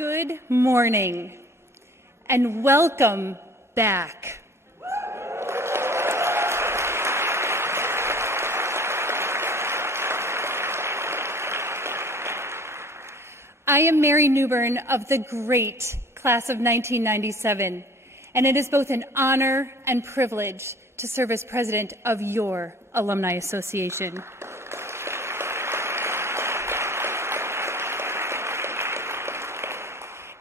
Good morning and welcome back. I am Mary Newbern of the great class of 1997, and it is both an honor and privilege to serve as president of your Alumni Association.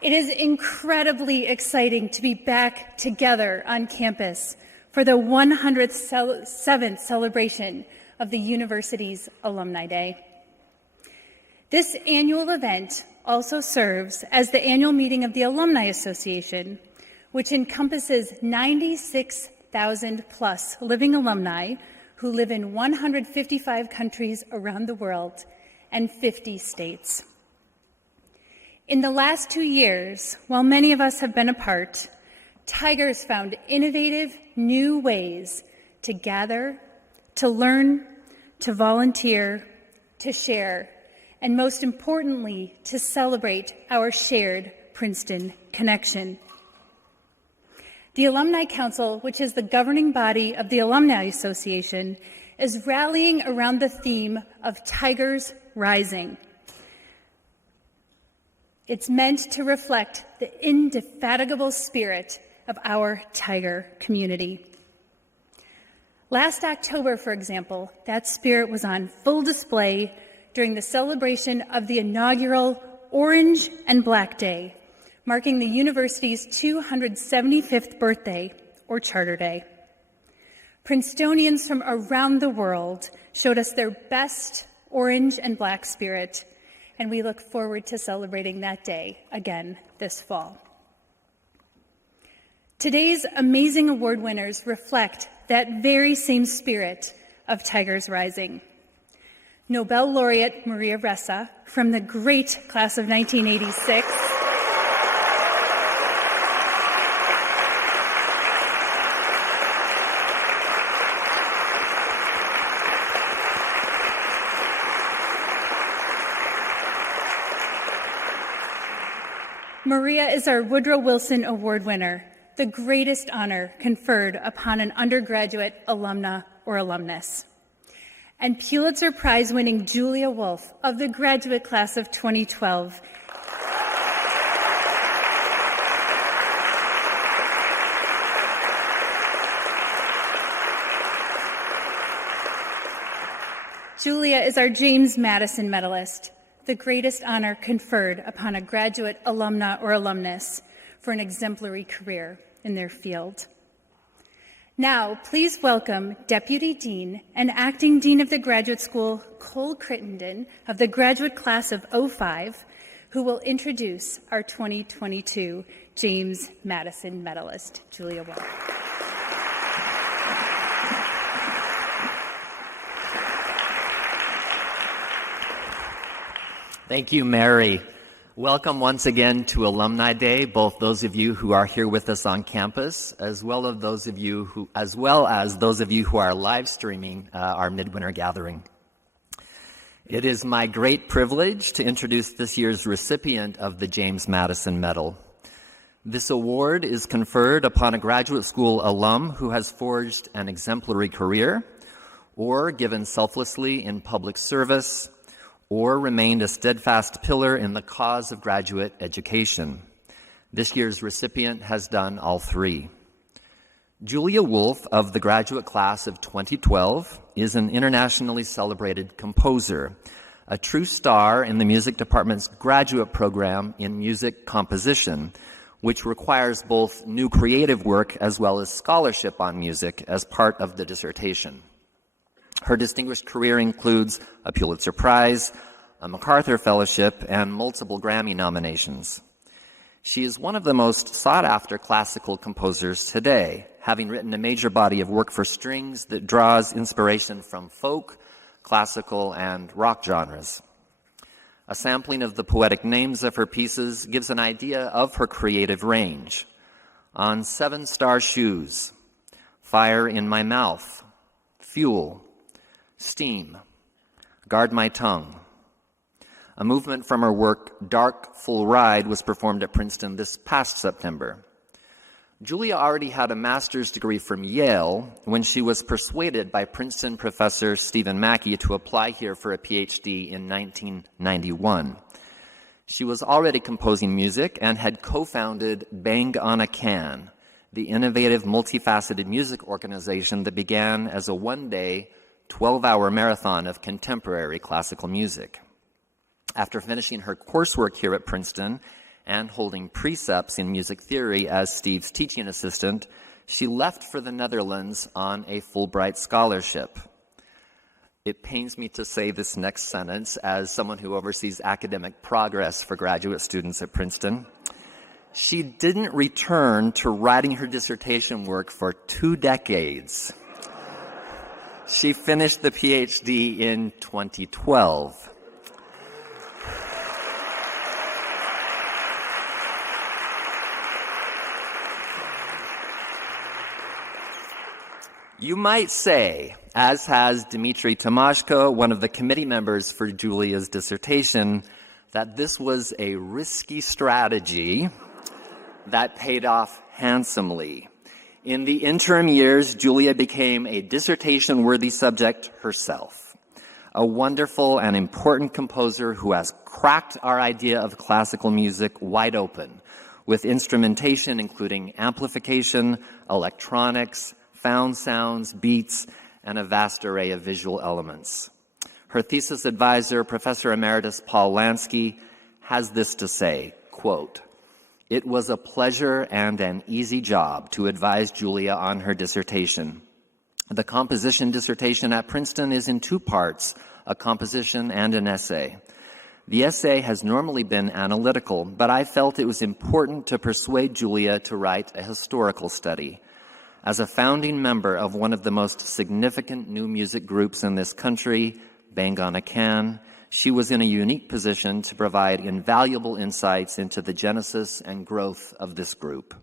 It is incredibly exciting to be back together on campus for the 107th celebration of the university's Alumni Day. This annual event also serves as the annual meeting of the Alumni Association, which encompasses 96,000 plus living alumni who live in 155 countries around the world and 50 states. In the last 2 years, while many of us have been apart, Tigers found innovative new ways to gather, to learn, to volunteer, to share, and most importantly, to celebrate our shared Princeton connection. The Alumni Council, which is the governing body of the Alumni Association, is rallying around the theme of Tigers Rising. It's meant to reflect the indefatigable spirit of our Tiger community. Last October, for example, that spirit was on full display during the celebration of the inaugural Orange and Black Day, marking the university's 275th birthday, or Charter Day. Princetonians from around the world showed us their best orange and black spirit, and we look forward to celebrating that day again this fall. Today's amazing award winners reflect that very same spirit of Tigers Rising. Nobel laureate Maria Ressa from the great class of 1986, Maria is our Woodrow Wilson Award winner, the greatest honor conferred upon an undergraduate alumna or alumnus. And Pulitzer Prize-winning Julia Wolfe of the graduate class of 2012. Julia is our James Madison medalist, the greatest honor conferred upon a graduate alumna or alumnus for an exemplary career in their field. Now, please welcome Deputy Dean and Acting Dean of the Graduate School, Cole Crittenden, of the graduate class of '05, who will introduce our 2022 James Madison medalist, Julia Wolfe. Thank you, Mary. Welcome once again to Alumni Day, both those of you who are here with us on campus, as well as those of you who are live streaming our midwinter gathering. It is my great privilege to introduce this year's recipient of the James Madison Medal. This award is conferred upon a graduate school alum who has forged an exemplary career, or given selflessly in public service, or remained a steadfast pillar in the cause of graduate education. This year's recipient has done all three. Julia Wolfe of the graduate class of 2012 is an internationally celebrated composer, a true star in the music department's graduate program in music composition, which requires both new creative work as well as scholarship on music as part of the dissertation. Her distinguished career includes a Pulitzer Prize, a MacArthur Fellowship, and multiple Grammy nominations. She is one of the most sought-after classical composers today, having written a major body of work for strings that draws inspiration from folk, classical, and rock genres. A sampling of the poetic names of her pieces gives an idea of her creative range. On 7 Star Shoes, Fire in My Mouth, Fuel, Steam, Guard My Tongue, A movement from her work, Dark Full Ride, was performed at Princeton this past September. Julia already had a master's degree from Yale when she was persuaded by Princeton professor Stephen Mackey to apply here for a PhD in 1991. She was already composing music and had co-founded Bang on a Can, the innovative, multifaceted music organization that began as a one-day, 12-hour marathon of contemporary classical music. After finishing her coursework here at Princeton and holding precepts in music theory as Steve's teaching assistant, she left for the Netherlands on a Fulbright scholarship. It pains me to say this next sentence as someone who oversees academic progress for graduate students at Princeton. She didn't return to writing her dissertation work for 2 decades. She finished the PhD in 2012. You might say, as has Dmitry Tomashko, one of the committee members for Julia's dissertation, that this was a risky strategy that paid off handsomely. In the interim years, Julia became a dissertation-worthy subject herself, a wonderful and important composer who has cracked our idea of classical music wide open, with instrumentation including amplification, electronics, found sounds, beats, and a vast array of visual elements. Her thesis advisor, Professor Emeritus Paul Lansky, has this to say, quote, "It was a pleasure and an easy job to advise Julia on her dissertation. The composition dissertation at Princeton is in 2 parts, a composition and an essay. The essay has normally been analytical, but I felt it was important to persuade Julia to write a historical study. As a founding member of one of the most significant new music groups in this country, Bang on a Can, she was in a unique position to provide invaluable insights into the genesis and growth of this group.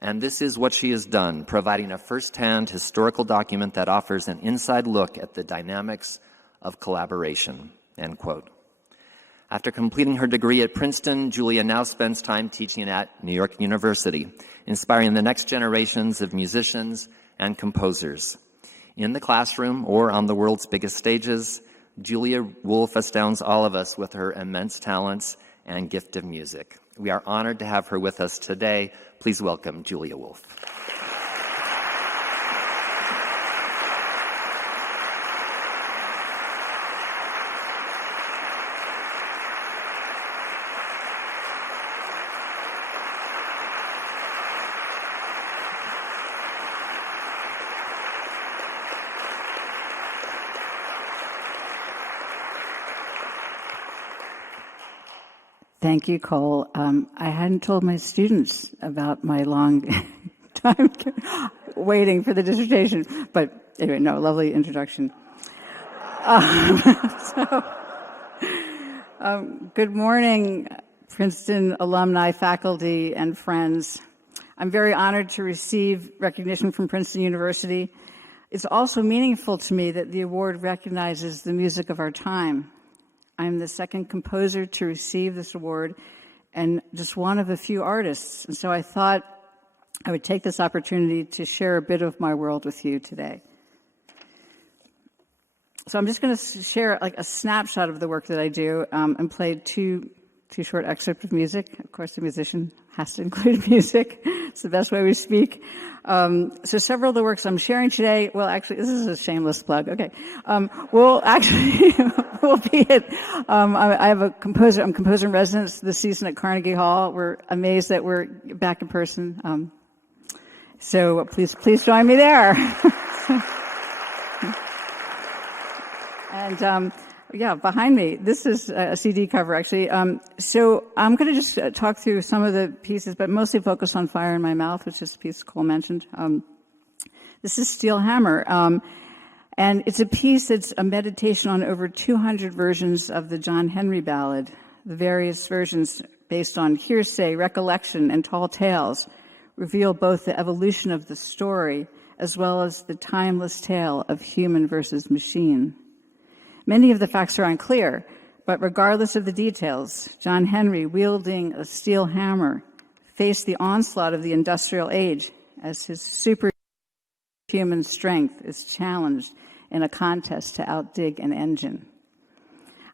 And this is what she has done, providing a first-hand historical document that offers an inside look at the dynamics of collaboration," end quote. After completing her degree at Princeton, Julia now spends time teaching at New York University, inspiring the next generations of musicians and composers. In the classroom or on the world's biggest stages, Julia Wolfe astounds all of us with her immense talents and gift of music. We are honored to have her with us today. Please welcome Julia Wolfe. Thank you, Cole. I hadn't told my students about my long time waiting for the dissertation, but anyway, no, lovely introduction. Good morning, Princeton alumni, faculty, and friends. I'm very honored to receive recognition from Princeton University. It's also meaningful to me that the award recognizes the music of our time. I'm the second composer to receive this award and just one of a few artists. And so I thought I would take this opportunity to share a bit of my world with you today. So I'm just going to share like a snapshot of the work that I do and play two short excerpts of music. Of course, a musician has to include music. It's the best way we speak. So several of the works I'm sharing today, well, actually, this is a shameless plug. Okay. We'll be at, I'm composer in residence this season at Carnegie Hall. We're amazed that we're back in person. So please join me there. And, yeah, behind me, this is a CD cover, actually. So I'm going to just talk through some of the pieces, but mostly focus on Fire in My Mouth, which is a piece Cole mentioned. This is Steel Hammer. And it's a piece that's a meditation on over 200 versions of the John Henry Ballad, the various versions based on hearsay, recollection, and tall tales reveal both the evolution of the story as well as the timeless tale of human versus machine. Many of the facts are unclear, But regardless of the details, John Henry, wielding a steel hammer, faced the onslaught of the industrial age as his superhuman strength is challenged in a contest to outdig an engine.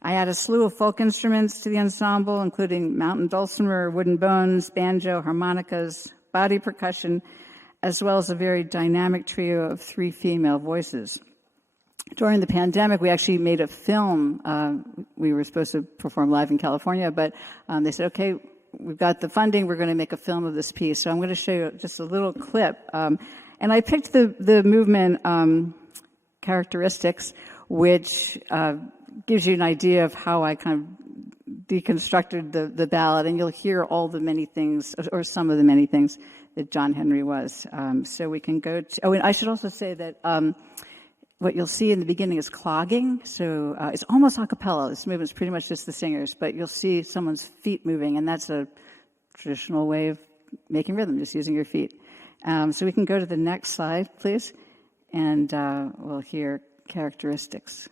I add a slew of folk instruments to the ensemble, including mountain dulcimer, wooden bones, banjo, harmonicas, body percussion, as well as a very dynamic trio of 3 female voices. During the pandemic, we actually made a film. We were supposed to perform live in California, but they said, okay, we've got the funding, we're going to make a film of this piece. So I'm going to show you just a little clip. And I picked the movement characteristics, which gives you an idea of how I kind of deconstructed the ballad, and you'll hear all the many things, or some of the many things that John Henry was. So we can go to, and I should also say that what you'll see in the beginning is clogging. So it's almost a cappella. This movement's pretty much just the singers, but you'll see someone's feet moving, and that's a traditional way of making rhythm, just using your feet. So we can go to the next slide, please, and we'll hear characteristics.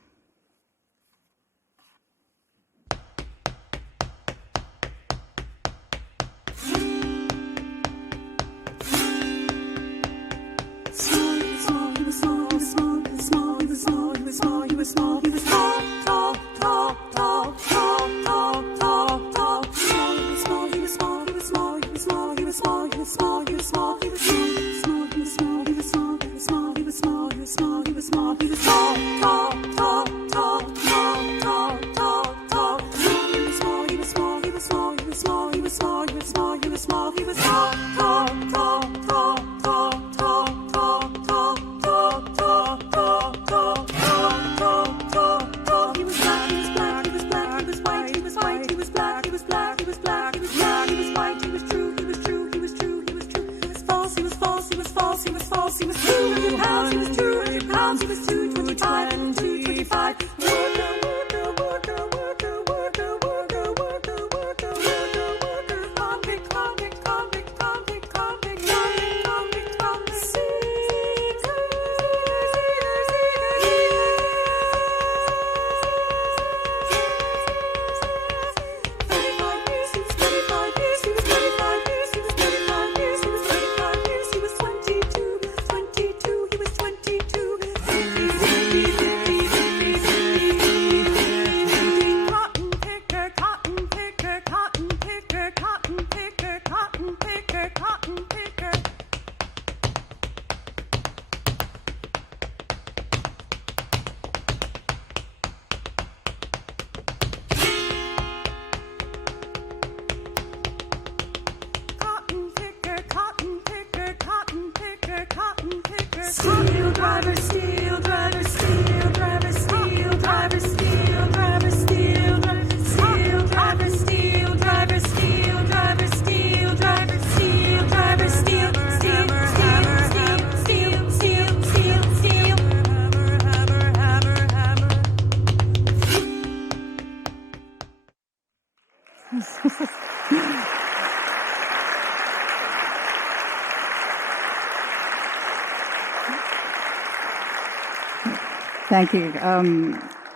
Thank you.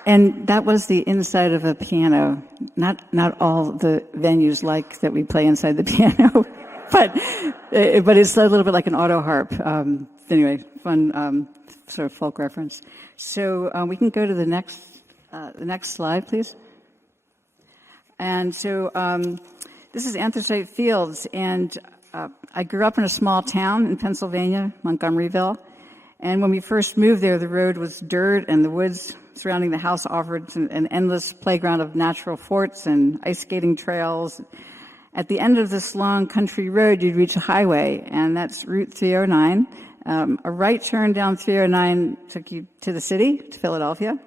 And that was the inside of a piano. Not all the venues like that we play inside the piano, but it's a little bit like an auto harp. Anyway, fun sort of folk reference. So we can go to the next slide, please. And so this is Anthracite Fields, and I grew up in a small town in Pennsylvania, Montgomeryville. And when we first moved there, the road was dirt, and the woods surrounding the house offered an endless playground of natural forts and ice skating trails. At the end of this long country road, you'd reach a highway, and that's Route 309. A right turn down 309 took you to the city, to Philadelphia,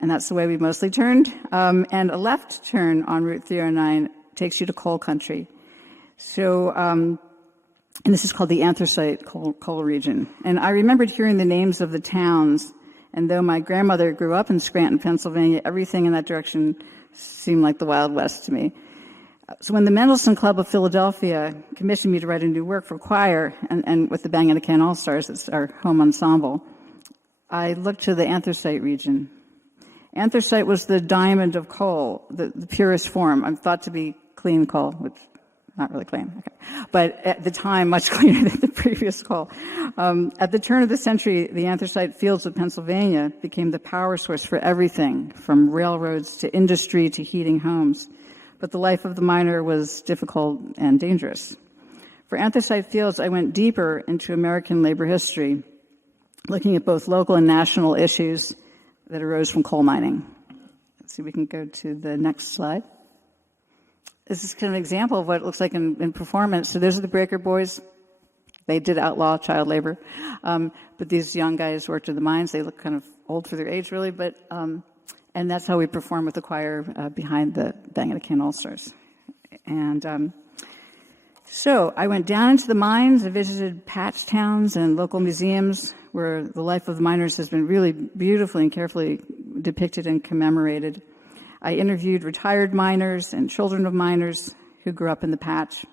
and that's the way we mostly turned. And a left turn on Route 309 takes you to coal country. So, and this is called the anthracite coal region. And I remembered hearing the names of the towns, and though my grandmother grew up in Scranton, Pennsylvania, everything in that direction seemed like the Wild West to me. So when the Mendelssohn Club of Philadelphia commissioned me to write a new work for choir, and with the Bang on a Can All-Stars, it's our home ensemble, I looked to the anthracite region. Anthracite was the diamond of coal, the purest form. I'm thought to be clean coal, which not really clean, okay. But at the time, much cleaner than the previous coal. At the turn of the century, the anthracite fields of Pennsylvania became the power source for everything, from railroads to industry to heating homes. But the life of the miner was difficult and dangerous. For anthracite fields, I went deeper into American labor history, looking at both local and national issues that arose from coal mining. Let's see, we can go to the next slide. This is kind of an example of what it looks like in performance. So those are the Breaker Boys. They did outlaw child labor. But these young guys worked in the mines. They look kind of old for their age, really. But and that's how we perform with the choir behind the Bang of the Can All-Stars. And so I went down into the mines. I visited patch towns and local museums where the life of the miners has been really beautifully and carefully depicted and commemorated. I interviewed retired miners and children of miners who grew up in the patch.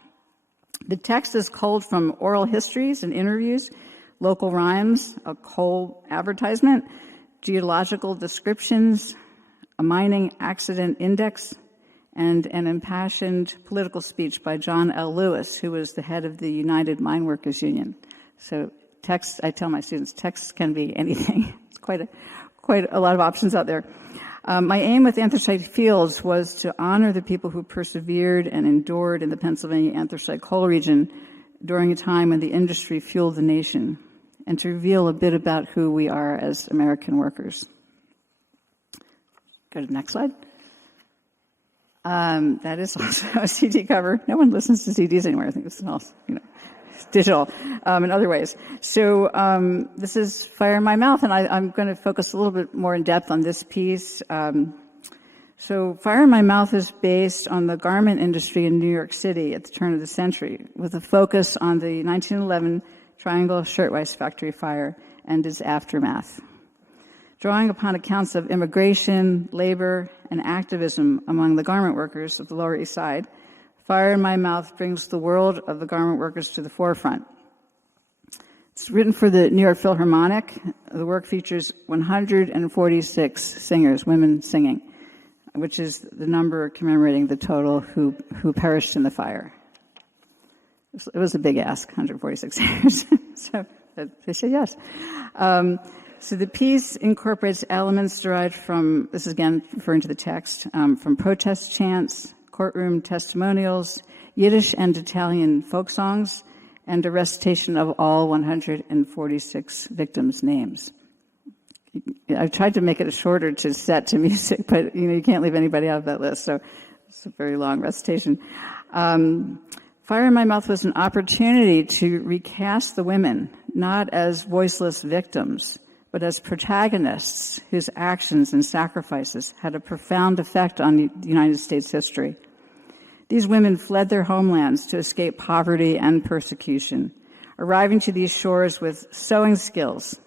The text is culled from oral histories and interviews, local rhymes, a coal advertisement, geological descriptions, a mining accident index, and an impassioned political speech by John L. Lewis, who was the head of the United Mine Workers Union. So text, I tell my students, text can be anything. It's quite a lot of options out there. My aim with Anthracite Fields was to honor the people who persevered and endured in the Pennsylvania anthracite coal region during a time when the industry fueled the nation, and to reveal a bit about who we are as American workers. Go to the next slide. That is also a CD cover. No one listens to CDs anymore. I think it's all, digital in other ways. So this is Fire in My Mouth, and I'm going to focus a little bit more in depth on this piece. So Fire in My Mouth is based on the garment industry in New York City at the turn of the century, with a focus on the 1911 Triangle Shirtwaist Factory fire and its aftermath. Drawing upon accounts of immigration, labor, and activism among the garment workers of the Lower East Side, Fire in My Mouth brings the world of the garment workers to the forefront. It's written for the New York Philharmonic. The work features 146 singers, women singing, which is the number commemorating the total who perished in the fire. It was a big ask, 146 singers. So they said yes. So the piece incorporates elements derived from, this is again referring to the text, from protest chants, courtroom testimonials, Yiddish and Italian folk songs, and a recitation of all 146 victims' names. I've tried to make it shorter to set to music, but you can't leave anybody out of that list, so it's a very long recitation. Fire in My Mouth was an opportunity to recast the women, not as voiceless victims, but as protagonists whose actions and sacrifices had a profound effect on the United States history. These women fled their homelands to escape poverty and persecution, arriving to these shores with sewing skills.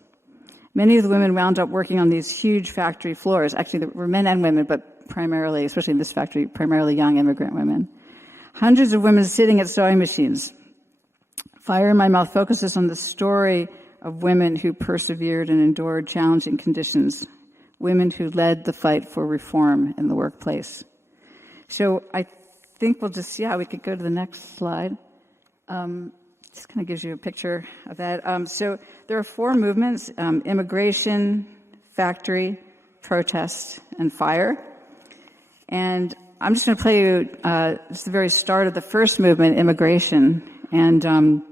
Many of the women wound up working on these huge factory floors. Actually, there were men and women, but primarily, especially in this factory, primarily young immigrant women. Hundreds of women sitting at sewing machines. Fire in My Mouth focuses on the story of women who persevered and endured challenging conditions, women who led the fight for reform in the workplace. So I think we'll just see how we could go to the next slide. Just kind of gives you a picture of that. So there are four movements: immigration, factory, protest, and fire. And I'm just going to play you it's the very start of the first movement, immigration. And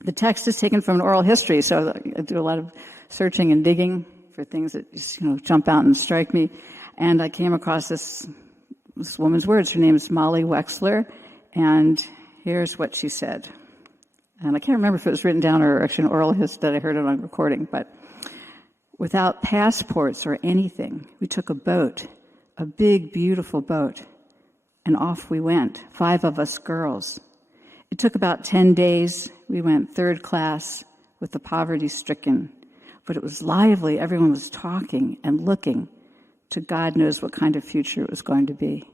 the text is taken from an oral history, so I do a lot of searching and digging for things that just, jump out and strike me. And I came across this woman's words. Her name is Molly Wexler, and here's what she said. And I can't remember if it was written down or actually an oral history that I heard it on recording, but without passports or anything, we took a boat, a big, beautiful boat, and off we went, 5 of us girls. It took about 10 days. We went third class with the poverty-stricken, but it was lively. Everyone was talking and looking to God knows what kind of future it was going to be.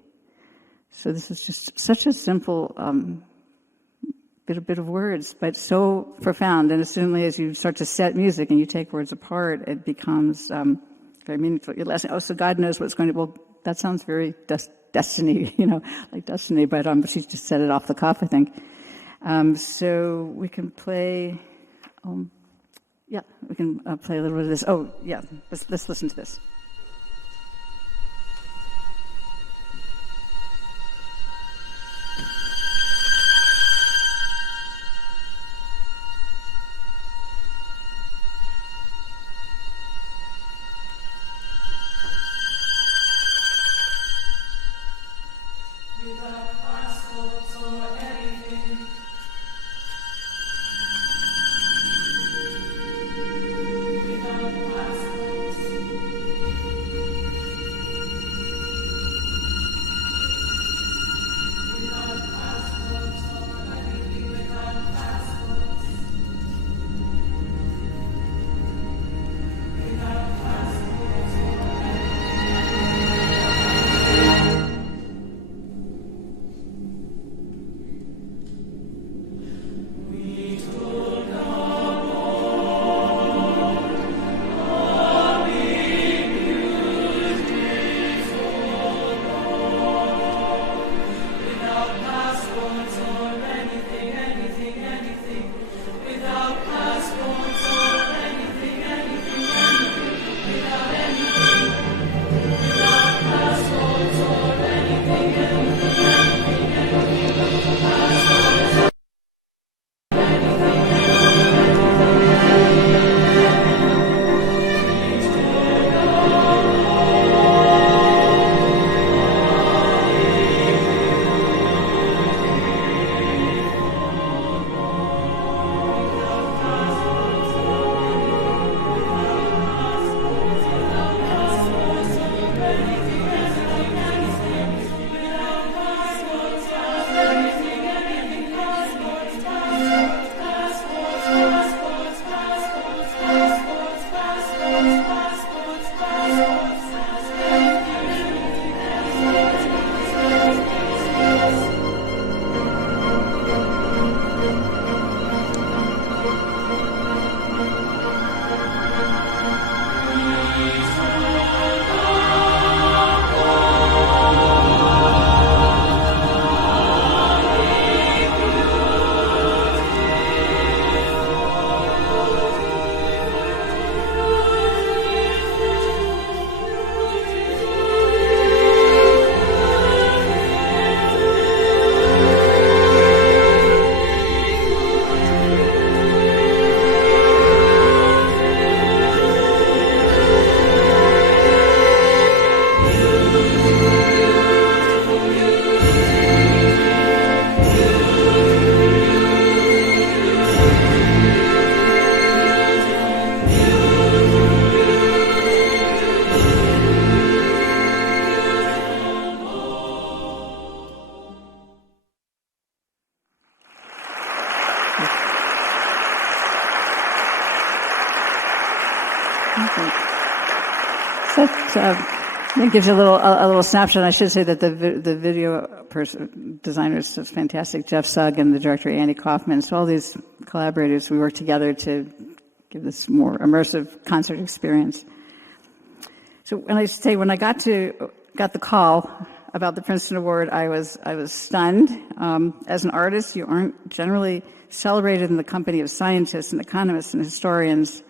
So this is just such a simple bit of words, but so profound. And as soon as you start to set music and you take words apart, it becomes very meaningful. You're asking, so God knows what's going to, well, that sounds very destiny, like destiny, but she just said it off the cuff, I think. So we can play, we can play a little bit of this. Oh, yeah, let's listen to this. That gives you a little snapshot. I should say that the video designer is fantastic, Jeff Sugg, and the director Andy Kaufman. So all these collaborators, we work together to give this more immersive concert experience. So when I got the call about the Princeton Award, I was stunned. As an artist, you aren't generally celebrated in the company of scientists and economists and historians.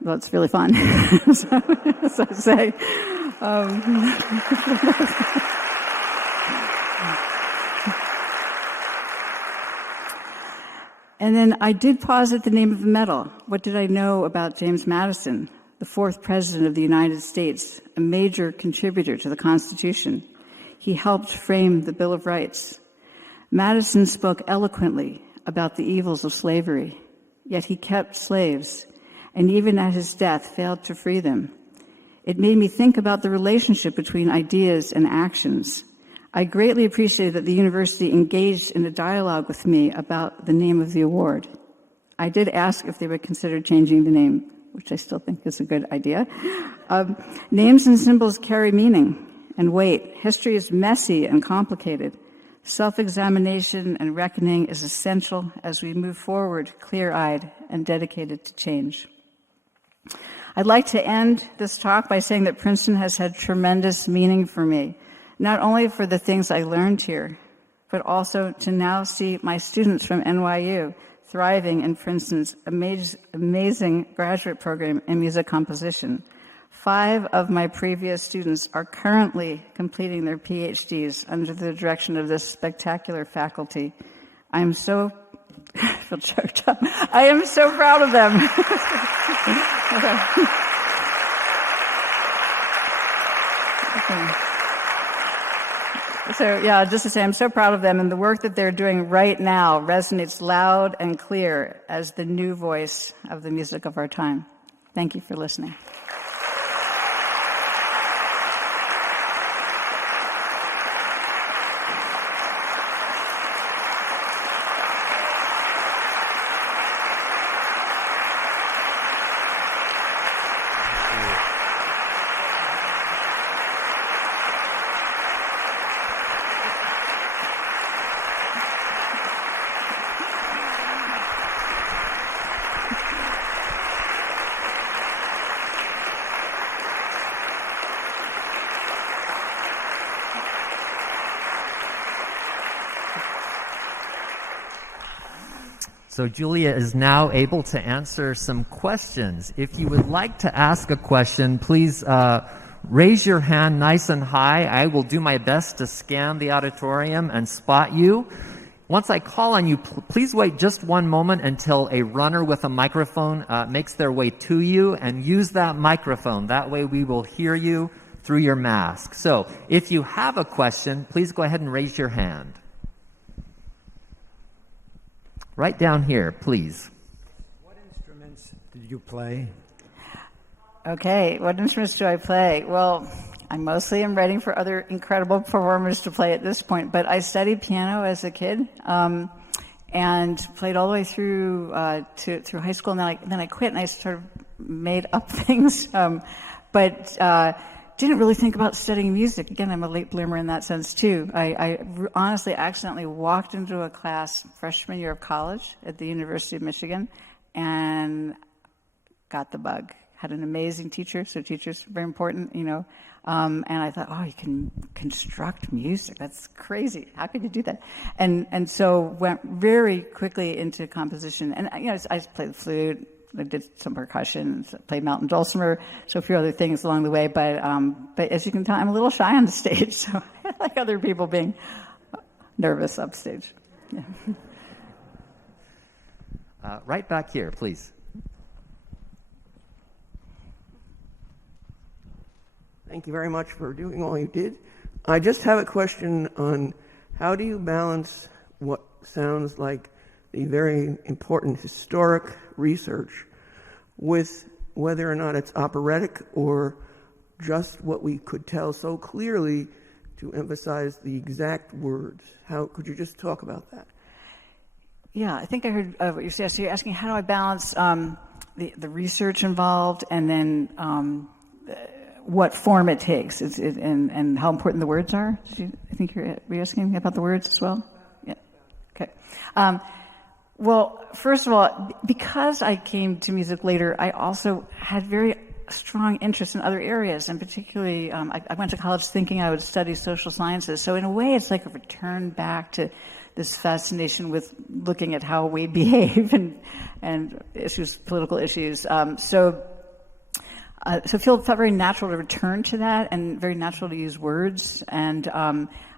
Well, it's really fun. so I say. And then I did pause at the name of the medal. What did I know about James Madison, the fourth president of the United States, a major contributor to the Constitution? He helped frame the Bill of Rights. Madison spoke eloquently about the evils of slavery, yet he kept slaves, and even at his death failed to free them. It made me think about the relationship between ideas and actions. I greatly appreciated that the university engaged in a dialogue with me about the name of the award. I did ask if they would consider changing the name, which I still think is a good idea. Names and symbols carry meaning and weight. History is messy and complicated. Self-examination and reckoning is essential as we move forward clear-eyed and dedicated to change. I'd like to end this talk by saying that Princeton has had tremendous meaning for me, not only for the things I learned here, but also to now see my students from NYU thriving in Princeton's amazing graduate program in music composition. 5 of my previous students are currently completing their PhDs under the direction of this spectacular faculty. I am so, I feel choked up. I am so proud of them. So, yeah, just to say, I'm so proud of them, and the work that they're doing right now resonates loud and clear as the new voice of the music of our time. Thank you for listening. So Julia is now able to answer some questions. If you would like to ask a question, please raise your hand nice and high. I will do my best to scan the auditorium and spot you. Once I call on you, please wait just one moment until a runner with a microphone makes their way to you, and use that microphone. That way we will hear you through your mask. So if you have a question, please go ahead and raise your hand. Right down here, please. What instruments did you play? Okay, what instruments do I play? Well, I mostly am writing for other incredible performers to play at this point, but I studied piano as a kid and played all the way through through high school, and then I quit and I sort of made up things, but didn't really think about studying music. Again, I'm a late bloomer in that sense too. I honestly accidentally walked into a class freshman year of college at the University of Michigan and got the bug. Had an amazing teacher, so teachers are very important, you know. And I thought, oh, you can construct music. That's crazy. How could you do that? And so went very quickly into composition. And you know, I played the flute. I did some percussion, played mountain dulcimer, so a few other things along the way. But as you can tell, I'm a little shy on the stage, so I like other people being nervous upstage. Yeah. Right back here, please. Thank you very much for doing all you did. I just have a question on how do you balance what sounds like the very important historic research with whether or not it's operatic or just what we could tell so clearly to emphasize the exact words. How could you just talk about that? Yeah, I think I heard what you said. So you're asking how do I balance the research involved and then what form it takes and how important the words are? I think were you asking about the words as well? Yeah. Okay. Well, first of all, because I came to music later, I also had very strong interest in other areas, and particularly I went to college thinking I would study social sciences. So in a way, it's like a return back to this fascination with looking at how we behave and issues, political issues. So it felt very natural to return to that and very natural to use words. And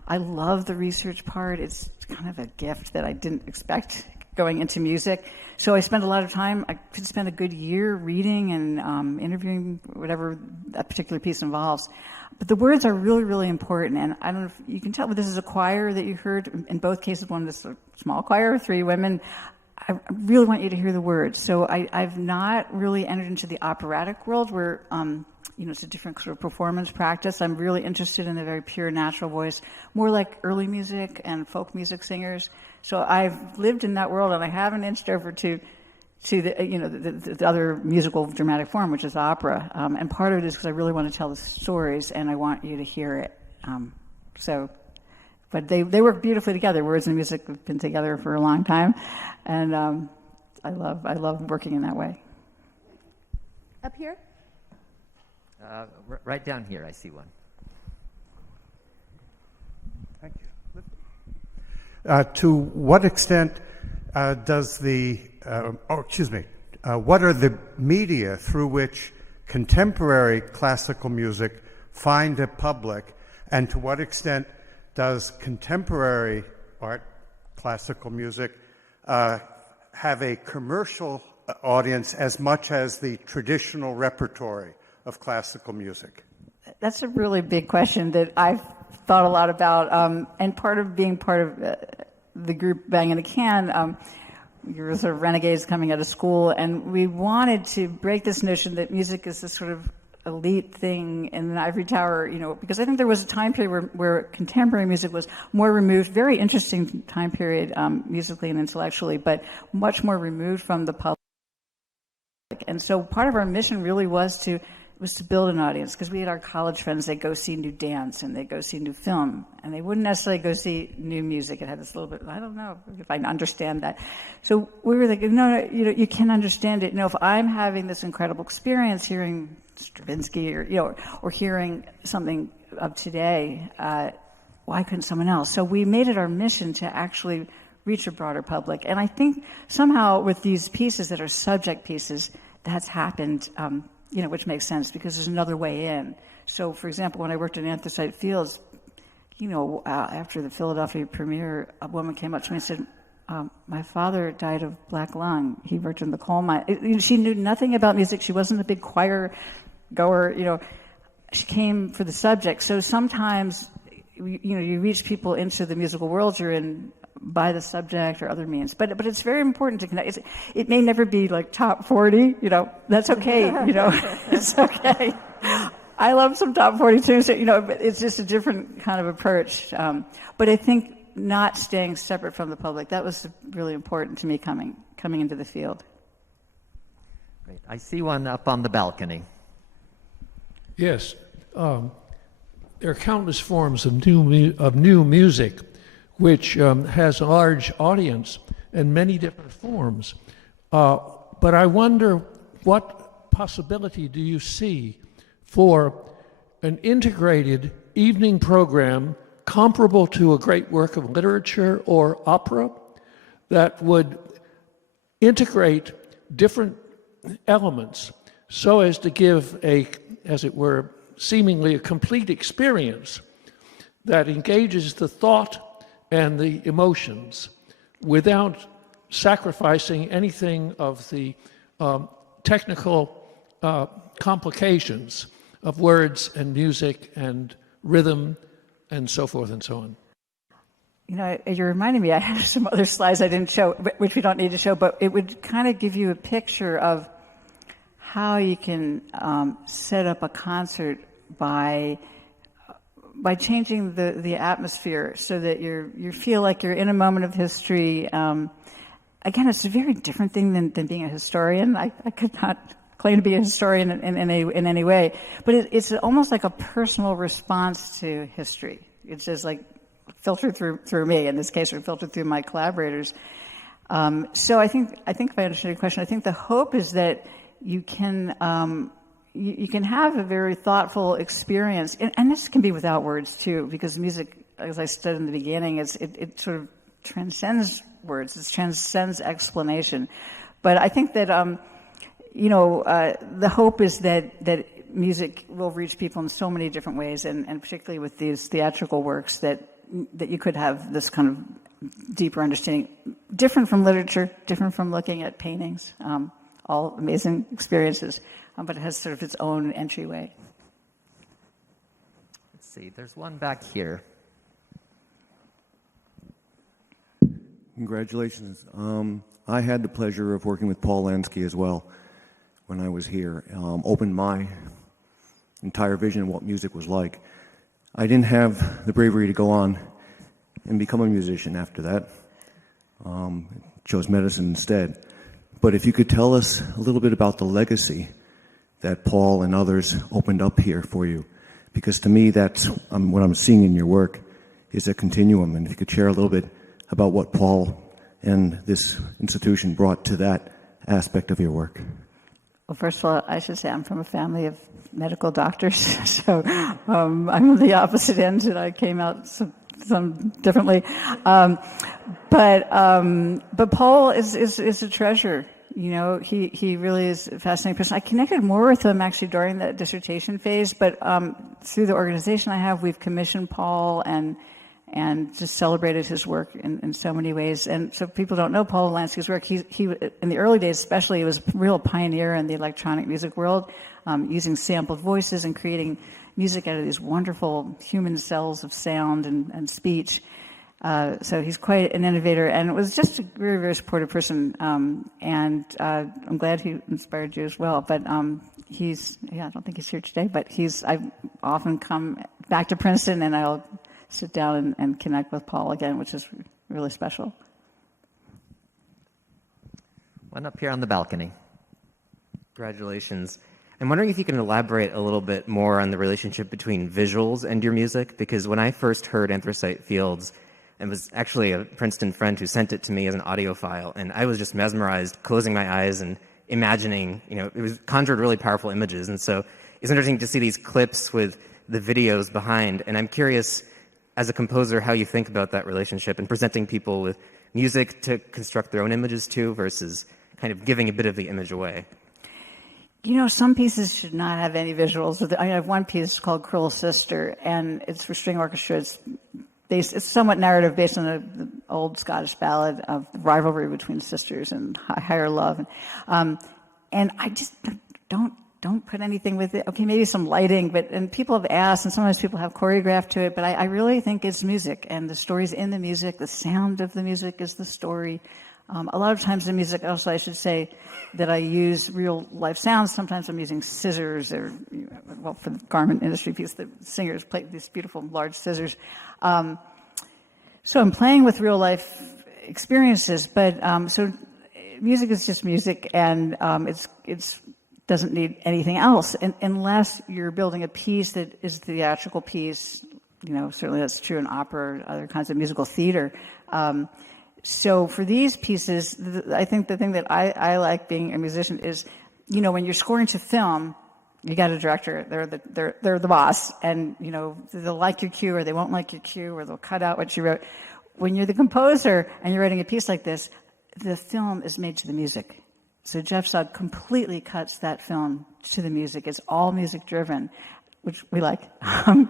I love the research part. It's kind of a gift that I didn't expect going into music. So I spent a lot of time, I could spend a good year reading and interviewing whatever that particular piece involves. But the words are really, really important. And I don't know if you can tell, but this is a choir that you heard. In both cases, one is a small choir, 3 women. I really want you to hear the words. So I've not really entered into the operatic world where, it's a different sort of performance practice. I'm really interested in the very pure natural voice, more like early music and folk music singers. So I've lived in that world, and I haven't inched over to the other musical dramatic form, which is opera. And part of it is because I really want to tell the stories, and I want you to hear it. But they work beautifully together. Words and music have been together for a long time, and I love working in that way. Up here? Right down here, I see one. Thank you. To what extent what are the media through which contemporary classical music find a public, and to what extent does contemporary art, classical music, have a commercial audience as much as the traditional repertory of classical music? That's a really big question that I've thought a lot about, and part of being part of the group Bang in a Can, you were sort of renegades coming out of school, and we wanted to break this notion that music is this sort of elite thing in an ivory tower, because I think there was a time period where contemporary music was more removed, very interesting time period musically and intellectually, but much more removed from the public. And so part of our mission really was to build an audience, because we had our college friends, they'd go see new dance and they'd go see new film, and they wouldn't necessarily go see new music. It had this little bit, I don't know if I understand that. So we were like, no, you can understand it. If I'm having this incredible experience hearing Stravinsky or hearing something of today, why couldn't someone else? So we made it our mission to actually reach a broader public. And I think somehow with these pieces that are subject pieces, that's happened, which makes sense because there's another way in. So, for example, when I worked in Anthracite Fields, after the Philadelphia premiere, a woman came up to me and said, my father died of black lung. He worked in the coal mine. She knew nothing about music. She wasn't a big choir goer. She came for the subject. So sometimes, you reach people into the musical world you're in by the subject or other means. But it's very important to connect. It may never be like top 40, that's okay, it's okay. I love some top 40 too, so, but it's just a different kind of approach. But I think not staying separate from the public, that was really important to me coming into the field. Great. I see one up on the balcony. Yes. There are countless forms of new music which has a large audience and many different forms. But I wonder, what possibility do you see for an integrated evening program comparable to a great work of literature or opera that would integrate different elements so as to give as it were, seemingly a complete experience that engages the thought and the emotions without sacrificing anything of the technical complications of words and music and rhythm and so forth and so on. You reminded me, I had some other slides I didn't show, which we don't need to show, but it would kind of give you a picture of how you can set up a concert by changing the atmosphere so that you feel like you're in a moment of history. Again, it's a very different thing than being a historian. I could not claim to be a historian in any way, but it's almost like a personal response to history. It's just like filtered through me. In this case, or filtered through my collaborators. So I think if I understand your question, I think the hope is that you can have a very thoughtful experience, and this can be without words too, because music, as I said in the beginning, it sort of transcends words, it transcends explanation. But I think that the hope is that music will reach people in so many different ways, and particularly with these theatrical works, that you could have this kind of deeper understanding, different from literature, different from looking at paintings, all amazing experiences, but it has sort of its own entryway. Let's see, there's one back here. Congratulations. I had the pleasure of working with Paul Lansky as well when I was here. Opened my entire vision of what music was like. I didn't have the bravery to go on and become a musician after that. Chose medicine instead. But if you could tell us a little bit about the legacy that Paul and others opened up here for you, because to me that's what I'm seeing in your work is a continuum. And if you could share a little bit about what Paul and this institution brought to that aspect of your work. Well, first of all, I should say I'm from a family of medical doctors. So I'm on the opposite end, and I came out some differently. But Paul is a treasure. You know, he really is a fascinating person. I connected more with him actually during the dissertation phase, but through the organization I have, we've commissioned Paul and just celebrated his work in so many ways. And so people don't know Paul Lansky's work. He in the early days especially, he was a real pioneer in the electronic music world, using sampled voices and creating music out of these wonderful human cells of sound and speech. So he's quite an innovator, and it was just a very, very supportive person. And I'm glad he inspired you as well. But I don't think he's here today, but I've often come back to Princeton, and I'll sit down and connect with Paul again, which is really special. One up here on the balcony. Congratulations. I'm wondering if you can elaborate a little bit more on the relationship between visuals and your music, because when I first heard Anthracite Fields, it was actually a Princeton friend who sent it to me as an audio file, and I was just mesmerized, closing my eyes and imagining, it was conjured really powerful images. And so it's interesting to see these clips with the videos behind, and I'm curious, as a composer, how you think about that relationship and presenting people with music to construct their own images too versus kind of giving a bit of the image away. Some pieces should not have any visuals. I have one piece called Cruel Sister, and it's for string orchestra. It's somewhat narrative based on the old Scottish ballad of rivalry between sisters and higher love. And I just don't put anything with it. Okay, maybe some lighting, and people have asked, and sometimes people have choreographed to it, but I really think it's music, and the story's in the music. The sound of the music is the story. A lot of times in music, also I should say that I use real life sounds. Sometimes I'm using scissors, or for the garment industry piece, the singers play these beautiful large scissors. So I'm playing with real life experiences, but so music is just music, and it's doesn't need anything else, unless you're building a piece that is the theatrical piece. Certainly that's true in opera or other kinds of musical theater. So for these pieces, I think the thing that I like being a musician is, when you're scoring to film, you got a director. They're the boss, and they'll like your cue or they won't like your cue, or they'll cut out what you wrote. When you're the composer and you're writing a piece like this, the film is made to the music. So Jeff Sugg completely cuts that film to the music. It's all music driven, which we like.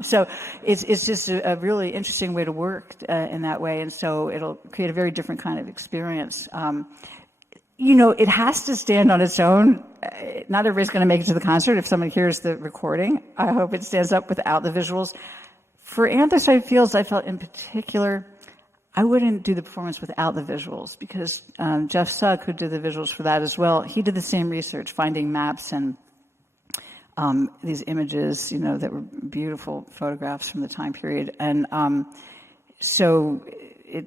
So it's just a really interesting way to work in that way, and so it'll create a very different kind of experience. It has to stand on its own. Not everybody's going to make it to the concert. If someone hears the recording, I hope it stands up without the visuals. For Anthracite Fields, I felt in particular, I wouldn't do the performance without the visuals, because Jeff Sugg, who did the visuals for that as well, he did the same research, finding maps and these images, that were beautiful photographs from the time period. And so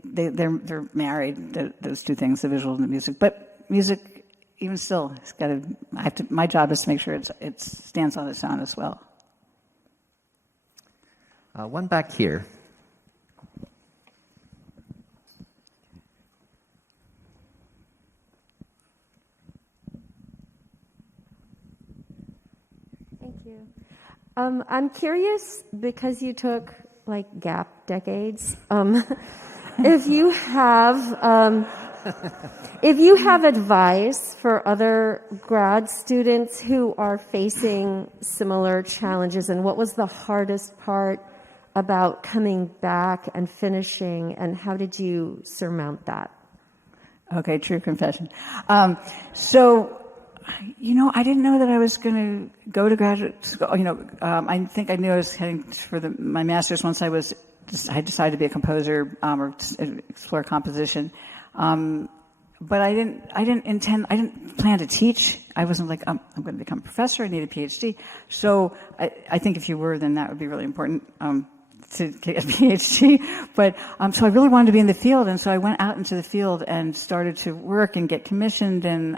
they're married, those two things, the visual and the music. But music, even still, my job is to make sure it stands on its own as well. One back here. I'm curious, because you took gap decades, if you have advice for other grad students who are facing similar challenges, and what was the hardest part about coming back and finishing, and how did you surmount that? Okay, true confession. I didn't know that I was going to go to graduate school. I think I knew I was heading for my master's once I decided to be a composer or explore composition. But I didn't plan to teach. I wasn't like, I'm going to become a professor. I need a PhD. So I think if you were, then that would be really important. To get a PhD, but so I really wanted to be in the field, and so I went out into the field and started to work and get commissioned, and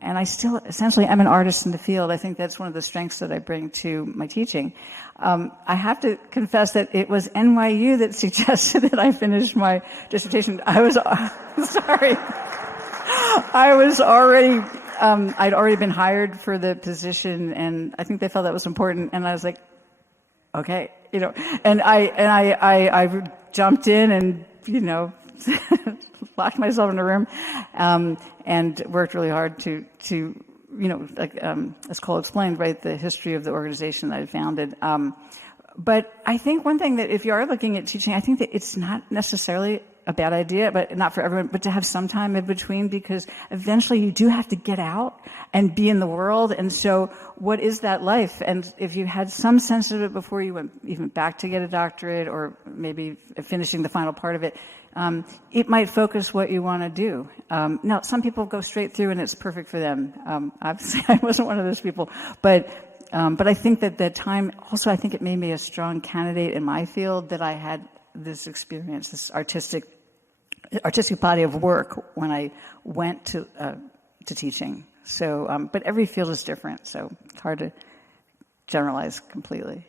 I still essentially am an artist in the field. I think that's one of the strengths that I bring to my teaching. I have to confess that it was NYU that suggested that I finish my dissertation. I was sorry. I was already I'd already been hired for the position, and I think they felt that was important. And I was like, okay, and I jumped in and locked myself in a room, and worked really hard to as Cole explained, right, the history of the organization that I founded. But I think one thing that if you are looking at teaching, I think that it's not necessarily a bad idea, but not for everyone, but to have some time in between, because eventually you do have to get out and be in the world. And so what is that life? And if you had some sense of it before you went even back to get a doctorate, or maybe finishing the final part of it, it might focus what you want to do. Now, some people go straight through and it's perfect for them. Obviously, I wasn't one of those people, but I think that the time, also I think it made me a strong candidate in my field, that I had this experience, this artistic body of work when I went to teaching. So, but every field is different, so it's hard to generalize completely.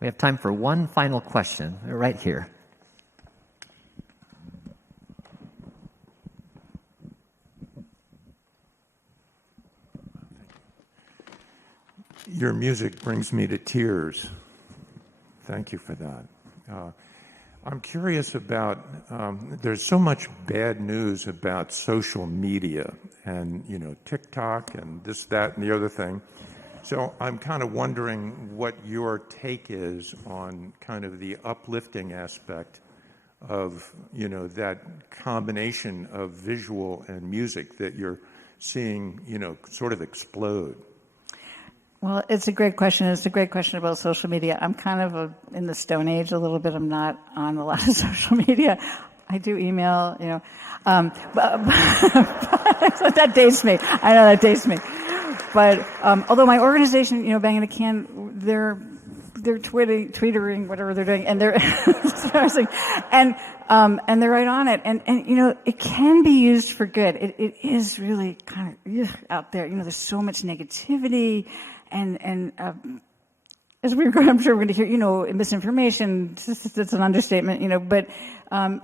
We have time for one final question right here. Your music brings me to tears. Thank you for that. I'm curious about, there's so much bad news about social media and, TikTok and this, that, and the other thing. So I'm kind of wondering what your take is on kind of the uplifting aspect of, that combination of visual and music that you're seeing, sort of explode. Well, it's a great question. It's a great question about social media. I'm kind of in the Stone Age a little bit. I'm not on a lot of social media. I do email, but that dates me. I know that dates me. But although my organization, Banging a Can, they're tweetering whatever they're doing, and they're and they're right on it, and it can be used for good. It is really kind of out there. There's so much negativity. And as I'm sure we're going to hear, misinformation, it's an understatement, but,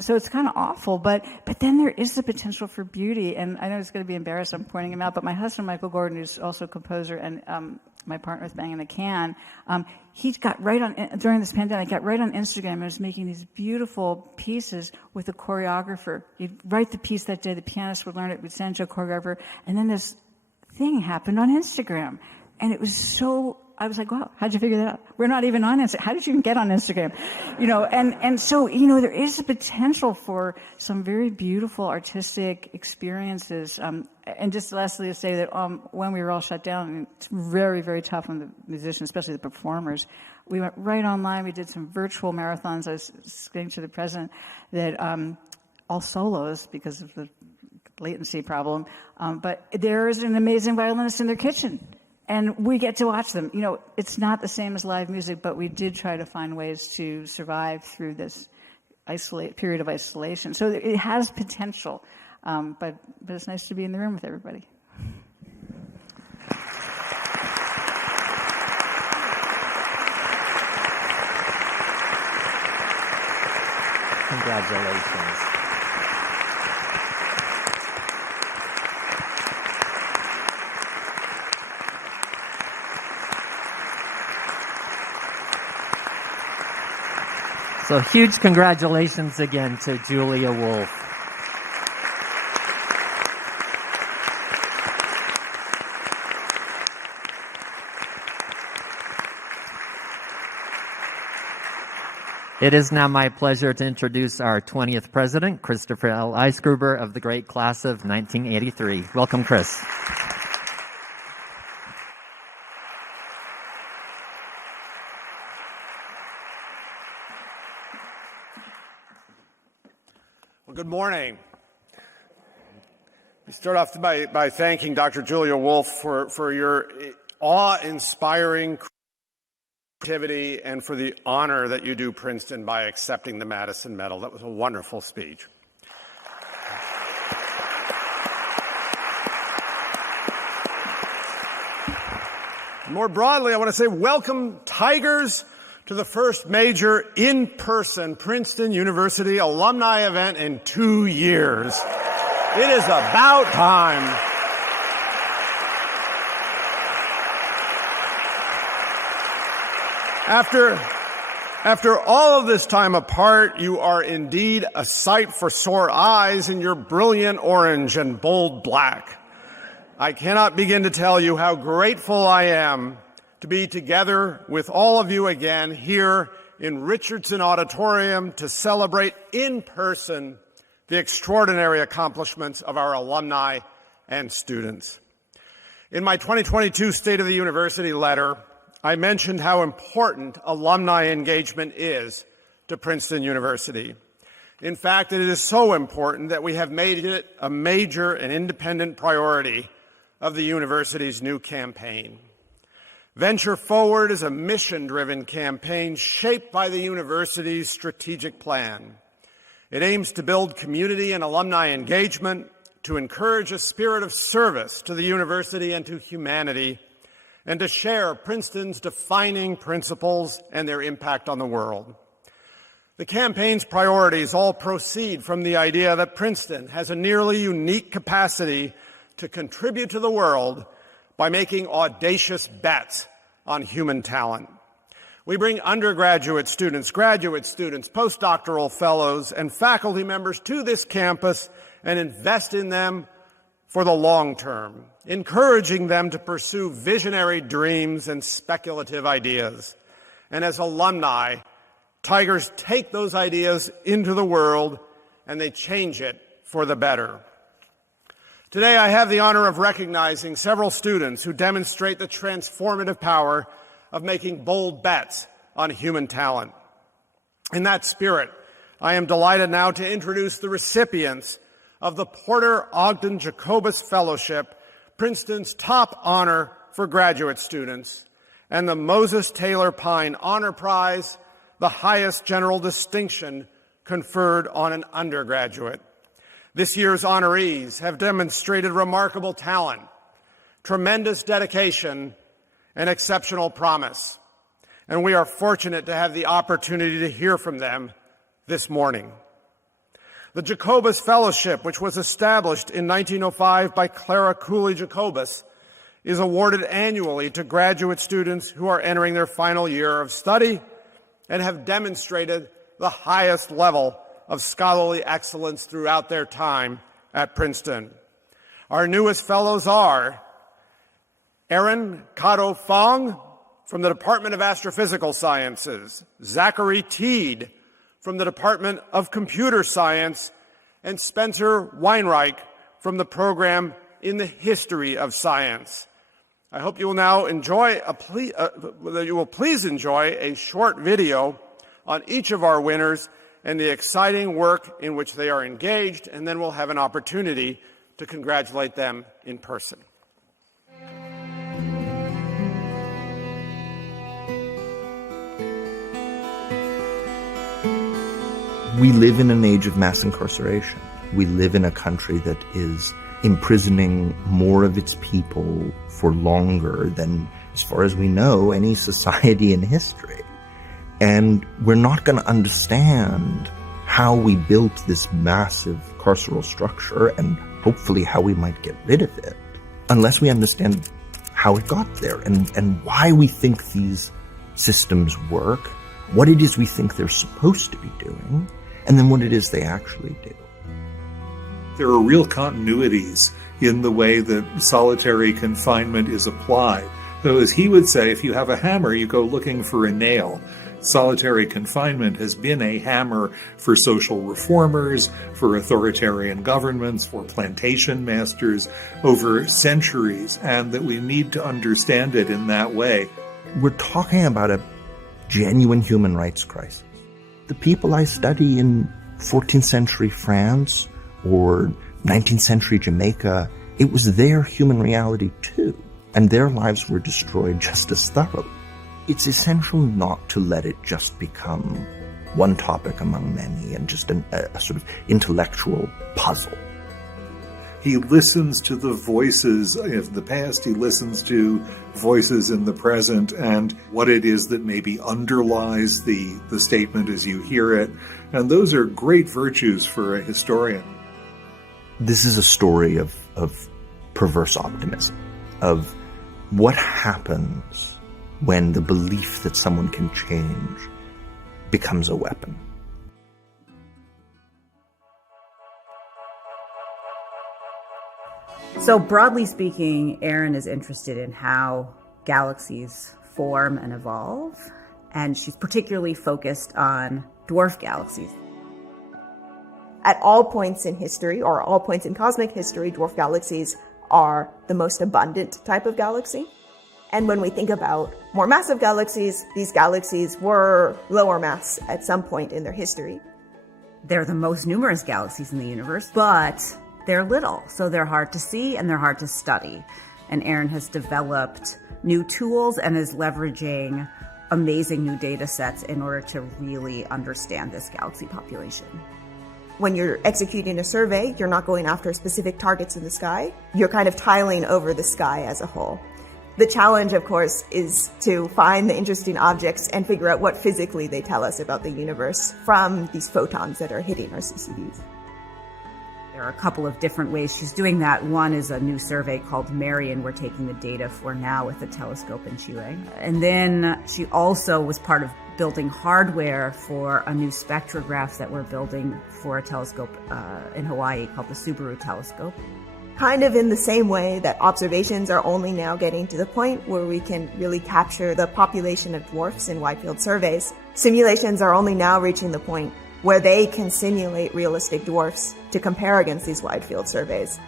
so it's kind of awful, but then there is the potential for beauty. And I know it's going to be embarrassing, I'm pointing him out, but my husband, Michael Gordon, who's also a composer and, my partner with Banging a Can, he got right on, during this pandemic, got right on Instagram and was making these beautiful pieces with a choreographer. He'd write the piece that day, the pianist would learn it, we'd send it to a choreographer, and then this thing happened on Instagram. And it was so, I was like, wow, how'd you figure that out? We're not even on Instagram. How did you even get on Instagram? And so, there is a potential for some very beautiful artistic experiences. And just lastly to say that when we were all shut down, it's very, very tough on the musicians, especially the performers. We went right online. We did some virtual marathons. I was saying to the president that all solos because of the latency problem. But there is an amazing violinist in their kitchen. And we get to watch them. It's not the same as live music, but we did try to find ways to survive through this period of isolation. So it has potential, but it's nice to be in the room with everybody. Congratulations. So huge congratulations again to Julia Wolfe. It is now my pleasure to introduce our 20th president, Christopher L. Eisgruber of the great class of 1983. Welcome, Chris. Good morning. We start off by thanking Dr. Julia Wolfe for your awe-inspiring creativity and for the honor that you do Princeton by accepting the Madison Medal. That was a wonderful speech. More broadly, I want to say welcome, Tigers, to the first major in-person Princeton University alumni event in 2 years. It is about time. After all of this time apart, you are indeed a sight for sore eyes in your brilliant orange and bold black. I cannot begin to tell you how grateful I am to be together with all of you again here in Richardson Auditorium to celebrate in person the extraordinary accomplishments of our alumni and students. In my 2022 State of the University letter, I mentioned how important alumni engagement is to Princeton University. In fact, it is so important that we have made it a major and independent priority of the university's new campaign. Venture Forward is a mission-driven campaign shaped by the university's strategic plan. It aims to build community and alumni engagement, to encourage a spirit of service to the university and to humanity, and to share Princeton's defining principles and their impact on the world. The campaign's priorities all proceed from the idea that Princeton has a nearly unique capacity to contribute to the world by making audacious bets on human talent. We bring undergraduate students, graduate students, postdoctoral fellows, and faculty members to this campus and invest in them for the long term, encouraging them to pursue visionary dreams and speculative ideas. And as alumni, Tigers take those ideas into the world and they change it for the better. Today, I have the honor of recognizing several students who demonstrate the transformative power of making bold bets on human talent. In that spirit, I am delighted now to introduce the recipients of the Porter Ogden Jacobus Fellowship, Princeton's top honor for graduate students, and the Moses Taylor Pyne Honor Prize, the highest general distinction conferred on an undergraduate. This year's honorees have demonstrated remarkable talent, tremendous dedication, and exceptional promise. And we are fortunate to have the opportunity to hear from them this morning. The Jacobus Fellowship, which was established in 1905 by Clara Cooley Jacobus, is awarded annually to graduate students who are entering their final year of study and have demonstrated the highest level of scholarly excellence throughout their time at Princeton. Our newest fellows are Aaron Kato Fong from the Department of Astrophysical Sciences, Zachary Teed from the Department of Computer Science, and Spencer Weinreich from the program in the History of Science. I hope you will now please enjoy a short video on each of our winners and the exciting work in which they are engaged, and then we'll have an opportunity to congratulate them in person. We live in an age of mass incarceration. We live in a country that is imprisoning more of its people for longer than, as far as we know, any society in history. And we're not going to understand how we built this massive carceral structure and hopefully how we might get rid of it unless we understand how it got there and why we think these systems work, what it is we think they're supposed to be doing, and then what it is they actually do. There are real continuities in the way that solitary confinement is applied. So as he would say, if you have a hammer, you go looking for a nail. Solitary confinement has been a hammer for social reformers, for authoritarian governments, for plantation masters over centuries, and that we need to understand it in that way. We're talking about a genuine human rights crisis. The people I study in 14th century France or 19th century Jamaica, it was their human reality too, and their lives were destroyed just as thoroughly. It's essential not to let it just become one topic among many and just a sort of intellectual puzzle. He listens to the voices of the past, he listens to voices in the present, and what it is that maybe underlies the statement as you hear it. And those are great virtues for a historian. This is a story of perverse optimism, of what happens when the belief that someone can change becomes a weapon. So broadly speaking, Erin is interested in how galaxies form and evolve, and she's particularly focused on dwarf galaxies. At all points in history, or all points in cosmic history, dwarf galaxies are the most abundant type of galaxy. And when we think about more massive galaxies, these galaxies were lower mass at some point in their history. They're the most numerous galaxies in the universe, but they're little, so they're hard to see and they're hard to study. And Erin has developed new tools and is leveraging amazing new data sets in order to really understand this galaxy population. When you're executing a survey, you're not going after specific targets in the sky. You're kind of tiling over the sky as a whole. The challenge, of course, is to find the interesting objects and figure out what physically they tell us about the universe from these photons that are hitting our CCDs. There are a couple of different ways she's doing that. One is a new survey called Marian we're taking the data for now with a telescope in Chile. And then she also was part of building hardware for a new spectrograph that we're building for a telescope in Hawaii called the Subaru telescope. Kind of in the same way that observations are only now getting to the point where we can really capture the population of dwarfs in wide-field surveys, simulations are only now reaching the point where they can simulate realistic dwarfs to compare against these wide-field surveys.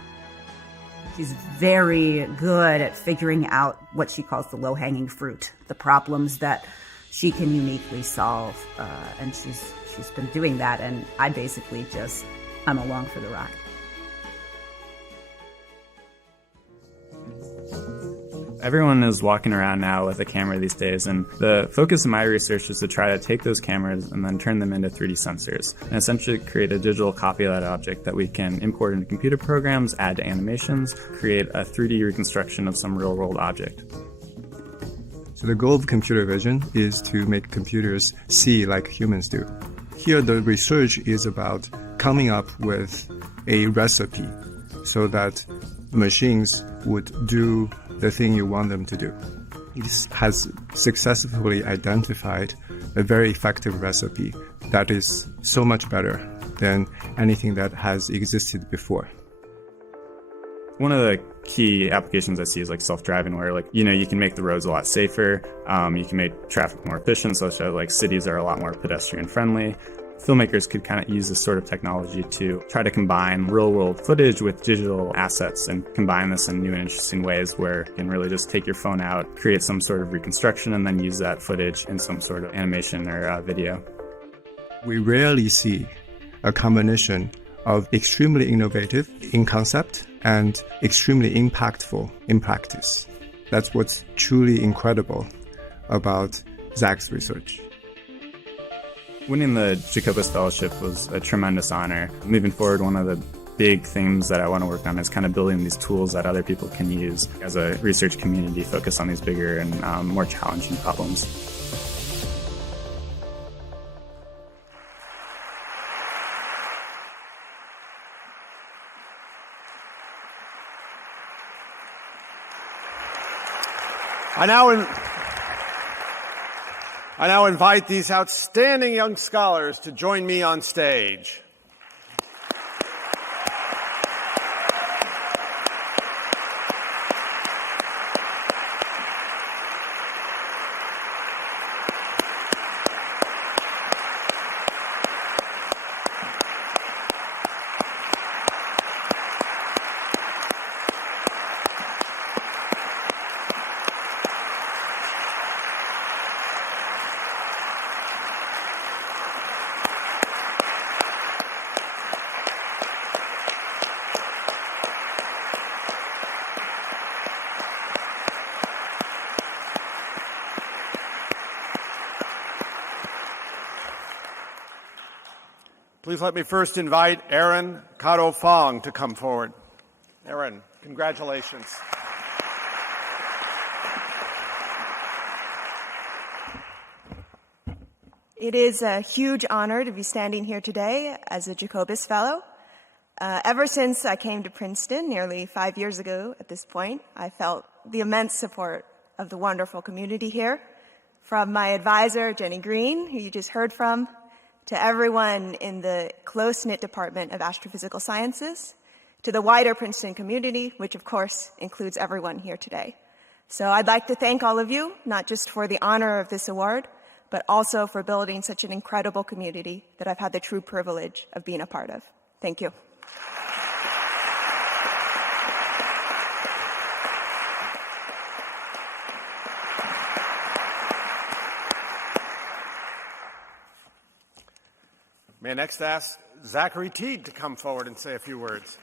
She's very good at figuring out what she calls the low-hanging fruit, the problems that she can uniquely solve, and she's been doing that, and I basically I'm along for the ride. Everyone is walking around now with a camera these days, and the focus of my research is to try to take those cameras and then turn them into 3D sensors and essentially create a digital copy of that object that we can import into computer programs, add to animations, create a 3D reconstruction of some real-world object. So the goal of computer vision is to make computers see like humans do. Here the research is about coming up with a recipe so that machines would do the thing you want them to do. It has successfully identified a very effective recipe that is so much better than anything that has existed before. One of the key applications I see is like self-driving, where you can make the roads a lot safer, you can make traffic more efficient, such that cities are a lot more pedestrian friendly. Filmmakers could kind of use this sort of technology to try to combine real-world footage with digital assets and combine this in new and interesting ways where you can really just take your phone out, create some sort of reconstruction, and then use that footage in some sort of animation or video. We rarely see a combination of extremely innovative in concept and extremely impactful in practice. That's what's truly incredible about Zach's research. Winning the Jacobus Fellowship was a tremendous honor. Moving forward, one of the big things that I want to work on is kind of building these tools that other people can use as a research community, focus on these bigger and more challenging problems. I now invite these outstanding young scholars to join me on stage. Please let me first invite Erin Kato Fong to come forward. Erin, congratulations. It is a huge honor to be standing here today as a Jacobus Fellow. Ever since I came to Princeton nearly 5 years ago at this point, I felt the immense support of the wonderful community here, from my advisor, Jenny Green, who you just heard from, to everyone in the close-knit Department of Astrophysical Sciences, to the wider Princeton community, which of course includes everyone here today. So I'd like to thank all of you, not just for the honor of this award, but also for building such an incredible community that I've had the true privilege of being a part of. Thank you. May I next ask Zachary Teed to come forward and say a few words.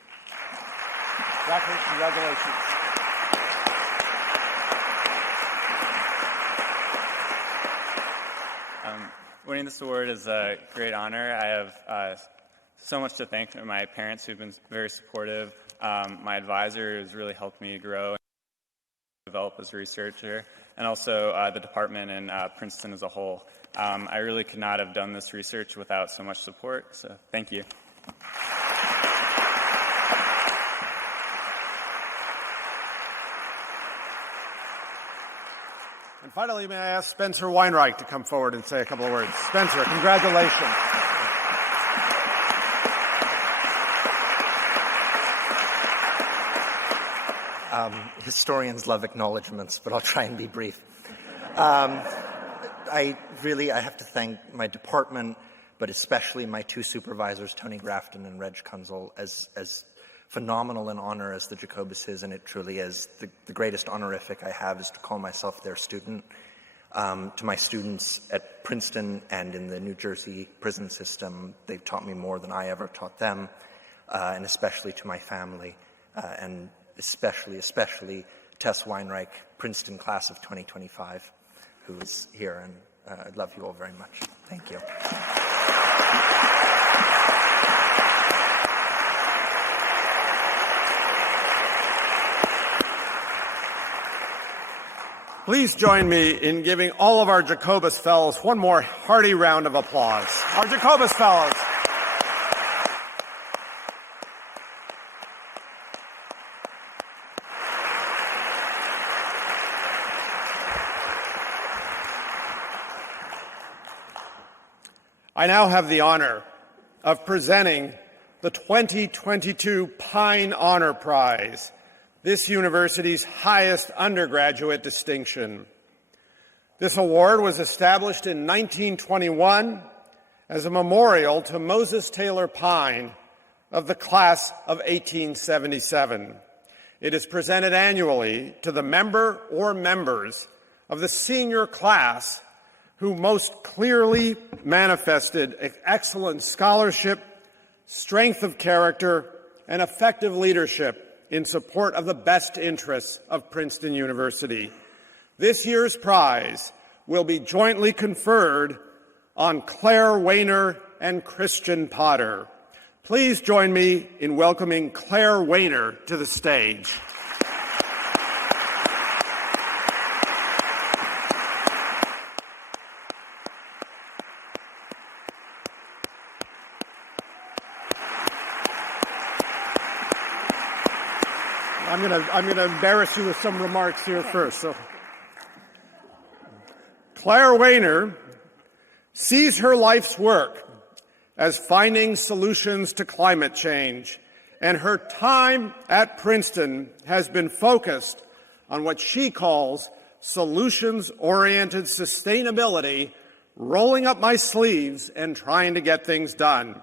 Zachary, congratulations. Winning this award is a great honor. I have so much to thank my parents who've been very supportive, my advisor who's really helped me grow and develop as a researcher, and also the department and Princeton as a whole. I really could not have done this research without so much support, so thank you. And finally, may I ask Spencer Weinreich to come forward and say a couple of words. Spencer, congratulations. Historians love acknowledgments, but I'll try and be brief. I have to thank my department, but especially my two supervisors, Tony Grafton and Reg Kunzel, as phenomenal an honor as the Jacobus is, and it truly is. The greatest honorific I have is to call myself their student. To my students at Princeton and in the New Jersey prison system, they've taught me more than I ever taught them, and especially to my family, and especially Tess Weinreich, Princeton class of 2025, who is here, and I love you all very much. Thank you. Please join me in giving all of our Jacobus Fellows one more hearty round of applause. Our Jacobus Fellows. I now have the honor of presenting the 2022 Pyne Honor Prize, this university's highest undergraduate distinction. This award was established in 1921 as a memorial to Moses Taylor Pyne of the class of 1877. It is presented annually to the member or members of the senior class who most clearly manifested excellent scholarship, strength of character, and effective leadership in support of the best interests of Princeton University. This year's prize will be jointly conferred on Claire Wayner and Christian Potter. Please join me in welcoming Claire Wayner to the stage. I'm going to embarrass you with some remarks here first. So, Claire Wayner sees her life's work as finding solutions to climate change, and her time at Princeton has been focused on what she calls solutions-oriented sustainability, rolling up my sleeves and trying to get things done.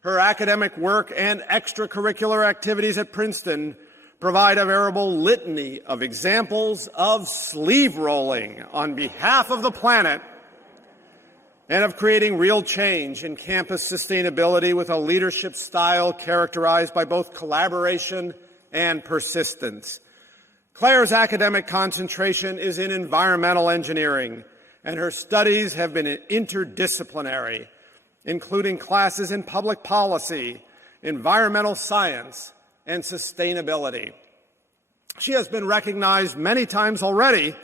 Her academic work and extracurricular activities at Princeton provide a veritable litany of examples of sleeve rolling on behalf of the planet and of creating real change in campus sustainability with a leadership style characterized by both collaboration and persistence. Claire's academic concentration is in environmental engineering, and her studies have been interdisciplinary, including classes in public policy, environmental science, and sustainability. She has been recognized many times already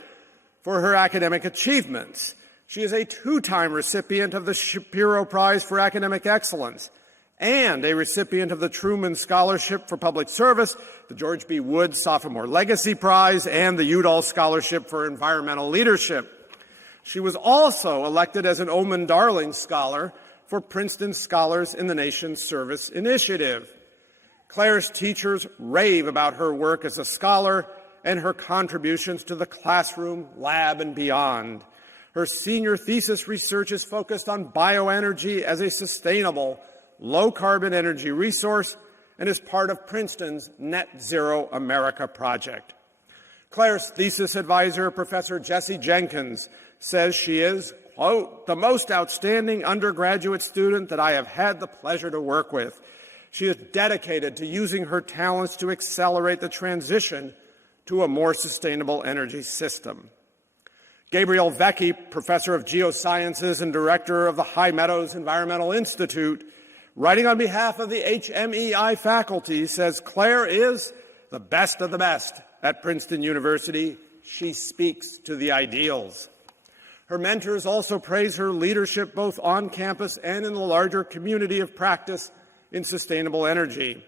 for her academic achievements. She is a two-time recipient of the Shapiro Prize for Academic Excellence and a recipient of the Truman Scholarship for Public Service, the George B. Woods Sophomore Legacy Prize, and the Udall Scholarship for Environmental Leadership. She was also elected as an Oman Darling Scholar for Princeton Scholars in the Nation's Service Initiative. Claire's teachers rave about her work as a scholar and her contributions to the classroom, lab, and beyond. Her senior thesis research is focused on bioenergy as a sustainable, low-carbon energy resource and is part of Princeton's Net Zero America project. Claire's thesis advisor, Professor Jessie Jenkins, says she is, quote, the most outstanding undergraduate student that I have had the pleasure to work with. She is dedicated to using her talents to accelerate the transition to a more sustainable energy system. Gabriel Vecchi, professor of geosciences and director of the High Meadows Environmental Institute, writing on behalf of the HMEI faculty, says Claire is the best of the best at Princeton University. She speaks to the ideals. Her mentors also praise her leadership both on campus and in the larger community of practice in sustainable energy.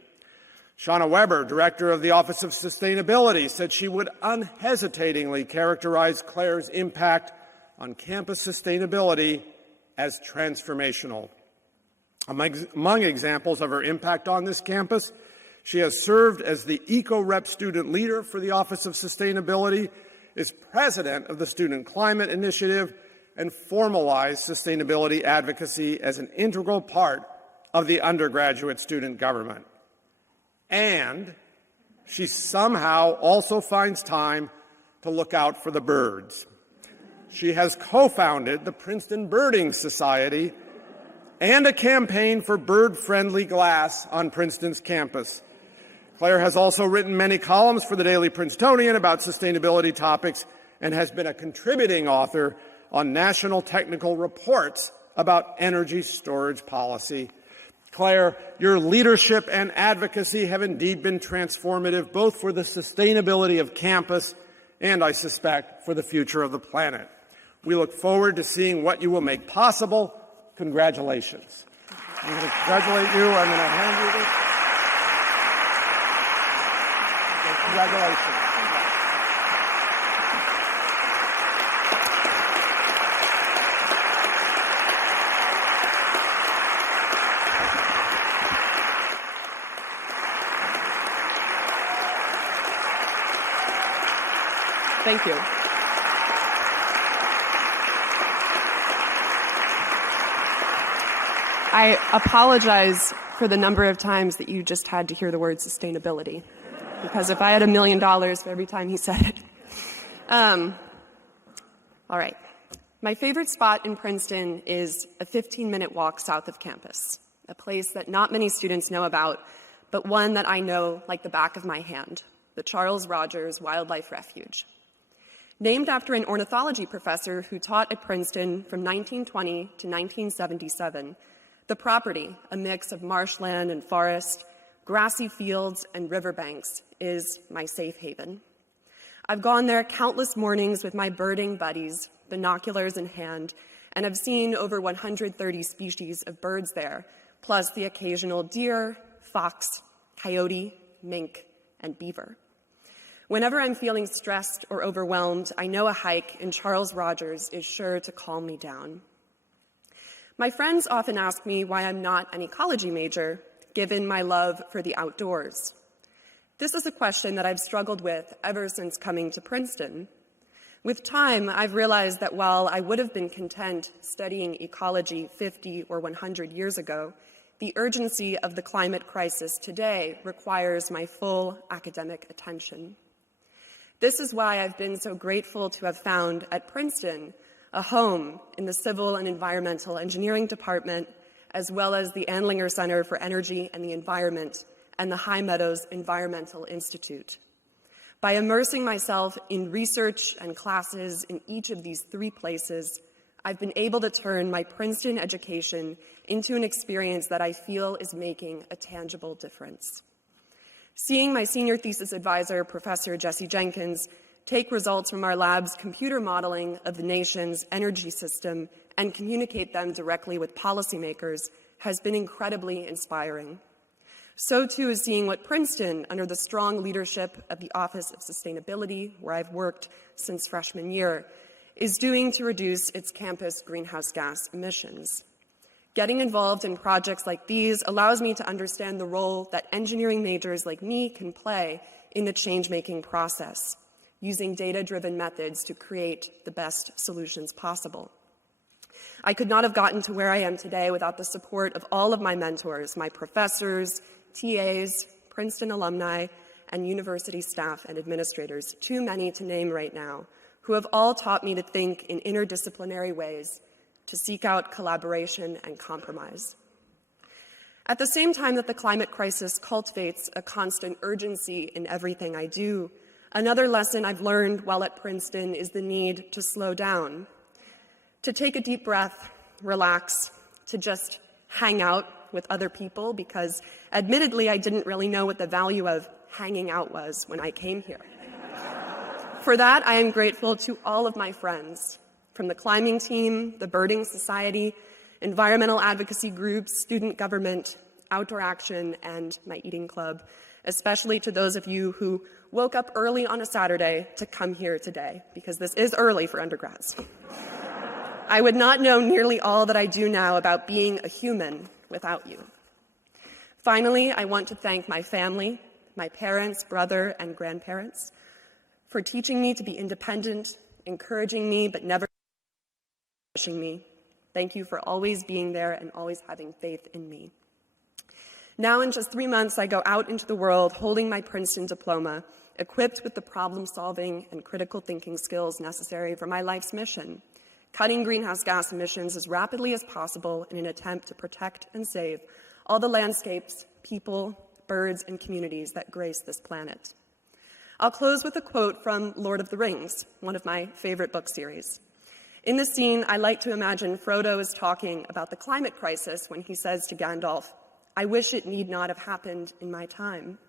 Shauna Weber, director of the Office of Sustainability, said she would unhesitatingly characterize Claire's impact on campus sustainability as transformational. Among examples of her impact on this campus, she has served as the EcoRep student leader for the Office of Sustainability, is president of the Student Climate Initiative, and formalized sustainability advocacy as an integral part of the undergraduate student government. And she somehow also finds time to look out for the birds. She has co-founded the Princeton Birding Society and a campaign for bird-friendly glass on Princeton's campus. Claire has also written many columns for the Daily Princetonian about sustainability topics and has been a contributing author on national technical reports about energy storage policy. Claire, your leadership and advocacy have indeed been transformative, both for the sustainability of campus and, I suspect, for the future of the planet. We look forward to seeing what you will make possible. Congratulations. I'm going to congratulate you. I'm going to hand you this. Okay, congratulations. Thank you. I apologize for the number of times that you just had to hear the word sustainability, because if I had $1 million for every time he said it. All right. My favorite spot in Princeton is a 15-minute walk south of campus, a place that not many students know about, but one that I know like the back of my hand, the Charles Rogers Wildlife Refuge. Named after an ornithology professor who taught at Princeton from 1920 to 1977, the property, a mix of marshland and forest, grassy fields and riverbanks, is my safe haven. I've gone there countless mornings with my birding buddies, binoculars in hand, and have seen over 130 species of birds there, plus the occasional deer, fox, coyote, mink, and beaver. Whenever I'm feeling stressed or overwhelmed, I know a hike in Charles Rogers is sure to calm me down. My friends often ask me why I'm not an ecology major, given my love for the outdoors. This is a question that I've struggled with ever since coming to Princeton. With time, I've realized that while I would have been content studying ecology 50 or 100 years ago, the urgency of the climate crisis today requires my full academic attention. This is why I've been so grateful to have found at Princeton a home in the Civil and Environmental Engineering Department, as well as the Andlinger Center for Energy and the Environment and the High Meadows Environmental Institute. By immersing myself in research and classes in each of these three places, I've been able to turn my Princeton education into an experience that I feel is making a tangible difference. Seeing my senior thesis advisor, Professor Jessie Jenkins, take results from our lab's computer modeling of the nation's energy system and communicate them directly with policymakers has been incredibly inspiring. So too is seeing what Princeton, under the strong leadership of the Office of Sustainability, where I've worked since freshman year, is doing to reduce its campus greenhouse gas emissions. Getting involved in projects like these allows me to understand the role that engineering majors like me can play in the change-making process, using data-driven methods to create the best solutions possible. I could not have gotten to where I am today without the support of all of my mentors, my professors, TAs, Princeton alumni, and university staff and administrators, too many to name right now, who have all taught me to think in interdisciplinary ways, to seek out collaboration and compromise. At the same time that the climate crisis cultivates a constant urgency in everything I do, another lesson I've learned while at Princeton is the need to slow down, to take a deep breath, relax, to just hang out with other people, because admittedly I didn't really know what the value of hanging out was when I came here. For that, I am grateful to all of my friends, from the climbing team, the birding society, environmental advocacy groups, student government, outdoor action, and my eating club, especially to those of you who woke up early on a Saturday to come here today, because this is early for undergrads. I would not know nearly all that I do now about being a human without you. Finally, I want to thank my family, my parents, brother, and grandparents, for teaching me to be independent, encouraging me, but never pushing me. Thank you for always being there and always having faith in me. Now, in just 3 months, I go out into the world holding my Princeton diploma, equipped with the problem-solving and critical thinking skills necessary for my life's mission, cutting greenhouse gas emissions as rapidly as possible in an attempt to protect and save all the landscapes, people, birds, and communities that grace this planet. I'll close with a quote from Lord of the Rings, one of my favorite book series. In this scene, I like to imagine Frodo is talking about the climate crisis when he says to Gandalf, "I wish it need not have happened in my time."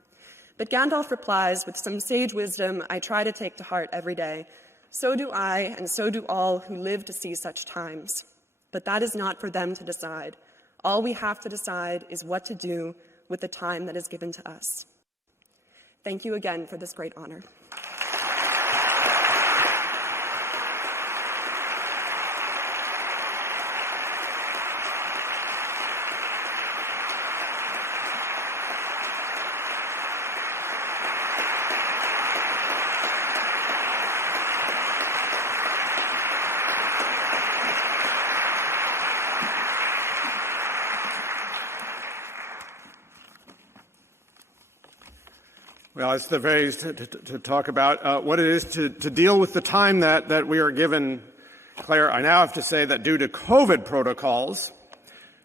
But Gandalf replies with some sage wisdom I try to take to heart every day, "So do I, and so do all who live to see such times. But that is not for them to decide. All we have to decide is what to do with the time that is given to us." Thank you again for this great honor. Well, it's the phrase to talk about what it is to deal with the time that we are given. Claire, I now have to say that due to COVID protocols,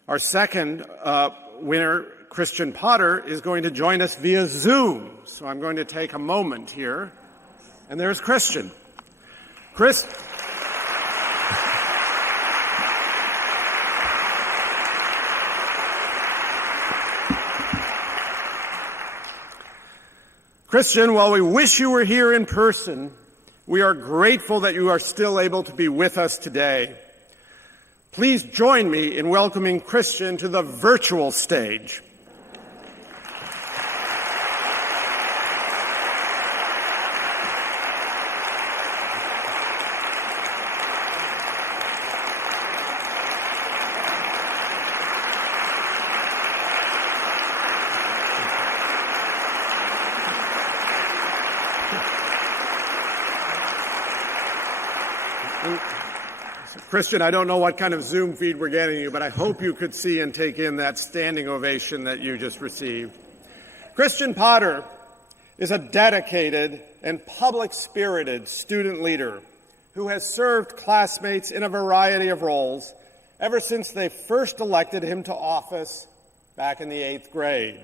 our second winner, Christian Potter, is going to join us via Zoom. So I'm going to take a moment here. And there's Christian. Christian, while we wish you were here in person, we are grateful that you are still able to be with us today. Please join me in welcoming Christian to the virtual stage. Christian, I don't know what kind of Zoom feed we're getting you, but I hope you could see and take in that standing ovation that you just received. Christian Potter is a dedicated and public-spirited student leader who has served classmates in a variety of roles ever since they first elected him to office back in the 8th grade.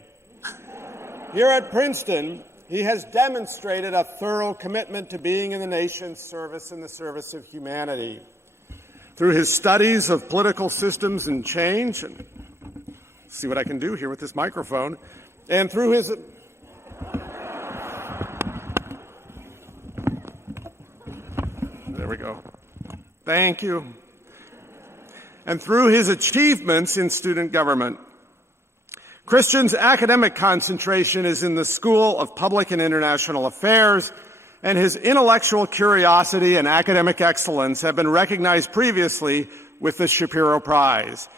Here at Princeton, he has demonstrated a thorough commitment to being in the nation's service and the service of humanity. Through his studies of political systems and change, and see what I can do here with this microphone, and through his there we go. Thank you. and through his achievements in student government. Christian's academic concentration is in the School of Public and International Affairs, and his intellectual curiosity and academic excellence have been recognized previously with the Shapiro Prize.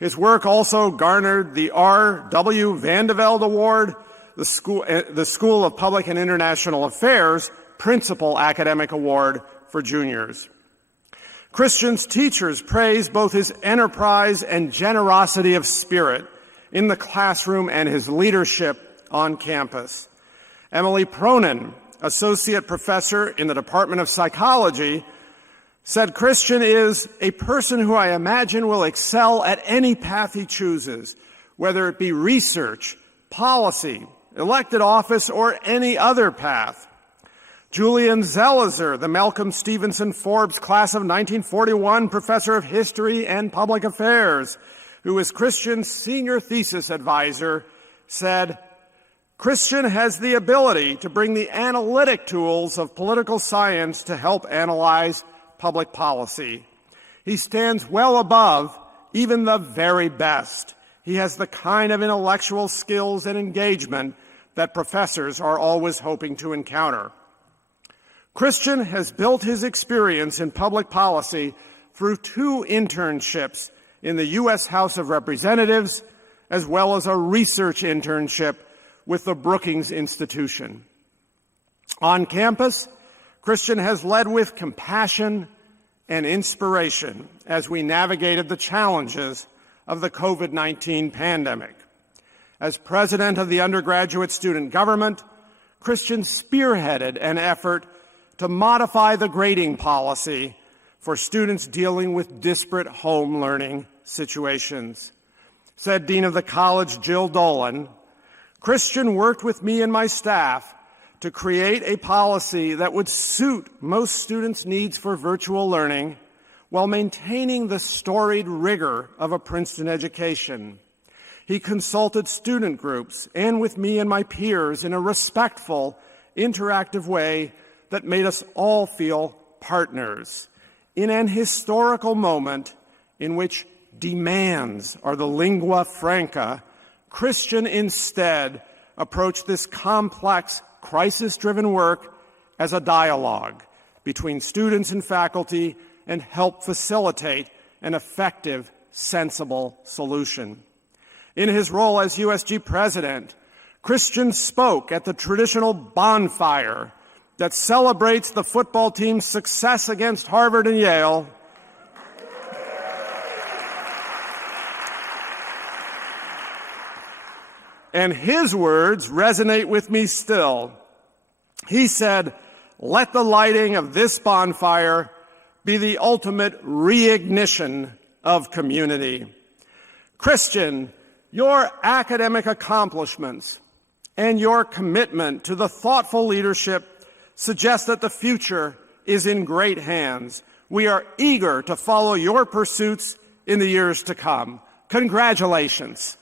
His work also garnered the R.W. Vandeveld Award, the School of Public and International Affairs Principal Academic Award for juniors. Christian's teachers praise both his enterprise and generosity of spirit in the classroom and his leadership on campus. Emily Pronin, associate professor in the Department of Psychology, said Christian is a person who I imagine will excel at any path he chooses, whether it be research, policy, elected office, or any other path. Julian Zelizer, the Malcolm Stevenson Forbes Class of 1941 Professor of History and Public Affairs, who is Christian's senior thesis advisor, said, Christian has the ability to bring the analytic tools of political science to help analyze public policy. He stands well above even the very best. He has the kind of intellectual skills and engagement that professors are always hoping to encounter. Christian has built his experience in public policy through 2 internships in the U.S. House of Representatives, as well as a research internship with the Brookings Institution. On campus, Christian has led with compassion and inspiration as we navigated the challenges of the COVID-19 pandemic. As president of the undergraduate student government, Christian spearheaded an effort to modify the grading policy for students dealing with disparate home learning situations. Said Dean of the College, Jill Dolan, Christian worked with me and my staff to create a policy that would suit most students' needs for virtual learning while maintaining the storied rigor of a Princeton education. He consulted student groups and with me and my peers in a respectful, interactive way that made us all feel partners in an historical moment in which demands are the lingua franca. Christian instead approached this complex, crisis-driven work as a dialogue between students and faculty and helped facilitate an effective, sensible solution. In his role as USG president, Christian spoke at the traditional bonfire that celebrates the football team's success against Harvard and Yale. And his words resonate with me still. He said, "Let the lighting of this bonfire be the ultimate reignition of community." Christian, your academic accomplishments and your commitment to the thoughtful leadership suggest that the future is in great hands. We are eager to follow your pursuits in the years to come. Congratulations.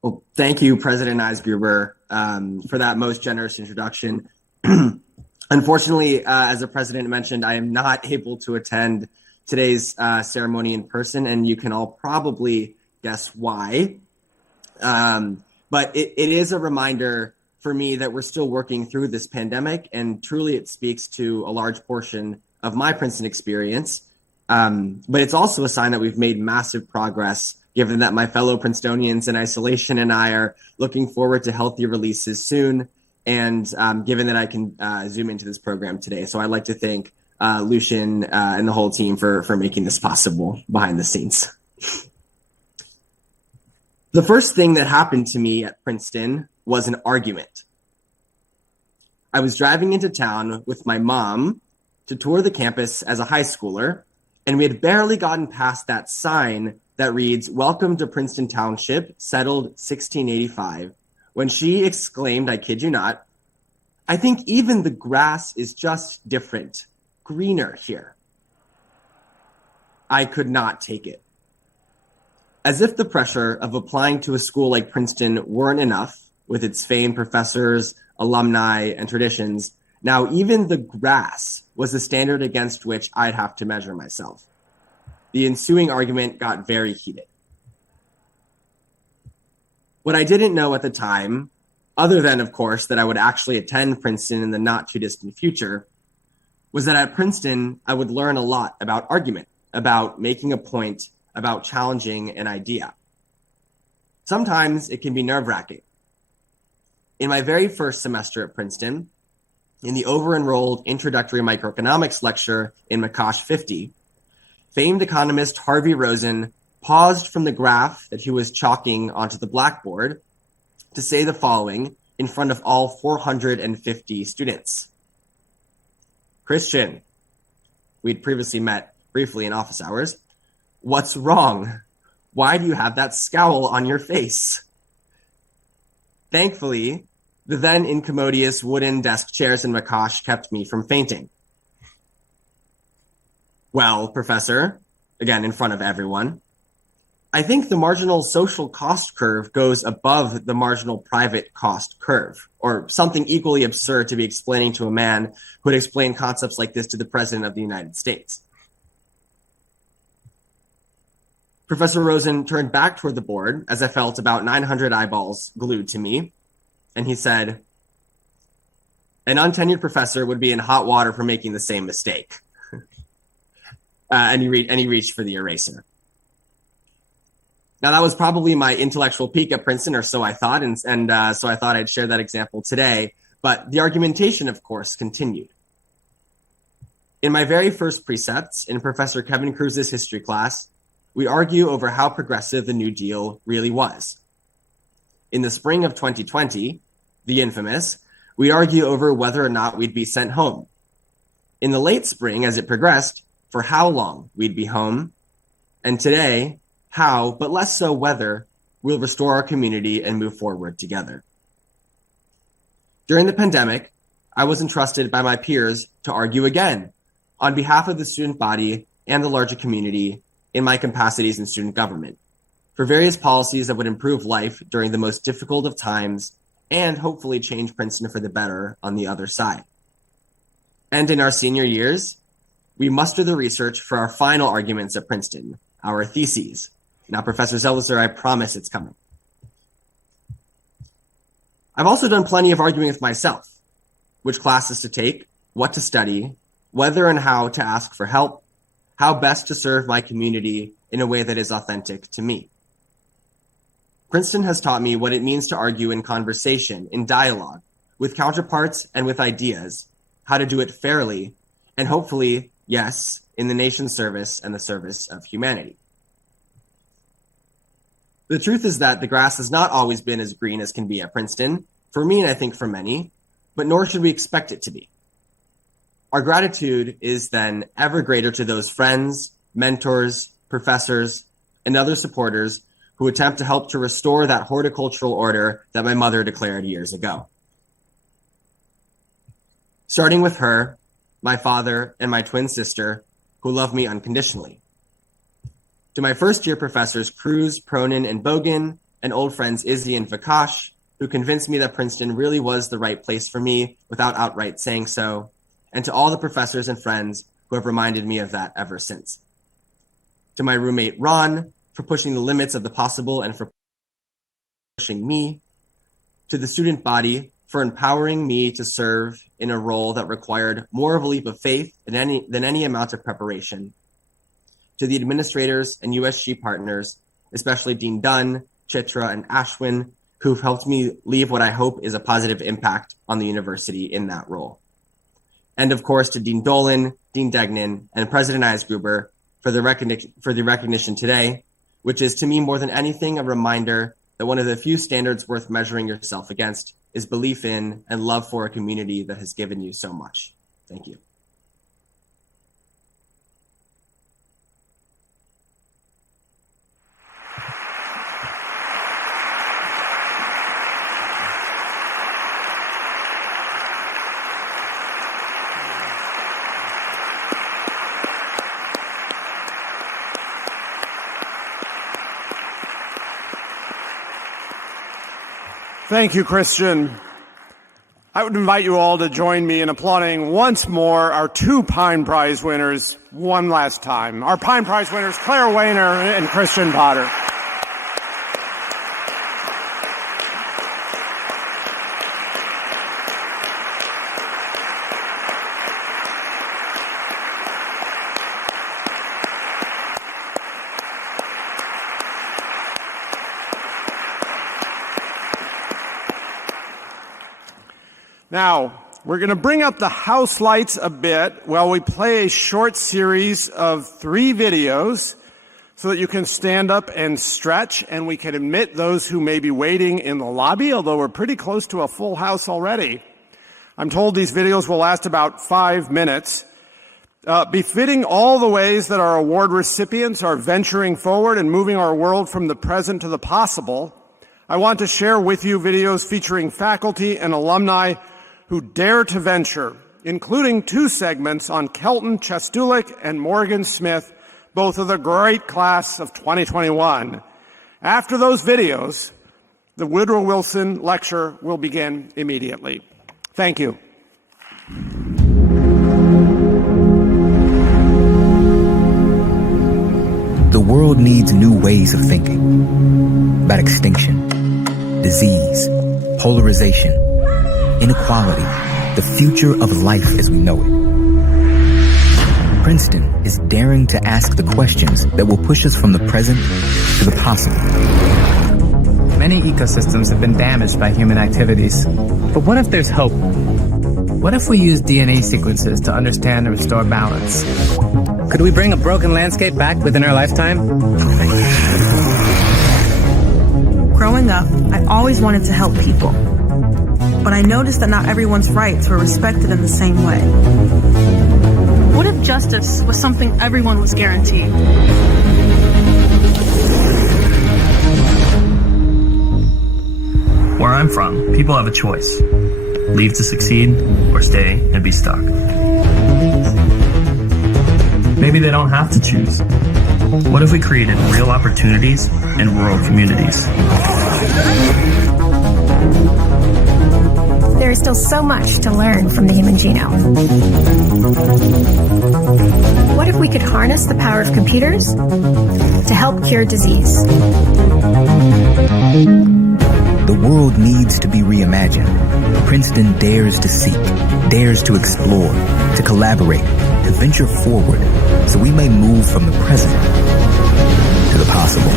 Well, thank you, President Eisgruber, for that most generous introduction. Unfortunately, as the president mentioned, I am not able to attend today's ceremony in person, and you can all probably guess why. But it is a reminder for me that we're still working through this pandemic, and truly it speaks to a large portion of my Princeton experience. But it's also a sign that we've made massive progress, given that my fellow Princetonians in isolation and I are looking forward to healthy releases soon, and given that I can zoom into this program today. So I'd like to thank Lucian and the whole team for making this possible behind the scenes. The first thing that happened to me at Princeton was an argument. I was driving into town with my mom to tour the campus as a high schooler, and we had barely gotten past that sign that reads, "Welcome to Princeton Township, settled 1685, when she exclaimed, I kid you not, "I think even the grass is just different, greener here." I could not take it. As if the pressure of applying to a school like Princeton weren't enough, with its famed professors, alumni, and traditions, now even the grass was the standard against which I'd have to measure myself. The ensuing argument got very heated. What I didn't know at the time, other than, of course, that I would actually attend Princeton in the not too distant future, was that at Princeton, I would learn a lot about argument, about making a point, about challenging an idea. Sometimes it can be nerve-wracking. In my very first semester at Princeton, in the over-enrolled introductory microeconomics lecture in Makosh 50, famed economist Harvey Rosen paused from the graph that he was chalking onto the blackboard to say the following in front of all 450 students. Christian, we'd previously met briefly in office hours. What's wrong? Why do you have that scowl on your face? Thankfully, the then incommodious wooden desk chairs in Makosh kept me from fainting. Well, Professor, again in front of everyone, I think the marginal social cost curve goes above the marginal private cost curve, or something equally absurd to be explaining to a man who would explain concepts like this to the President of the United States. Professor Rosen turned back toward the board as I felt about 900 eyeballs glued to me, and he said, an untenured professor would be in hot water for making the same mistake. And he reached for the eraser. Now, that was probably my intellectual peak at Princeton, or so I thought, and so I thought I'd share that example today. But the argumentation, of course, continued. In my very first precepts in Professor Kevin Cruz's history class, we argue over how progressive the New Deal really was. In the spring of 2020, the infamous, we argue over whether or not we'd be sent home. In the late spring, as it progressed, for how long we'd be home. And today, how, but less so whether, we'll restore our community and move forward together. During the pandemic, I was entrusted by my peers to argue again on behalf of the student body and the larger community in my capacities in student government for various policies that would improve life during the most difficult of times and hopefully change Princeton for the better on the other side. And in our senior years, we muster the research for our final arguments at Princeton, our theses. Now, Professor Zelizer, I promise it's coming. I've also done plenty of arguing with myself, which classes to take, what to study, whether and how to ask for help, how best to serve my community in a way that is authentic to me. Princeton has taught me what it means to argue in conversation, in dialogue, with counterparts and with ideas, how to do it fairly, and hopefully, yes, in the nation's service and the service of humanity. The truth is that the grass has not always been as green as can be at Princeton, for me and I think for many, but nor should we expect it to be. Our gratitude is then ever greater to those friends, mentors, professors, and other supporters who attempt to help to restore that horticultural order that my mother declared years ago. Starting with her, my father, and my twin sister, who love me unconditionally. To my first-year professors Cruz, Pronin, and Bogan, and old friends Izzy and Vikash, who convinced me that Princeton really was the right place for me without outright saying so, and to all the professors and friends who have reminded me of that ever since. To my roommate Ron, for pushing the limits of the possible and for pushing me. To the student body, for empowering me to serve in a role that required more of a leap of faith than any amount of preparation. To the administrators and USG partners, especially Dean Dunn, Chitra, and Ashwin, who've helped me leave what I hope is a positive impact on the university in that role. And of course, to Dean Dolan, Dean Degnan, and President Eisgruber for the recognition today, which is to me more than anything a reminder that one of the few standards worth measuring yourself against is belief in and love for a community that has given you so much. Thank you. Thank you, Christian. I would invite you all to join me in applauding once more our two Pyne Prize winners one last time. Our Pyne Prize winners, Claire Weiner and Christian Potter. Now, we're going to bring up the house lights a bit while we play a short series of 3 videos so that you can stand up and stretch, and we can admit those who may be waiting in the lobby, although we're pretty close to a full house already. I'm told these videos will last about 5 minutes. Befitting all the ways that our award recipients are venturing forward and moving our world from the present to the possible, I want to share with you videos featuring faculty and alumni who dare to venture, including 2 segments on Kelton Chestulik and Morgan Smith, both of the great class of 2021. After those videos, the Woodrow Wilson lecture will begin immediately. Thank you. The world needs new ways of thinking about extinction, disease, polarization, inequality, the future of life as we know it. Princeton is daring to ask the questions that will push us from the present to the possible. Many ecosystems have been damaged by human activities. But what if there's hope? What if we use DNA sequences to understand and restore balance? Could we bring a broken landscape back within our lifetime? Growing up, I always wanted to help people. But I noticed that not everyone's rights were respected in the same way. What if justice was something everyone was guaranteed? Where I'm from, people have a choice. Leave to succeed or stay and be stuck. Maybe they don't have to choose. What if we created real opportunities in rural communities? There is still so much to learn from the human genome. What if we could harness the power of computers to help cure disease? The world needs to be reimagined. Princeton dares to seek, dares to explore, to collaborate, to venture forward, so we may move from the present to the possible.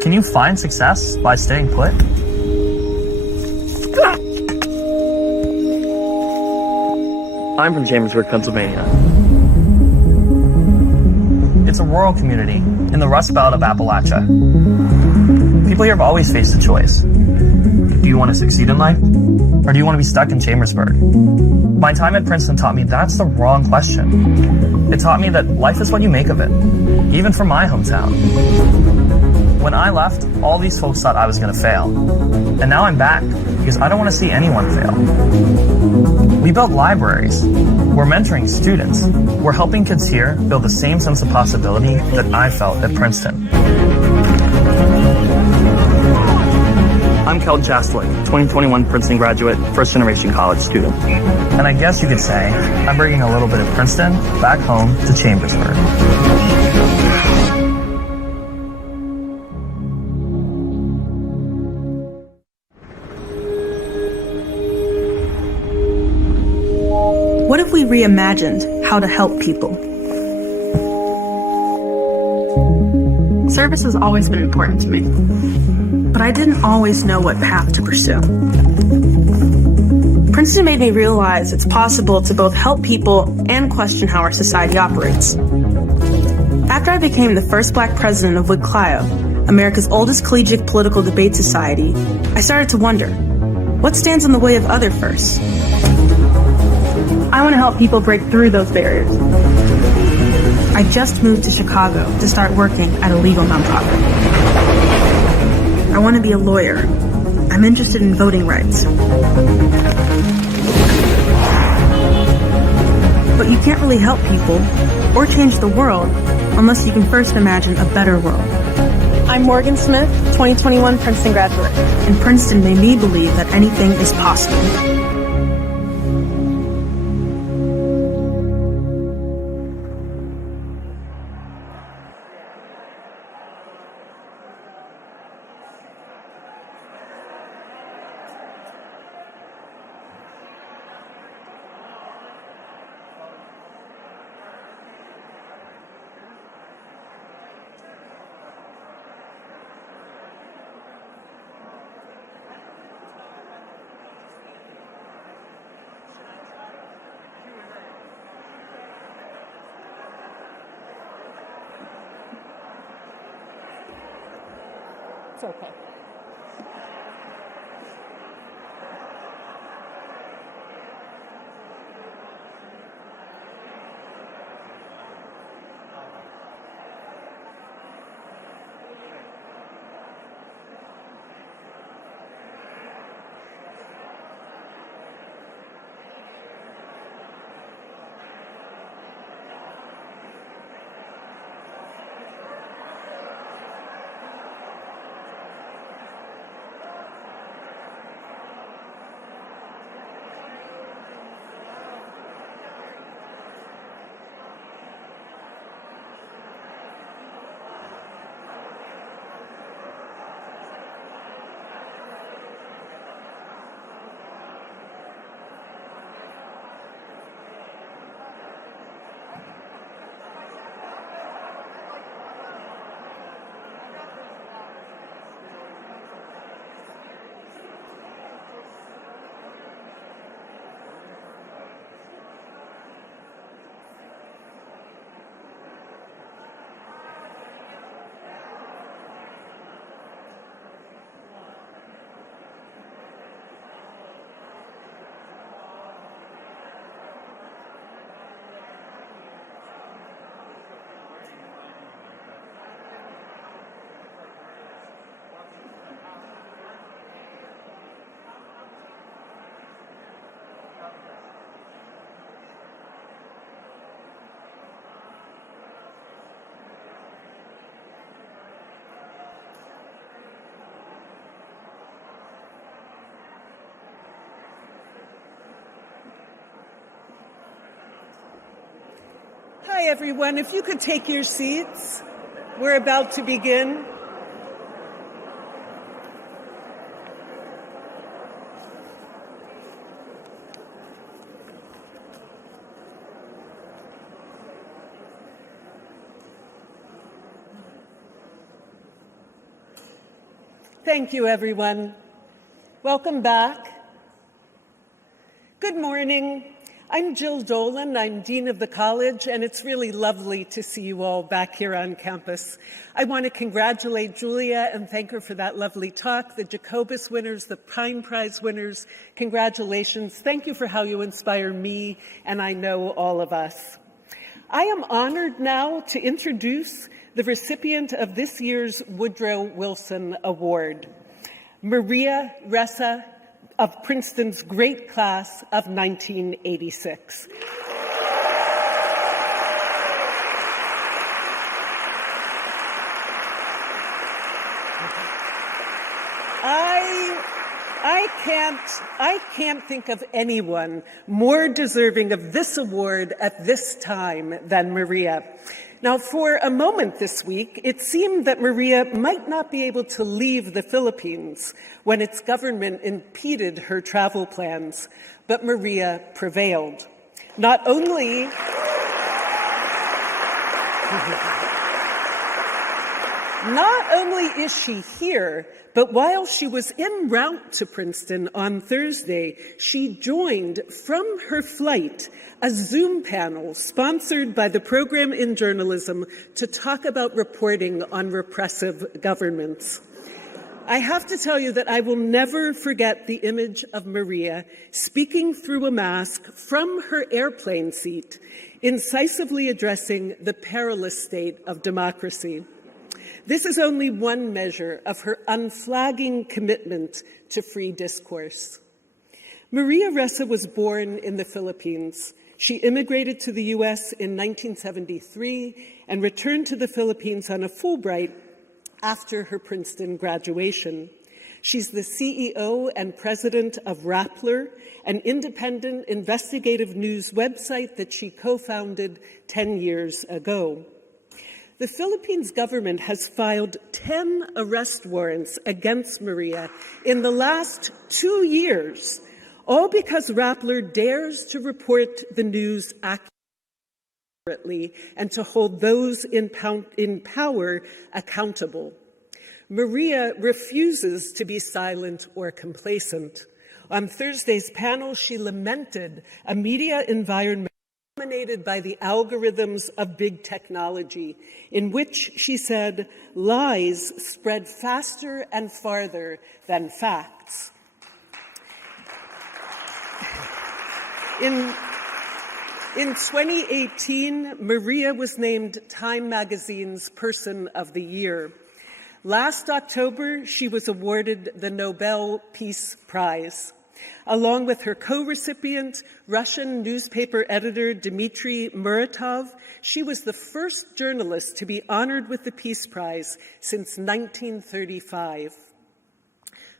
Can you find success by staying put? I'm from Chambersburg, Pennsylvania. It's a rural community in the Rust Belt of Appalachia. People here have always faced a choice. Do you want to succeed in life, or do you want to be stuck in Chambersburg? My time at Princeton taught me that's the wrong question. It taught me that life is what you make of it, even from my hometown. When I left, all these folks thought I was going to fail. And now I'm back because I don't want to see anyone fail. We built libraries. We're mentoring students. We're helping kids here build the same sense of possibility that I felt at Princeton. I'm Kelton Chestulik, 2021 Princeton graduate, first-generation college student. And I guess you could say I'm bringing a little bit of Princeton back home to Chambersburg. What if we reimagined how to help people? Service has always been important to me. But I didn't always know what path to pursue. Princeton made me realize it's possible to both help people and question how our society operates. After I became the first Black president of Wood Clio, America's oldest collegiate political debate society, I started to wonder, what stands in the way of other firsts? I want to help people break through those barriers. I just moved to Chicago to start working at a legal nonprofit. I want to be a lawyer. I'm interested in voting rights. But you can't really help people or change the world unless you can first imagine a better world. I'm Morgan Smith, 2021 Princeton graduate. And Princeton made me believe that anything is possible. It's okay. Hi, everyone. If you could take your seats, we're about to begin. Thank you, everyone. Welcome back. Good morning. I'm Jill Dolan. I'm Dean of the College, and it's really lovely to see you all back here on campus. I want to congratulate Julia and thank her for that lovely talk, the Jacobus winners, the Pyne Prize winners. Congratulations. Thank you for how you inspire me, and I know all of us. I am honored now to introduce the recipient of this year's Woodrow Wilson Award, Maria Ressa, of Princeton's great class of 1986. I can't think of anyone more deserving of this award at this time than Maria. Now, for a moment this week, it seemed that Maria might not be able to leave the Philippines when its government impeded her travel plans, but Maria prevailed. Not only is she here, but while she was en route to Princeton on Thursday, she joined from her flight a Zoom panel sponsored by the Program in Journalism to talk about reporting on repressive governments. I have to tell you that I will never forget the image of Maria speaking through a mask from her airplane seat, incisively addressing the perilous state of democracy. This is only one measure of her unflagging commitment to free discourse. Maria Ressa was born in the Philippines. She immigrated to the U.S. in 1973 and returned to the Philippines on a Fulbright after her Princeton graduation. She's the CEO and president of Rappler, an independent investigative news website that she co-founded 10 years ago. The Philippines government has filed 10 arrest warrants against Maria in the last 2 years, all because Rappler dares to report the news accurately and to hold those in power accountable. Maria refuses to be silent or complacent. On Thursday's panel, she lamented a media environment dominated by the algorithms of big technology, in which, she said, lies spread faster and farther than facts. In 2018, Maria was named Time magazine's Person of the Year. Last October, she was awarded the Nobel Peace Prize. Along with her co-recipient, Russian newspaper editor Dmitry Muratov, she was the first journalist to be honored with the Peace Prize since 1935.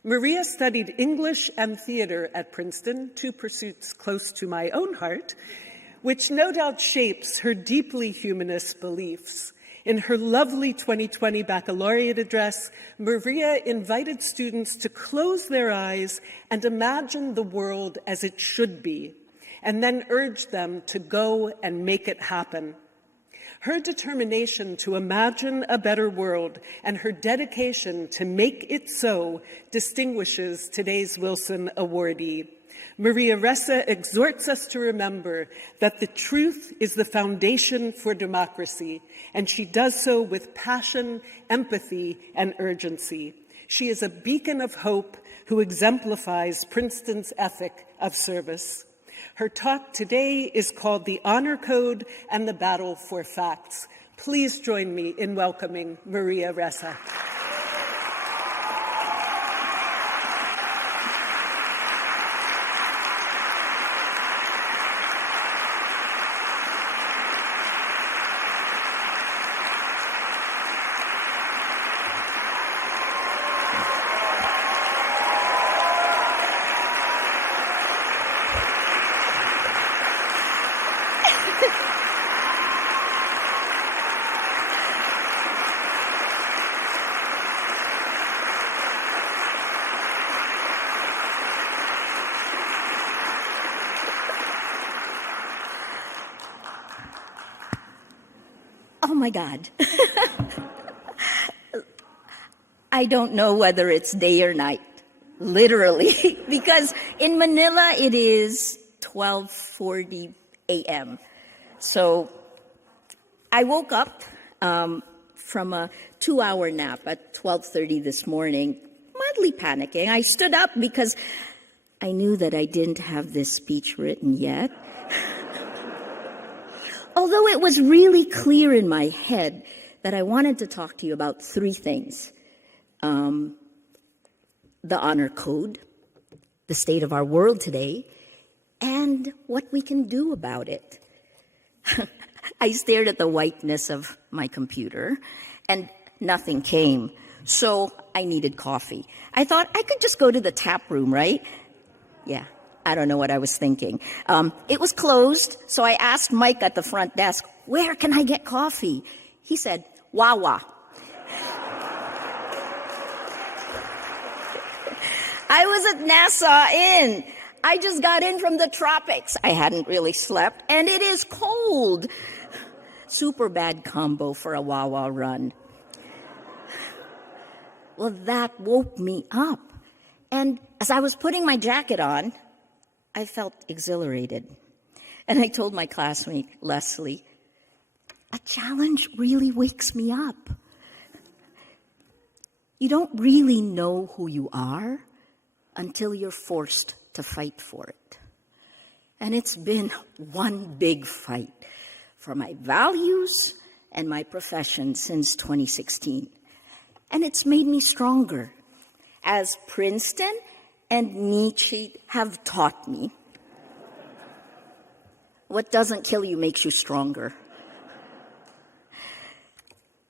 Maria studied English and theater at Princeton, two pursuits close to my own heart, which no doubt shapes her deeply humanist beliefs. In her lovely 2020 baccalaureate address, Maria invited students to close their eyes and imagine the world as it should be, and then urged them to go and make it happen. Her determination to imagine a better world and her dedication to make it so distinguishes today's Wilson awardee. Maria Ressa exhorts us to remember that the truth is the foundation for democracy, and she does so with passion, empathy, and urgency. She is a beacon of hope who exemplifies Princeton's ethic of service. Her talk today is called The Honor Code and the Battle for Facts. Please join me in welcoming Maria Ressa. Oh my God. I don't know whether it's day or night, literally, because in Manila it is 12:40 a.m. So I woke up from a 2-hour nap at 12:30 this morning, mildly panicking. I stood up because I knew that I didn't have this speech written yet. Although it was really clear in my head that I wanted to talk to you about 3 things. The honor code, the state of our world today, and what we can do about it. I stared at the whiteness of my computer, and nothing came. So I needed coffee. I thought I could just go to the tap room, right? Yeah. I don't know what I was thinking. It was closed, so I asked Mike at the front desk, where can I get coffee? He said, Wawa. I was at Nassau Inn. I just got in from the tropics. I hadn't really slept, and it is cold. Super bad combo for a Wawa run. Well, that woke me up. And as I was putting my jacket on, I felt exhilarated. And I told my classmate, Leslie, a challenge really wakes me up. You don't really know who you are until you're forced to fight for it. And it's been one big fight for my values and my profession since 2016. And it's made me stronger, as Princeton and Nietzsche have taught me. What doesn't kill you makes you stronger.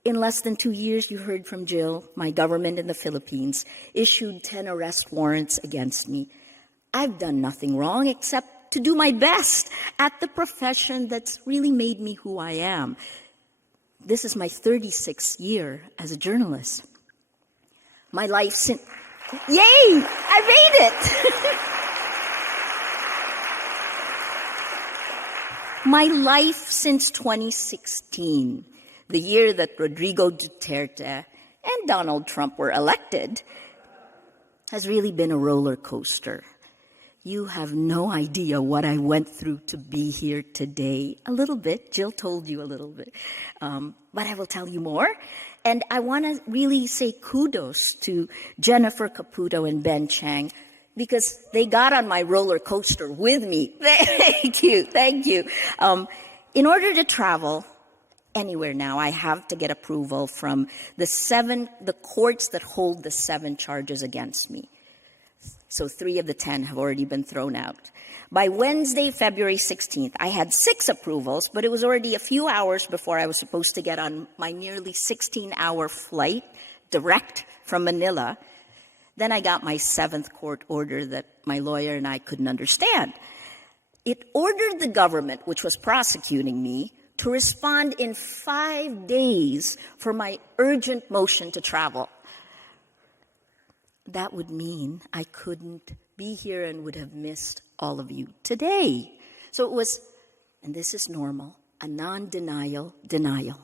In less than 2 years, you heard from Jill, my government in the Philippines issued 10 arrest warrants against me. I've done nothing wrong except to do my best at the profession that's really made me who I am. This is my 36th year as a journalist. My life since... Yay! I made it! My life since 2016, the year that Rodrigo Duterte and Donald Trump were elected, has really been a roller coaster. You have no idea what I went through to be here today. A little bit. Jill told you a little bit. But I will tell you more. And I want to really say kudos to Jennifer Caputo and Ben Chang, because they got on my roller coaster with me. Thank you. Thank you. In order to travel anywhere now, I have to get approval from the courts that hold the 7 charges against me. So 3 of the 10 have already been thrown out. By Wednesday, February 16th, I had 6 approvals, but it was already a few hours before I was supposed to get on my nearly 16-hour flight direct from Manila. Then I got my 7th court order that my lawyer and I couldn't understand. It ordered the government, which was prosecuting me, to respond in 5 days for my urgent motion to travel. That would mean I couldn't be here and would have missed all of you today. So it was, and this is normal, a non-denial denial.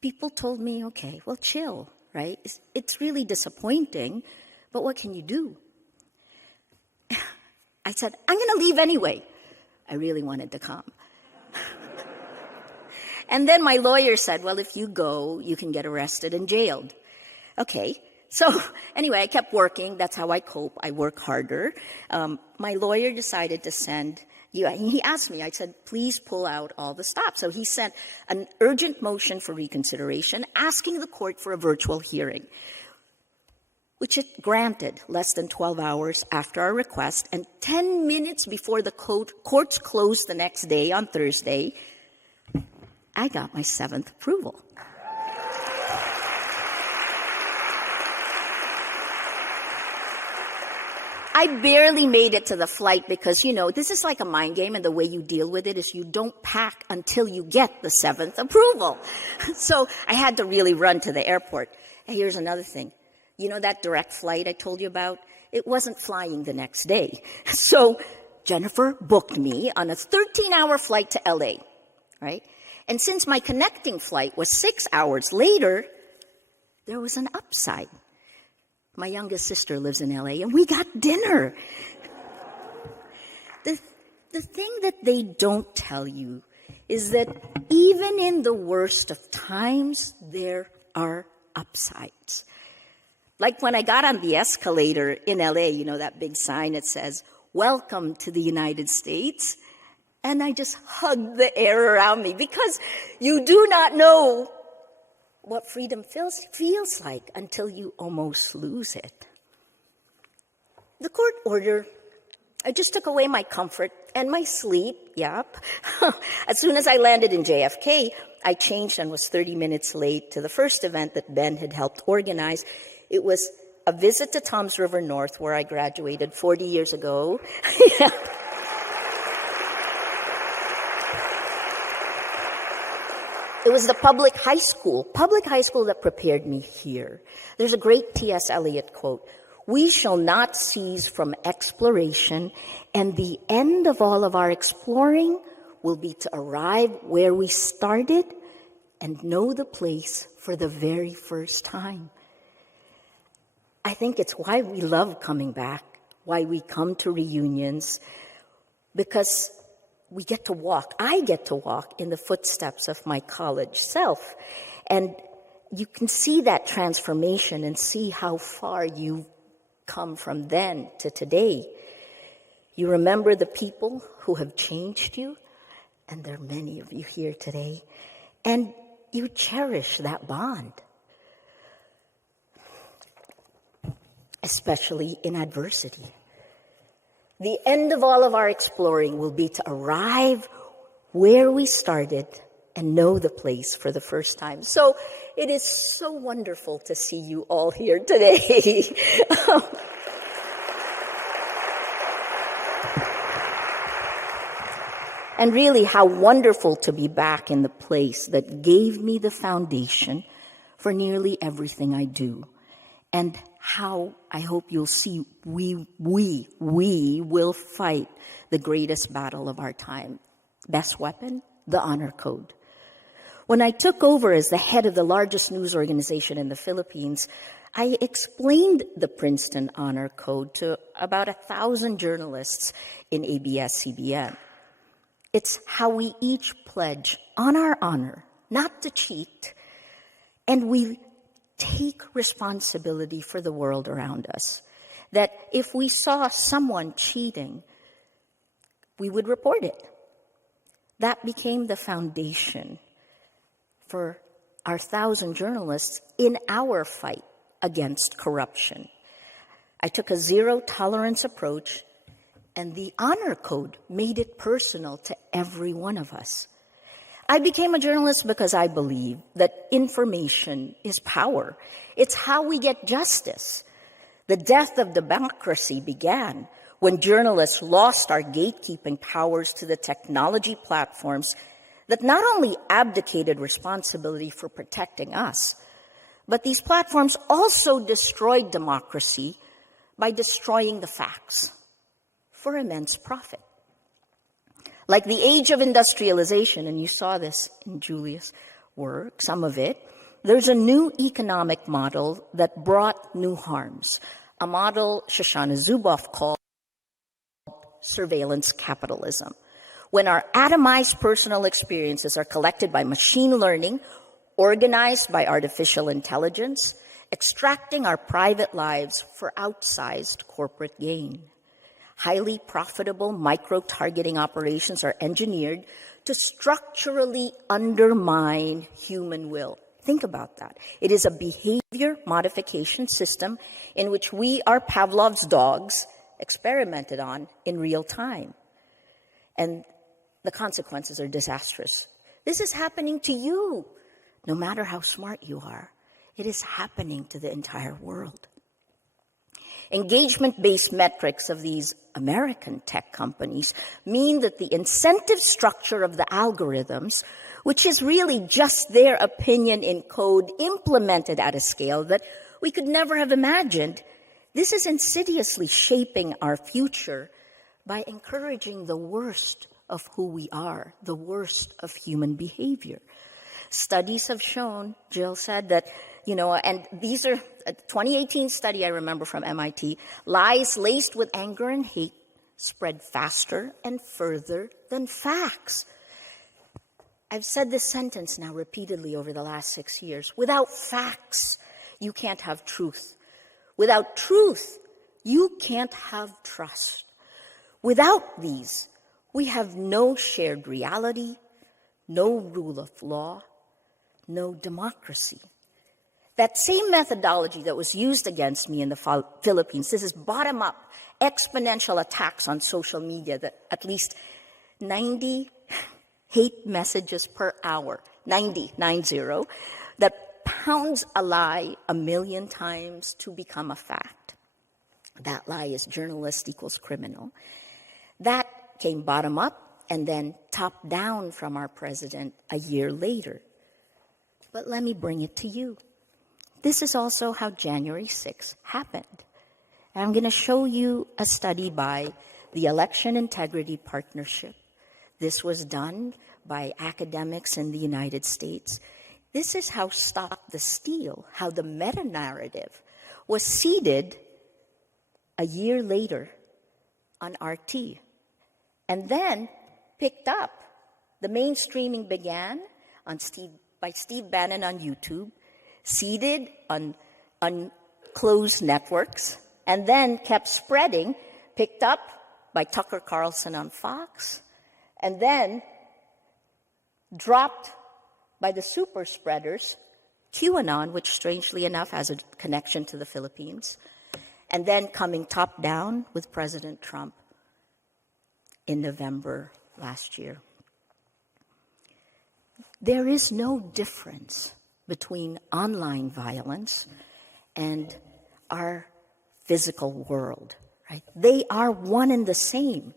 People told me, okay, well, chill, right? It's really disappointing, but what can you do? I said, I'm going to leave anyway. I really wanted to come. And then my lawyer said, well, if you go, you can get arrested and jailed. Okay. So anyway, I kept working. That's how I cope. I work harder. My lawyer decided to send, he asked me, I said, please pull out all the stops. So he sent an urgent motion for reconsideration asking the court for a virtual hearing, which it granted less than 12 hours after our request, and 10 minutes before the courts closed the next day on Thursday, I got my 7th approval. I barely made it to the flight because, this is like a mind game, and the way you deal with it is you don't pack until you get the 7th approval. So I had to really run to the airport. And here's another thing. That direct flight I told you about? It wasn't flying the next day. So Jennifer booked me on a 13-hour flight to LA, right? And since my connecting flight was 6 hours later, there was an upside. My youngest sister lives in LA, and we got dinner. The thing that they don't tell you is that even in the worst of times, there are upsides. Like when I got on the escalator in LA, that big sign that says, "Welcome to the United States." And I just hugged the air around me, because you do not know what freedom feels like until you almost lose it. The court order, I just took away my comfort and my sleep, yep. As soon as I landed in JFK, I changed and was 30 minutes late to the first event that Ben had helped organize. It was a visit to Toms River North, where I graduated 40 years ago. Yeah. It was the public high school that prepared me here. There's a great T.S. Eliot quote: "We shall not cease from exploration, and the end of all of our exploring will be to arrive where we started and know the place for the very first time." I think it's why we love coming back, why we come to reunions, because we get to walk. I get to walk in the footsteps of my college self. And you can see that transformation and see how far you've come from then to today. You remember the people who have changed you, and there are many of you here today, and you cherish that bond, especially in adversity. The end of all of our exploring will be to arrive where we started and know the place for the first time. So it is so wonderful to see you all here today. And really, how wonderful to be back in the place that gave me the foundation for nearly everything I do. And how I hope you'll see we will fight the greatest battle of our time. Best weapon, the honor code. When I took over as the head of the largest news organization in the Philippines, I explained the Princeton honor code to about 1,000 journalists in ABS-CBN. It's how we each pledge on our honor not to cheat, and we take responsibility for the world around us. That if we saw someone cheating, we would report it. That became the foundation for our 1,000 journalists in our fight against corruption. I took a zero-tolerance approach, and the honor code made it personal to every one of us. I became a journalist because I believe that information is power. It's how we get justice. The death of democracy began when journalists lost our gatekeeping powers to the technology platforms that not only abdicated responsibility for protecting us, but these platforms also destroyed democracy by destroying the facts for immense profit. Like the age of industrialization, and you saw this in Julia's work, some of it, there's a new economic model that brought new harms, a model Shoshana Zuboff called surveillance capitalism. When our atomized personal experiences are collected by machine learning, organized by artificial intelligence, extracting our private lives for outsized corporate gain. Highly profitable micro-targeting operations are engineered to structurally undermine human will. Think about that. It is a behavior modification system in which we are Pavlov's dogs experimented on in real time. And the consequences are disastrous. This is happening to you, no matter how smart you are. It is happening to the entire world. Engagement-based metrics of these American tech companies mean that the incentive structure of the algorithms, which is really just their opinion in code implemented at a scale that we could never have imagined, this is insidiously shaping our future by encouraging the worst of who we are, the worst of human behavior. Studies have shown, Jill said, that, and these are a 2018 study I remember from MIT, lies laced with anger and hate spread faster and further than facts. I've said this sentence now repeatedly over the last 6 years. Without facts, you can't have truth. Without truth, you can't have trust. Without these, we have no shared reality, no rule of law, no democracy. That same methodology that was used against me in the Philippines, this is bottom-up, exponential attacks on social media that at least 90 hate messages per hour, 90, that pounds a lie 1 million times to become a fact. That lie is journalist equals criminal. That came bottom up and then top down from our president a year later. But let me bring it to you. This is also how January 6th happened. And I'm going to show you a study by the Election Integrity Partnership. This was done by academics in the United States. This is how Stop the Steal, how the meta-narrative was seeded a year later on RT. And then picked up. The mainstreaming began by Steve Bannon on YouTube, seeded on closed networks, and then kept spreading, picked up by Tucker Carlson on Fox, and then dropped by the super spreaders, QAnon, which strangely enough has a connection to the Philippines, and then coming top down with President Trump in November last year. There is no difference between online violence and our physical world, right? They are one and the same.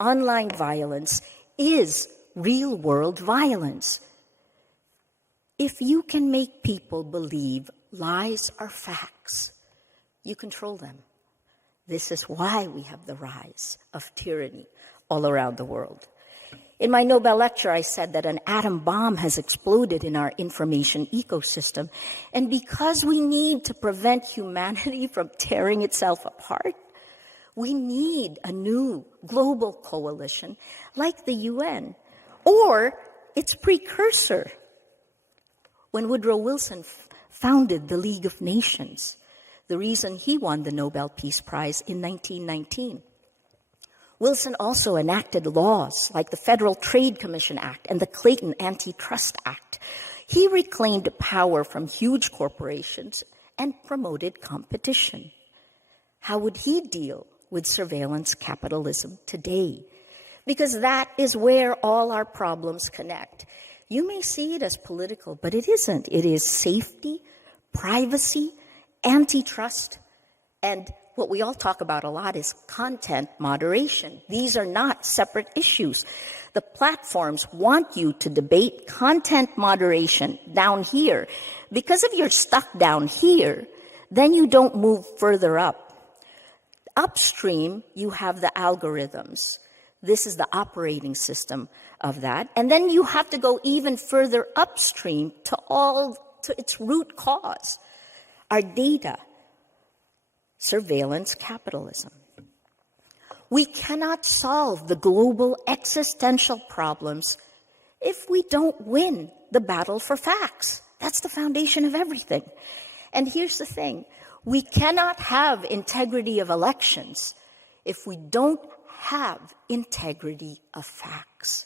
Online violence is real-world violence. If you can make people believe lies are facts, you control them. This is why we have the rise of tyranny all around the world. In my Nobel lecture, I said that an atom bomb has exploded in our information ecosystem, and because we need to prevent humanity from tearing itself apart, we need a new global coalition like the UN, or its precursor. When Woodrow Wilson founded the League of Nations, the reason he won the Nobel Peace Prize in 1919, Wilson also enacted laws like the Federal Trade Commission Act and the Clayton Antitrust Act. He reclaimed power from huge corporations and promoted competition. How would he deal with surveillance capitalism today? Because that is where all our problems connect. You may see it as political, but it isn't. It is safety, privacy, antitrust, and what we all talk about a lot is content moderation. These are not separate issues. The platforms want you to debate content moderation down here. Because if you're stuck down here, then you don't move further up. Upstream, you have the algorithms. This is the operating system of that. And then you have to go even further upstream to its root cause, our data. Surveillance capitalism. We cannot solve the global existential problems if we don't win the battle for facts. That's the foundation of everything. And here's the thing. We cannot have integrity of elections if we don't have integrity of facts.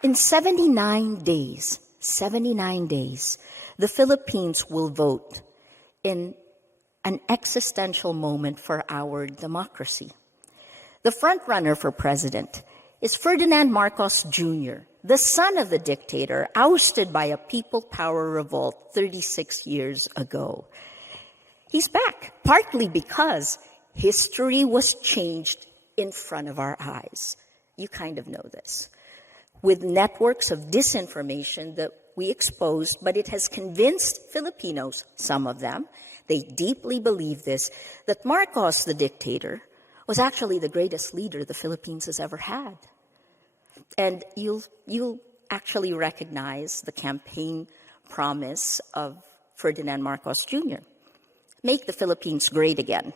In 79 days, the Philippines will vote in an existential moment for our democracy. The frontrunner for president is Ferdinand Marcos Jr., the son of the dictator ousted by a people power revolt 36 years ago. He's back, partly because history was changed in front of our eyes. You kind of know this. With networks of disinformation that we exposed, but it has convinced Filipinos, some of them, they deeply believe this, that Marcos, the dictator, was actually the greatest leader the Philippines has ever had. And you'll actually recognize the campaign promise of Ferdinand Marcos Jr. Make the Philippines great again.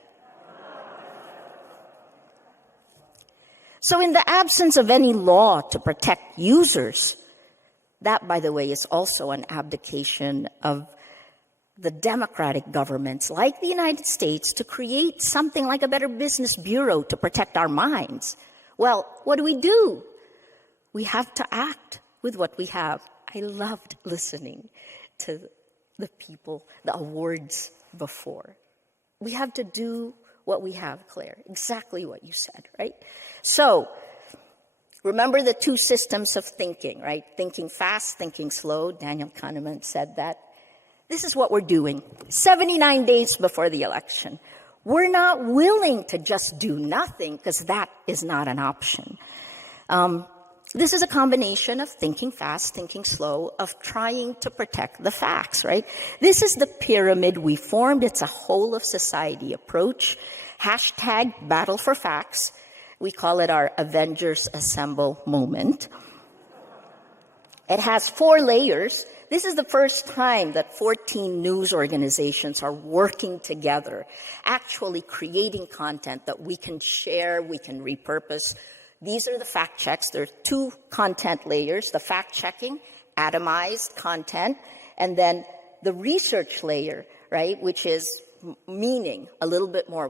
So in the absence of any law to protect users, that, by the way, is also an abdication of the democratic governments like the United States to create something like a Better Business Bureau to protect our minds. Well, what do? We have to act with what we have. I loved listening to the people, the awards before. We have to do what we have, Claire. Exactly what you said, right? So, remember the two systems of thinking, right? Thinking fast, thinking slow. Daniel Kahneman said that. This is what we're doing. 79 days before the election. We're not willing to just do nothing because that is not an option. This is a combination of thinking fast, thinking slow, of trying to protect the facts, right? This is the pyramid we formed. It's a whole of society approach. Hashtag battle for facts. We call it our Avengers Assemble moment. It has 4 layers. This is the first time that 14 news organizations are working together, actually creating content that we can share, we can repurpose. These are the fact checks. There are 2 content layers, the fact checking, atomized content, and then the research layer, right, which is meaning a little bit more.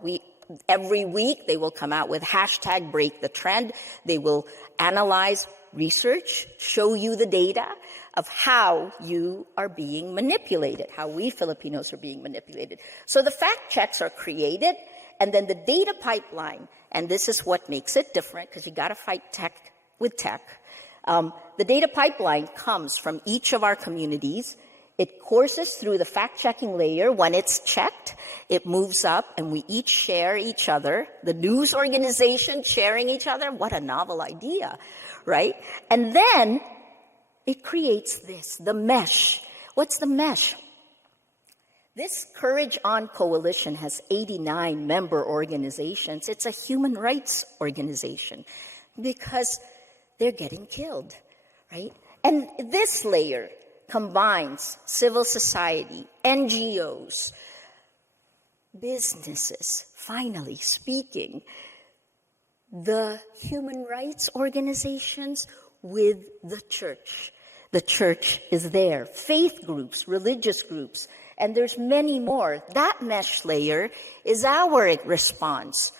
Every week they will come out with hashtag break the trend. They will analyze research, show you the data of how you are being manipulated, how we Filipinos are being manipulated. So the fact checks are created, and then the data pipeline, and this is what makes it different, because you got to fight tech with tech. The data pipeline comes from each of our communities. It courses through the fact-checking layer. When it's checked, it moves up, and we each share each other. The news organization sharing each other. What a novel idea, right? And then it creates this, the mesh. What's the mesh? This Courage On Coalition has 89 member organizations. It's a human rights organization because they're getting killed, right? And this layer combines civil society, NGOs, businesses, finally speaking, the human rights organizations with the church. The church is there. Faith groups, religious groups, and there's many more. That mesh layer is our response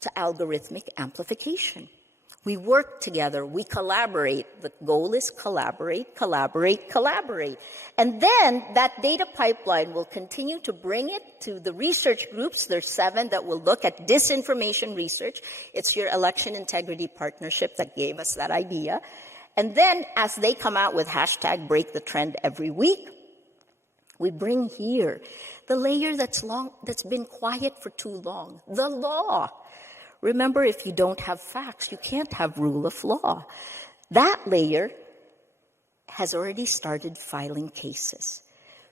to algorithmic amplification. We work together, we collaborate. The goal is collaborate, collaborate, collaborate. And then that data pipeline will continue to bring it to the research groups. There's 7 that will look at disinformation research. It's your election integrity partnership that gave us that idea. And then as they come out with hashtag break the trend every week, we bring here the layer that's been quiet for too long, the law. Remember, if you don't have facts, you can't have rule of law. That layer has already started filing cases.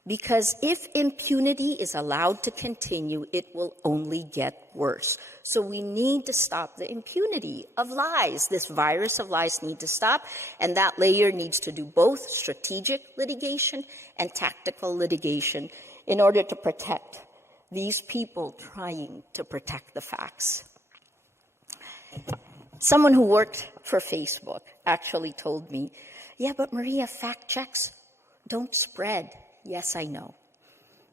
Because if impunity is allowed to continue, it will only get worse. So we need to stop the impunity of lies. This virus of lies needs to stop, and that layer needs to do both strategic litigation and tactical litigation in order to protect these people trying to protect the facts. Someone who worked for Facebook actually told me, yeah, but Maria, fact checks don't spread. Yes, I know.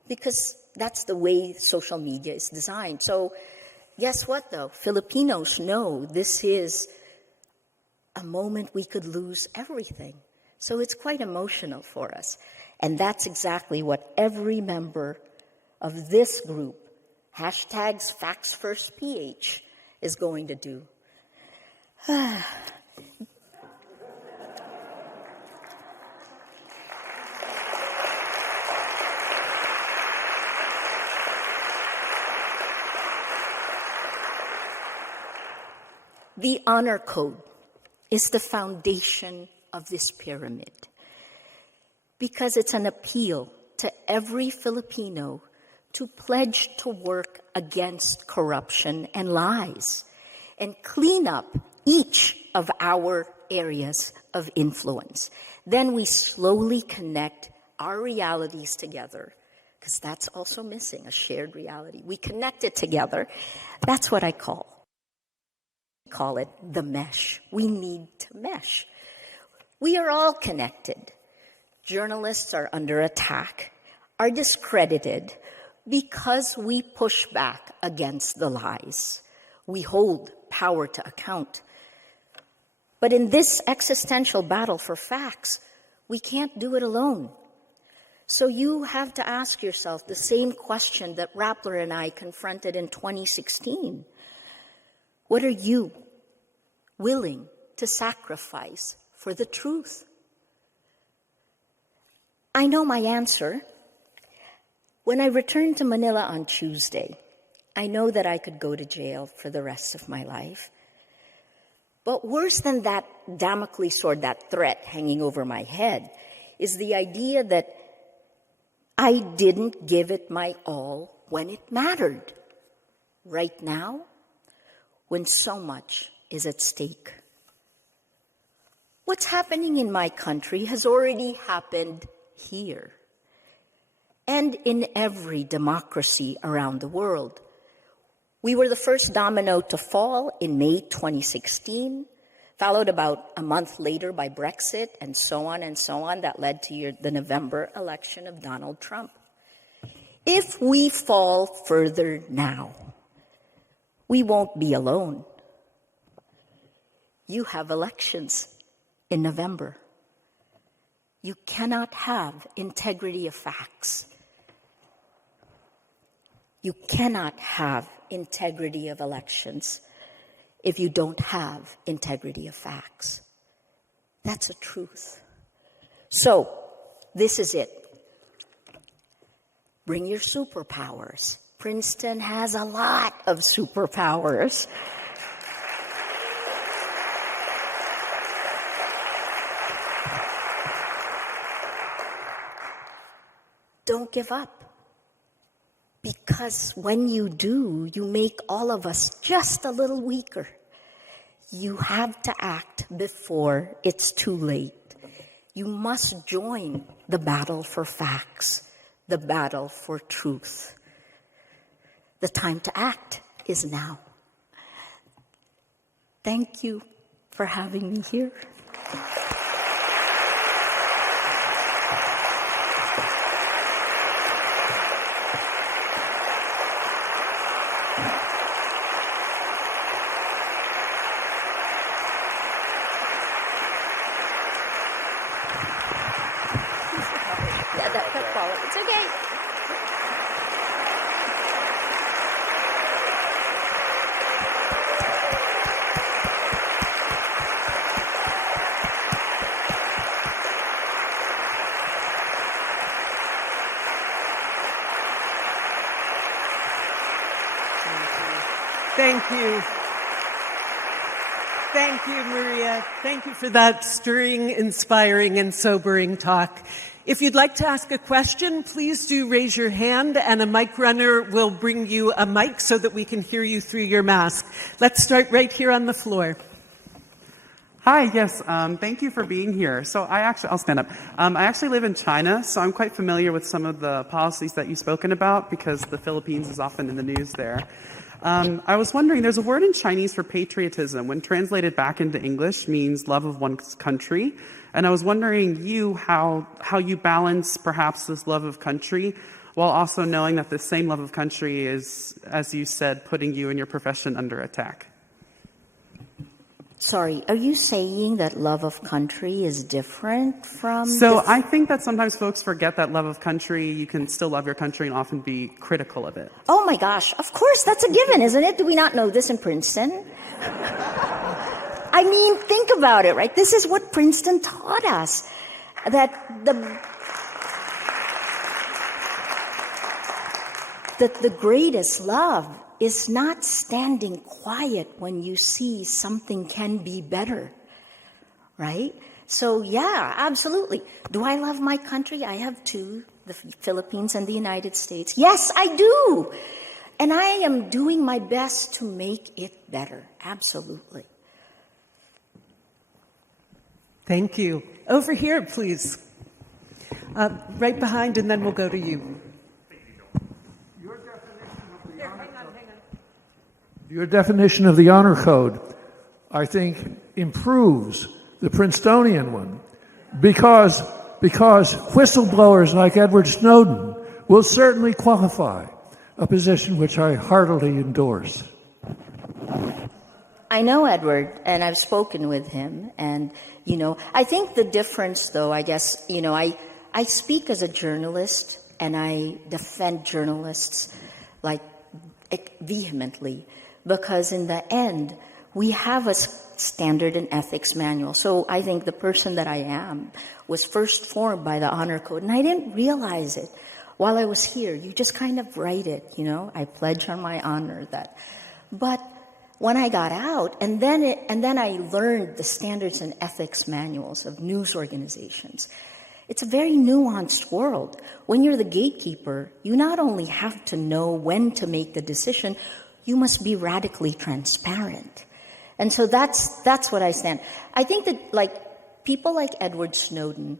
Because that's the way social media is designed. So guess what, though? Filipinos know this is a moment we could lose everything. So it's quite emotional for us. And that's exactly what every member of this group, hashtags FactsFirstPH, is going to do. The honor code is the foundation of this pyramid because it's an appeal to every Filipino to pledge to work against corruption and lies and clean up each of our areas of influence. Then we slowly connect our realities together, because that's also missing, a shared reality. We connect it together. That's what I call it the mesh. We need to mesh. We are all connected. Journalists are under attack, are discredited because we push back against the lies. We hold power to account. But in this existential battle for facts, we can't do it alone. So you have to ask yourself the same question that Rappler and I confronted in 2016. What are you willing to sacrifice for the truth? I know my answer. When I returned to Manila on Tuesday, I know that I could go to jail for the rest of my life. But worse than that Damocles sword, that threat hanging over my head, is the idea that I didn't give it my all when it mattered. Right now, when so much is at stake. What's happening in my country has already happened here. And in every democracy around the world. We were the first domino to fall in May 2016, followed about a month later by Brexit, and so on, that led to the November election of Donald Trump. If we fall further now, we won't be alone. You have elections in November. You cannot have integrity of facts. You cannot have integrity of elections if you don't have integrity of facts. That's a truth. So, this is it. Bring your superpowers. Princeton has a lot of superpowers. Don't give up. Because when you do, you make all of us just a little weaker. You have to act before it's too late. You must join the battle for facts, the battle for truth. The time to act is now. Thank you for having me here. It's okay. Thank you. Thank you, Maria. Thank you for that stirring, inspiring, and sobering talk. If you'd like to ask a question, please do raise your hand, and a mic runner will bring you a mic so that we can hear you through your mask. Let's start right here on the floor. Hi, yes, thank you for being here. So I'll stand up. I actually live in China, so I'm quite familiar with some of the policies that you've spoken about because the Philippines is often in the news there. I was wondering, there's a word in Chinese for patriotism, when translated back into English means love of one's country. And I was wondering how you balance perhaps this love of country while also knowing that the same love of country is, as you said, putting you and your profession under attack. Sorry, are you saying that love of country is different from... So I think that sometimes folks forget that love of country, you can still love your country and often be critical of it. Oh my gosh, of course, that's a given, isn't it? Do we not know this in Princeton? I mean, think about it, right? This is what Princeton taught us, that the greatest love is not standing quiet when you see something can be better, right? So yeah, absolutely. Do I love my country? I have two, the Philippines and the United States. Yes, I do. And I am doing my best to make it better. Absolutely. Thank you. Over here, please. Right behind, and then we'll go to you. Your definition of the honor code, I think, improves the Princetonian one because whistleblowers like Edward Snowden will certainly qualify, a position which I heartily endorse. I know Edward, and I've spoken with him, and, I think the difference, though, I guess, I speak as a journalist, and I defend journalists, vehemently, because in the end, we have a standard and ethics manual. So I think the person that I am was first formed by the honor code, and I didn't realize it while I was here. You just kind of write it, I pledge on my honor that. But when I got out, and then I learned the standards and ethics manuals of news organizations. It's a very nuanced world. When you're the gatekeeper, you not only have to know when to make the decision, you must be radically transparent. And so that's what I stand. I think that people like Edward Snowden,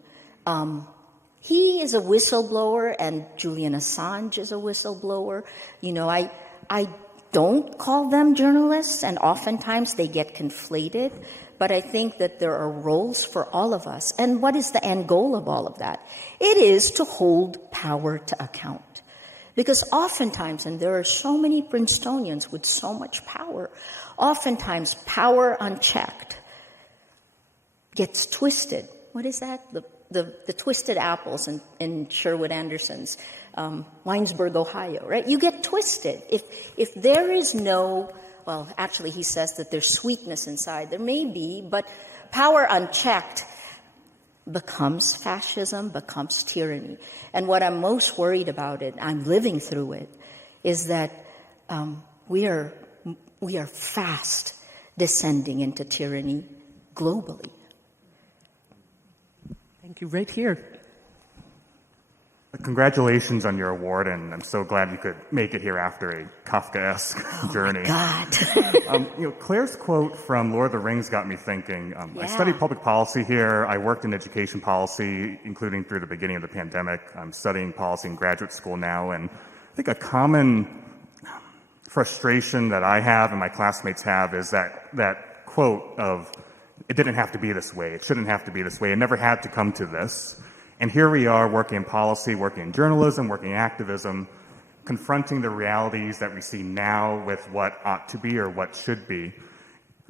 he is a whistleblower, and Julian Assange is a whistleblower. I don't call them journalists, and oftentimes they get conflated. But I think that there are roles for all of us. And what is the end goal of all of that? It is to hold power to account. Because oftentimes, and there are so many Princetonians with so much power, oftentimes power unchecked gets twisted. What is that? The twisted apples in Sherwood Anderson's Winesburg, Ohio, right? You get twisted. If there is no, well, actually he says that there's sweetness inside. There may be, but power unchecked becomes fascism, becomes tyranny. And what I'm most worried about, I'm living through it, is that we are fast descending into tyranny globally. Thank you. Right here. Congratulations on your award, and I'm so glad you could make it here after a Kafkaesque journey. God. Claire's quote from Lord of the Rings got me thinking. I studied public policy here. I worked in education policy, including through the beginning of the pandemic. I'm studying policy in graduate school now, and I think a common frustration that I have and my classmates have is that quote of, it didn't have to be this way. It shouldn't have to be this way. It never had to come to this. And here we are working in policy, working in journalism, working in activism, confronting the realities that we see now with what ought to be or what should be.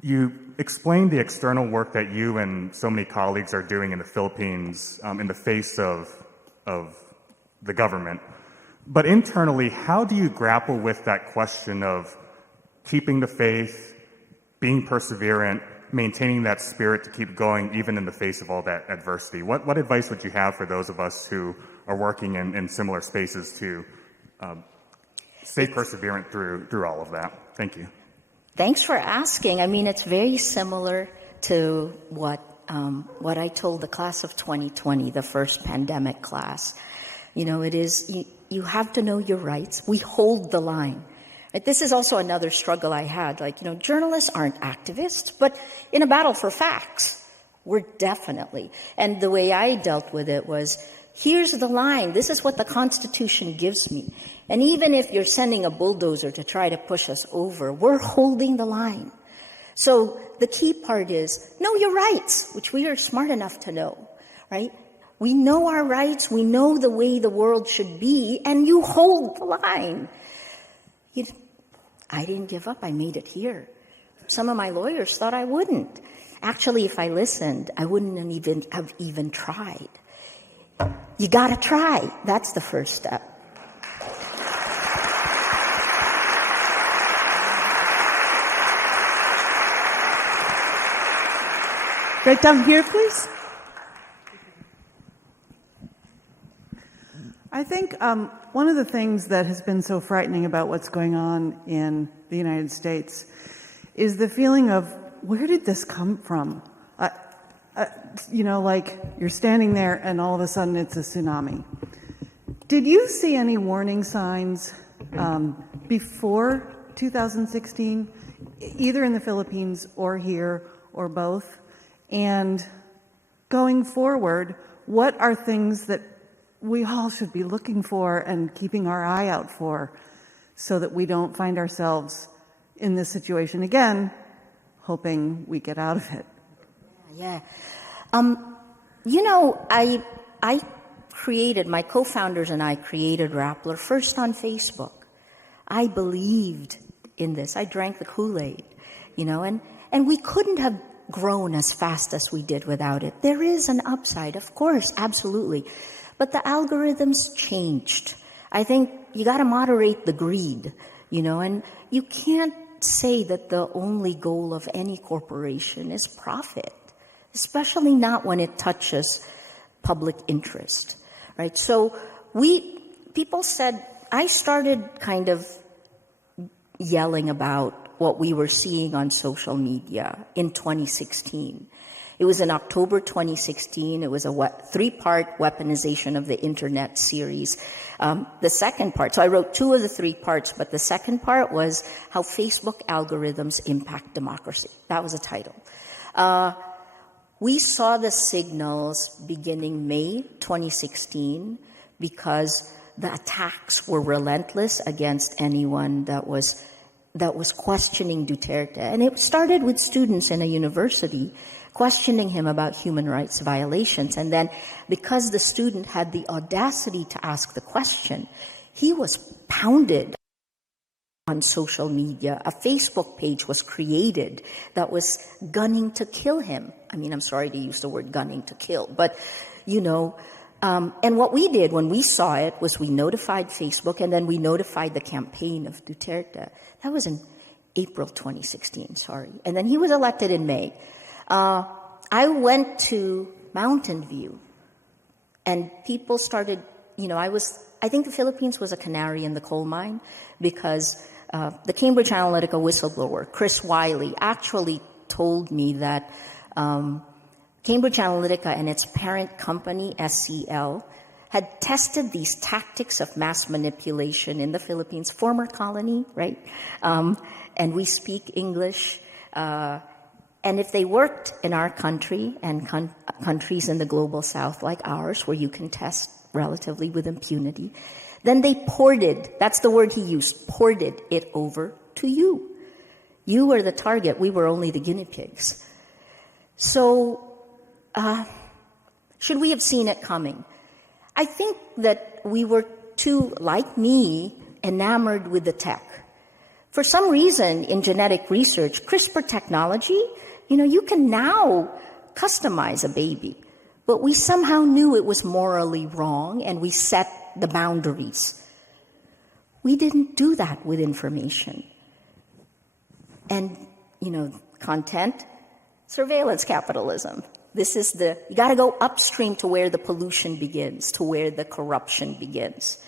You explained the external work that you and so many colleagues are doing in the Philippines in the face of the government. But internally, how do you grapple with that question of keeping the faith, being perseverant, maintaining that spirit to keep going even in the face of all that adversity? What advice would you have for those of us who are working in similar spaces to stay perseverant through all of that? Thank you. Thanks for asking. I mean, it's very similar to what I told the class of 2020, the first pandemic class. It is, you have to know your rights. We hold the line. This is also another struggle I had. Journalists aren't activists, but in a battle for facts, we're definitely. And the way I dealt with it was, here's the line. This is what the Constitution gives me. And even if you're sending a bulldozer to try to push us over, we're holding the line. So the key part is know your rights, which we are smart enough to know, right? We know our rights. We know the way the world should be, and you hold the line. I didn't give up. I made it here. Some of my lawyers thought I wouldn't. Actually, if I listened, I wouldn't have even tried. You got to try. That's the first step. Right down here, please. I think one of the things that has been so frightening about what's going on in the United States is the feeling of, where did this come from? Like you're standing there and all of a sudden it's a tsunami. Did you see any warning signs before 2016, either in the Philippines or here or both? And going forward, what are things that we all should be looking for and keeping our eye out for so that we don't find ourselves in this situation again, hoping we get out of it? Yeah. I created, my co-founders and I created Rappler first on Facebook. I believed in this. I drank the Kool-Aid, and we couldn't have grown as fast as we did without it. There is an upside, of course, absolutely. But the algorithms changed. I think you got to moderate the greed, and you can't say that the only goal of any corporation is profit, especially not when it touches public interest, right? So people said, I started kind of yelling about what we were seeing on social media in 2016. It was in October 2016. It was a three-part weaponization of the internet series. The second part, so I wrote two of the three parts, but the second part was how Facebook algorithms impact democracy. That was the title. We saw the signals beginning May 2016 because the attacks were relentless against anyone that was questioning Duterte. And it started with students in a university questioning him about human rights violations. And then because the student had the audacity to ask the question, he was pounded on social media. A Facebook page was created that was gunning to kill him. I mean, I'm sorry to use the word gunning to kill, but, and what we did when we saw it was we notified Facebook, and then we notified the campaign of Duterte. That was in April 2016, sorry. And then he was elected in May. I went to Mountain View, and people started, I think the Philippines was a canary in the coal mine, because the Cambridge Analytica whistleblower, Chris Wiley, actually told me that Cambridge Analytica and its parent company, SCL, had tested these tactics of mass manipulation in the Philippines, former colony, right? And we speak English. And if they worked in our country and countries in the global south like ours, where you can test relatively with impunity, then they ported, that's the word he used, ported it over to you. You were the target, we were only the guinea pigs. So, should we have seen it coming? I think that we were too, like me, enamored with the tech. For some reason, in genetic research, CRISPR technology, you can now customize a baby. But we somehow knew it was morally wrong, and we set the boundaries. We didn't do that with information. And, content, surveillance capitalism. This is you gotta go upstream to where the pollution begins, to where the corruption begins.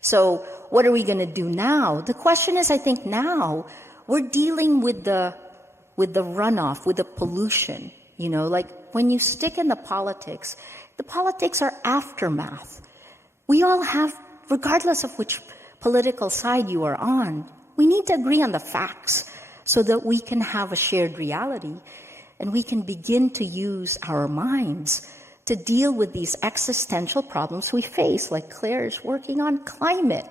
So what are we gonna do now? The question is, I think now, we're dealing with the runoff, with the pollution, like when you stick in the politics are aftermath. We all have, regardless of which political side you are on, we need to agree on the facts so that we can have a shared reality and we can begin to use our minds to deal with these existential problems we face, like Claire's working on climate,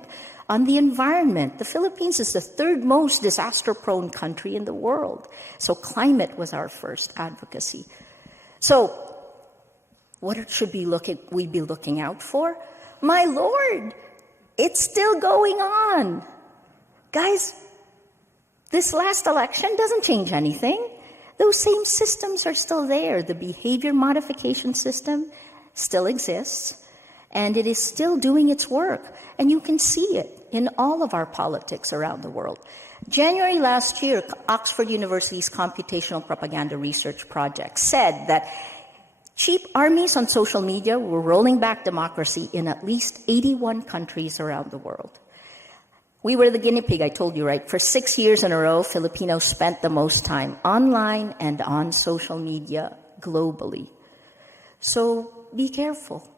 on the environment. The Philippines is the third most disaster-prone country in the world. So climate was our first advocacy. So what should we be looking out for? My Lord, it's still going on. Guys, this last election doesn't change anything. Those same systems are still there. The behavior modification system still exists, and it is still doing its work. And you can see it in all of our politics around the world. January last year, Oxford University's Computational Propaganda Research Project said that cheap armies on social media were rolling back democracy in at least 81 countries around the world. We were the guinea pig, I told you, right? For 6 years in a row, Filipinos spent the most time online and on social media globally. So be careful.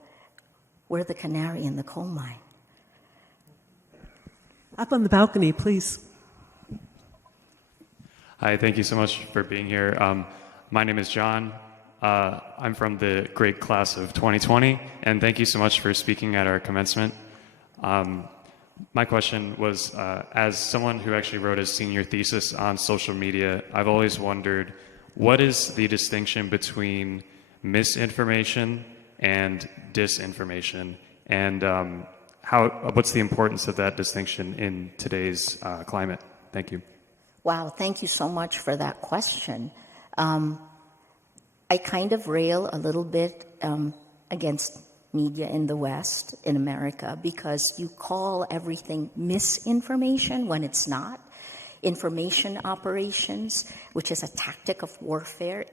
We're the canary in the coal mine. Up on the balcony, please. Hi, thank you so much for being here. My name is John. I'm from the great class of 2020, and thank you so much for speaking at our commencement. My question was, as someone who actually wrote a senior thesis on social media, I've always wondered, what is the distinction between misinformation and disinformation, and what's the importance of that distinction in today's climate? Thank you. Wow, thank you so much for that question. I kind of rail a little bit against media in the West, in America, because you call everything misinformation when it's not. Information operations, which is a tactic of warfare,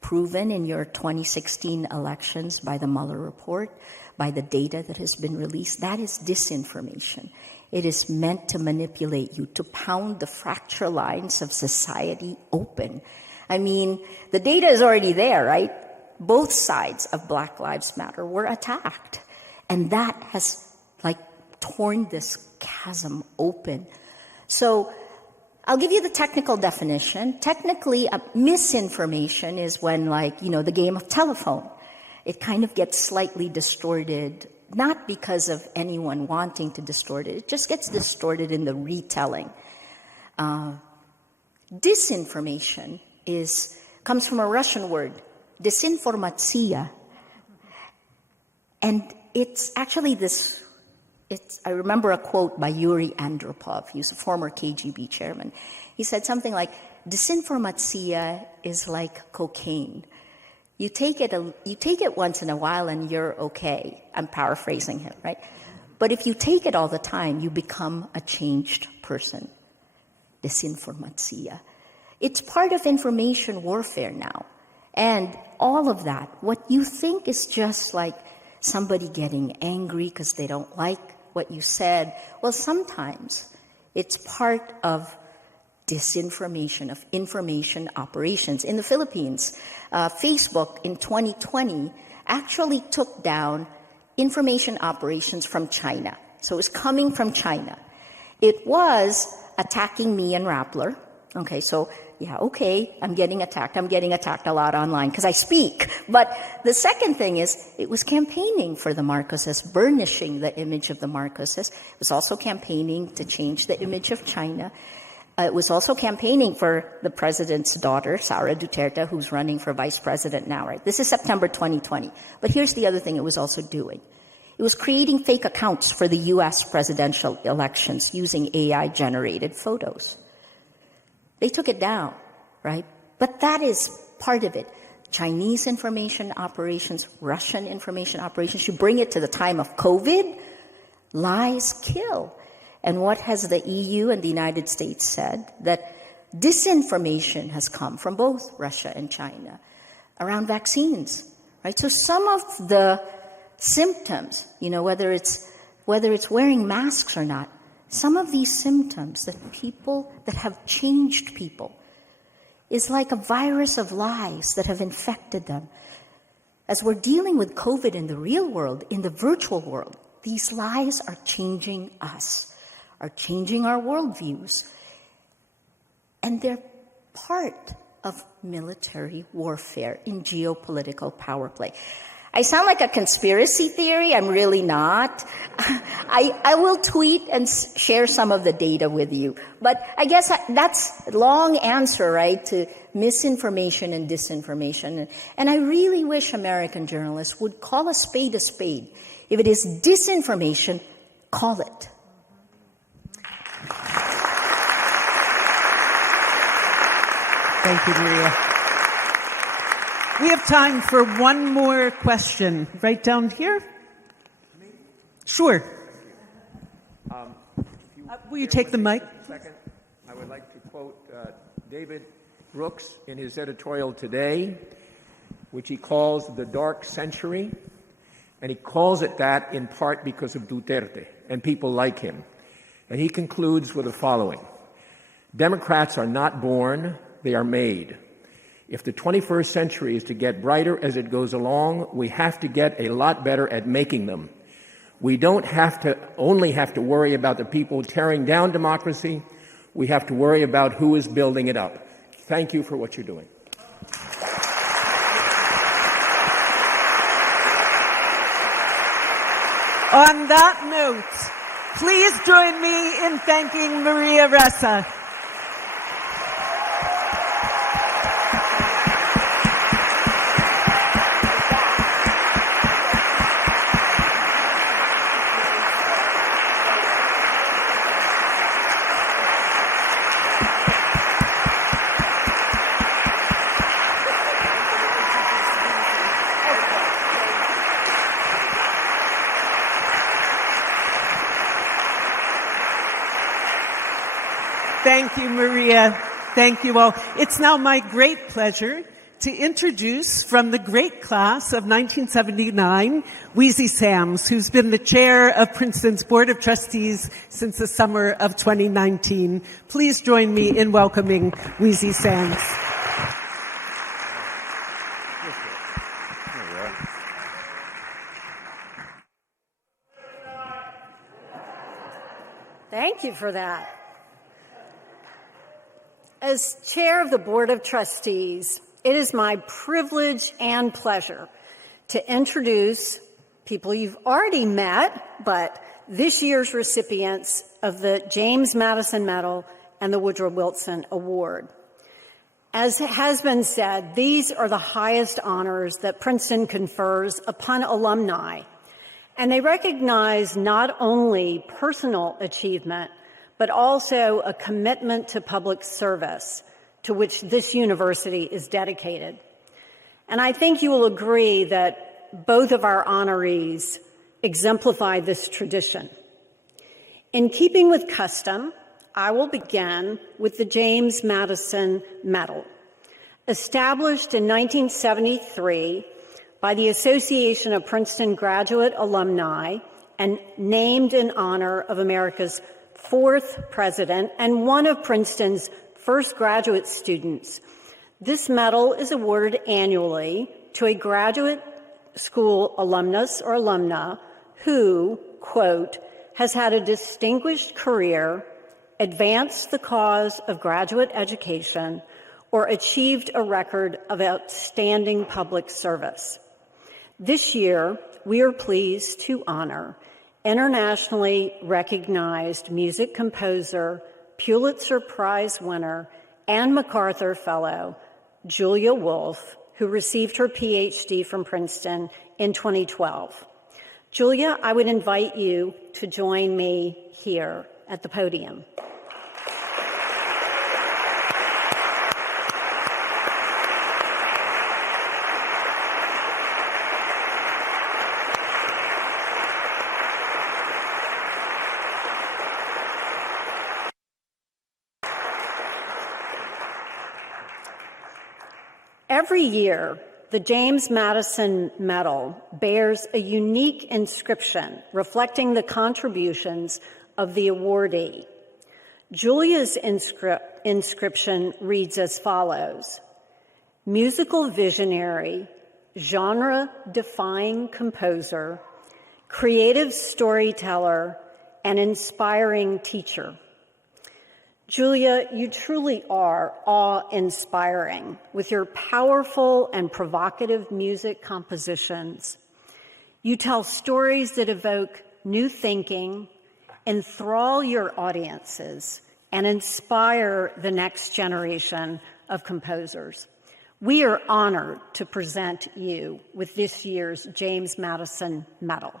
proven in your 2016 elections by the Mueller report, by the data that has been released, that is disinformation. It is meant to manipulate you, to pound the fracture lines of society open. I mean, the data is already there, right? Both sides of Black Lives Matter were attacked. And that has, torn this chasm open. So I'll give you the technical definition. Technically, misinformation is when, the game of telephone. It kind of gets slightly distorted, not because of anyone wanting to distort it. It just gets distorted in the retelling. Disinformation comes from a Russian word, disinformatsiya. And it's actually this I remember a quote by Yuri Andropov. He was a former KGB chairman. He said something like, "Disinformatia is like cocaine. You take it once in a while and you're okay." I'm paraphrasing him, right? But if you take it all the time, you become a changed person. Disinformatia. It's part of information warfare now. And all of that, what you think is just like somebody getting angry because they don't like what you said, well, sometimes it's part of disinformation, of information operations. In the Philippines, Facebook in 2020 actually took down information operations from China. So it was coming from China. It was attacking me and Rappler. Okay, so yeah, okay, I'm getting attacked. I'm getting attacked a lot online because I speak. But the second thing is it was campaigning for the Marcoses, burnishing the image of the Marcoses. It was also campaigning to change the image of China. It was also campaigning for the president's daughter, Sara Duterte, who's running for vice president now, right? This is September 2020. But here's the other thing it was also doing. It was creating fake accounts for the U.S. presidential elections using AI-generated photos. They took it down, right? But that is part of it. Chinese information operations, Russian information operations, you bring it to the time of COVID, lies kill. And what has the EU and the United States said? That disinformation has come from both Russia and China around vaccines, right? So some of the symptoms, whether it's wearing masks or not, some of these symptoms that have changed people is like a virus of lies that have infected them. As we're dealing with COVID in the real world, in the virtual world, these lies are changing us, are changing our worldviews. And they're part of military warfare in geopolitical power play. I sound like a conspiracy theory. I'm really not. I will tweet and share some of the data with you. But I guess that's a long answer, right, to misinformation and disinformation. And I really wish American journalists would call a spade a spade. If it is disinformation, call it. Thank you, Maria. We have time for one more question. Right down here? Sure. Will you take the mic? Second, I would like to quote David Brooks in his editorial today, which he calls the Dark Century. And he calls it that in part because of Duterte and people like him. And he concludes with the following. Democrats are not born, they are made. If the 21st century is to get brighter as it goes along, we have to get a lot better at making them. We don't only have to worry about the people tearing down democracy. We have to worry about who is building it up. Thank you for what you're doing. On that note, please join me in thanking Maria Ressa. Thank you, Maria. Thank you all. It's now my great pleasure to introduce from the great class of 1979, Weezy Sams, who's been the chair of Princeton's Board of Trustees since the summer of 2019. Please join me in welcoming Weezy Sams. Thank you for that. As chair of the Board of Trustees, it is my privilege and pleasure to introduce people you've already met, but this year's recipients of the James Madison Medal and the Woodrow Wilson Award. As has been said, these are the highest honors that Princeton confers upon alumni. And they recognize not only personal achievement, but also a commitment to public service to which this university is dedicated. And I think you will agree that both of our honorees exemplify this tradition. In keeping with custom, I will begin with the James Madison Medal. Established in 1973 by the Association of Princeton Graduate Alumni and named in honor of America's fourth president and one of Princeton's first graduate students, this medal is awarded annually to a graduate school alumnus or alumna who, quote, has had a distinguished career, advanced the cause of graduate education, or achieved a record of outstanding public service. This year, we are pleased to honor internationally recognized music composer, Pulitzer Prize winner, and MacArthur Fellow, Julia Wolfe, who received her PhD from Princeton in 2012. Julia, I would invite you to join me here at the podium. Every year, the James Madison Medal bears a unique inscription reflecting the contributions of the awardee. Julia's inscription reads as follows: musical visionary, genre-defying composer, creative storyteller, and inspiring teacher. Julia, you truly are awe-inspiring with your powerful and provocative music compositions. You tell stories that evoke new thinking, enthrall your audiences, and inspire the next generation of composers. We are honored to present you with this year's James Madison Medal.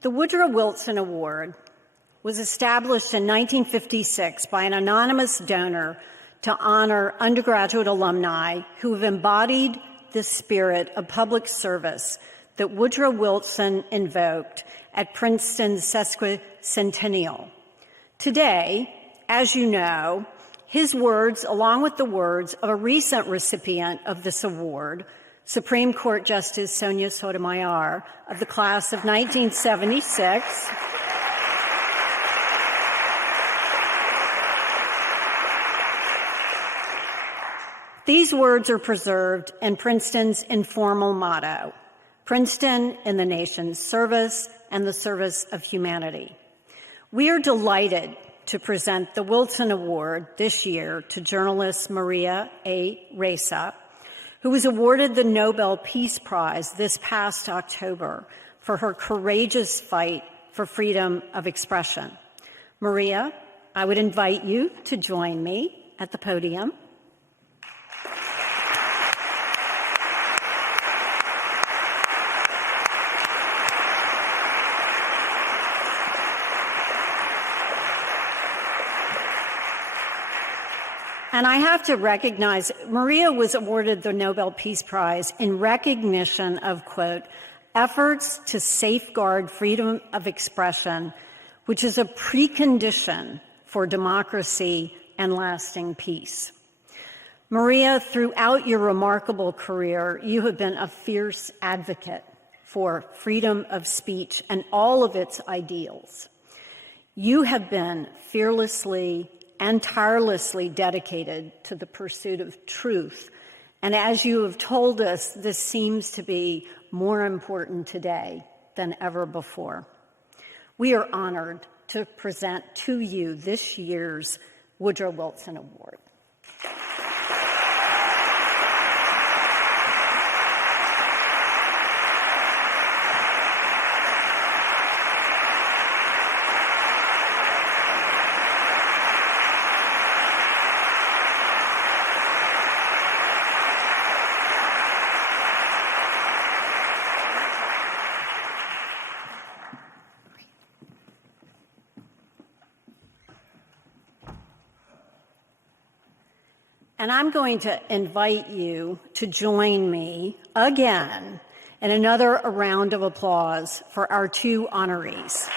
The Woodrow Wilson Award was established in 1956 by an anonymous donor to honor undergraduate alumni who have embodied the spirit of public service that Woodrow Wilson invoked at Princeton's sesquicentennial. Today, as you know, his words, along with the words of a recent recipient of this award, Supreme Court Justice Sonia Sotomayor of the class of 1976, these words are preserved in Princeton's informal motto, Princeton in the nation's service and the service of humanity. We are delighted to present the Wilson Award this year to journalist Maria Ressa, who was awarded the Nobel Peace Prize this past October for her courageous fight for freedom of expression. Maria, I would invite you to join me at the podium. And I have to recognize, Maria was awarded the Nobel Peace Prize in recognition of, quote, efforts to safeguard freedom of expression, which is a precondition for democracy and lasting peace. Maria, throughout your remarkable career, you have been a fierce advocate for freedom of speech and all of its ideals. You have been fearlessly and tirelessly dedicated to the pursuit of truth. And as you have told us, this seems to be more important today than ever before. we are honored to present to you this year's Woodrow Wilson Award. And I'm going to invite you to join me again in another round of applause for our two honorees.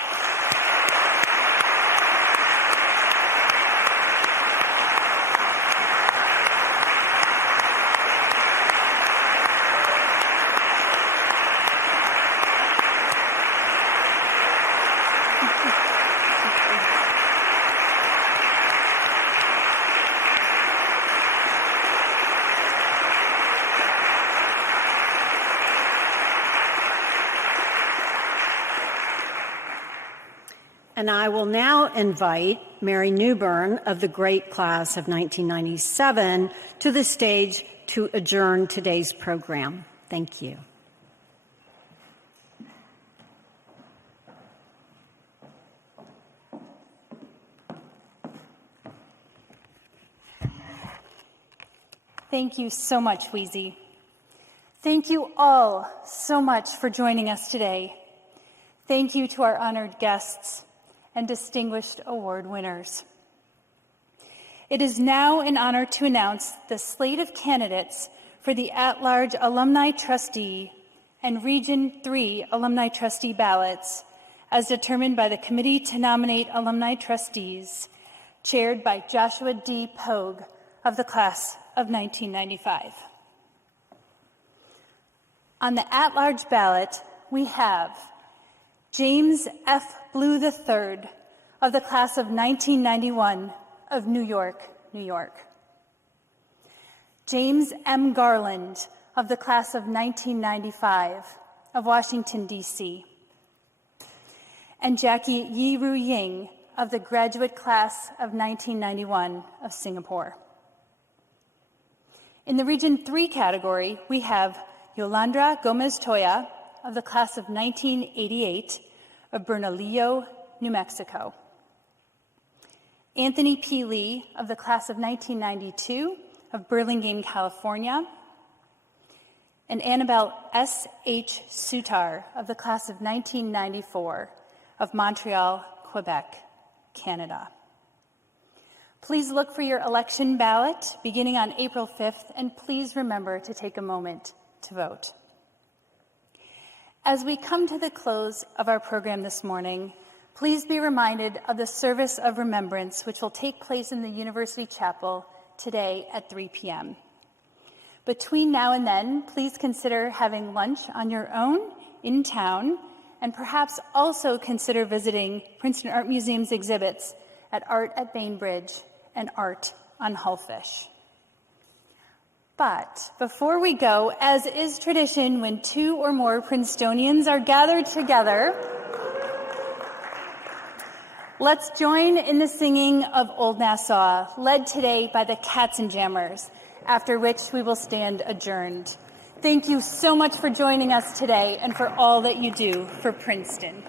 And I will now invite Mary Newbern of the great class of 1997 to the stage to adjourn today's program. Thank you. Thank you so much, Wheezy. Thank you all so much for joining us today. Thank you to our honored guests and distinguished award winners. It is now an honor to announce the slate of candidates for the at-large alumni trustee and Region 3 alumni trustee ballots as determined by the Committee to Nominate Alumni Trustees, chaired by Joshua D. Pogue of the class of 1995. On the at-large ballot, we have James F. Blue III of the class of 1991 of New York, New York. James M. Garland of the class of 1995 of Washington, D.C. And Jackie Yi-Ru Ying of the graduate class of 1991 of Singapore. In the Region 3 category, we have Yolanda Gomez-Toya of the class of 1988 of Bernalillo, New Mexico. Anthony P. Lee of the class of 1992 of Burlingame, California. And Annabelle S. H. Sutar of the class of 1994 of Montreal, Quebec, Canada. Please look for your election ballot beginning on April 5th, and please remember to take a moment to vote. As we come to the close of our program this morning, please be reminded of the service of remembrance which will take place in the University Chapel today at 3 p.m. Between now and then, please consider having lunch on your own in town, and perhaps also consider visiting Princeton Art Museum's exhibits at Art at Bainbridge and Art on Hullfish. But before we go, as is tradition when two or more Princetonians are gathered together, let's join in the singing of Old Nassau, led today by the Katzenjammers, after which we will stand adjourned. Thank you so much for joining us today and for all that you do for Princeton.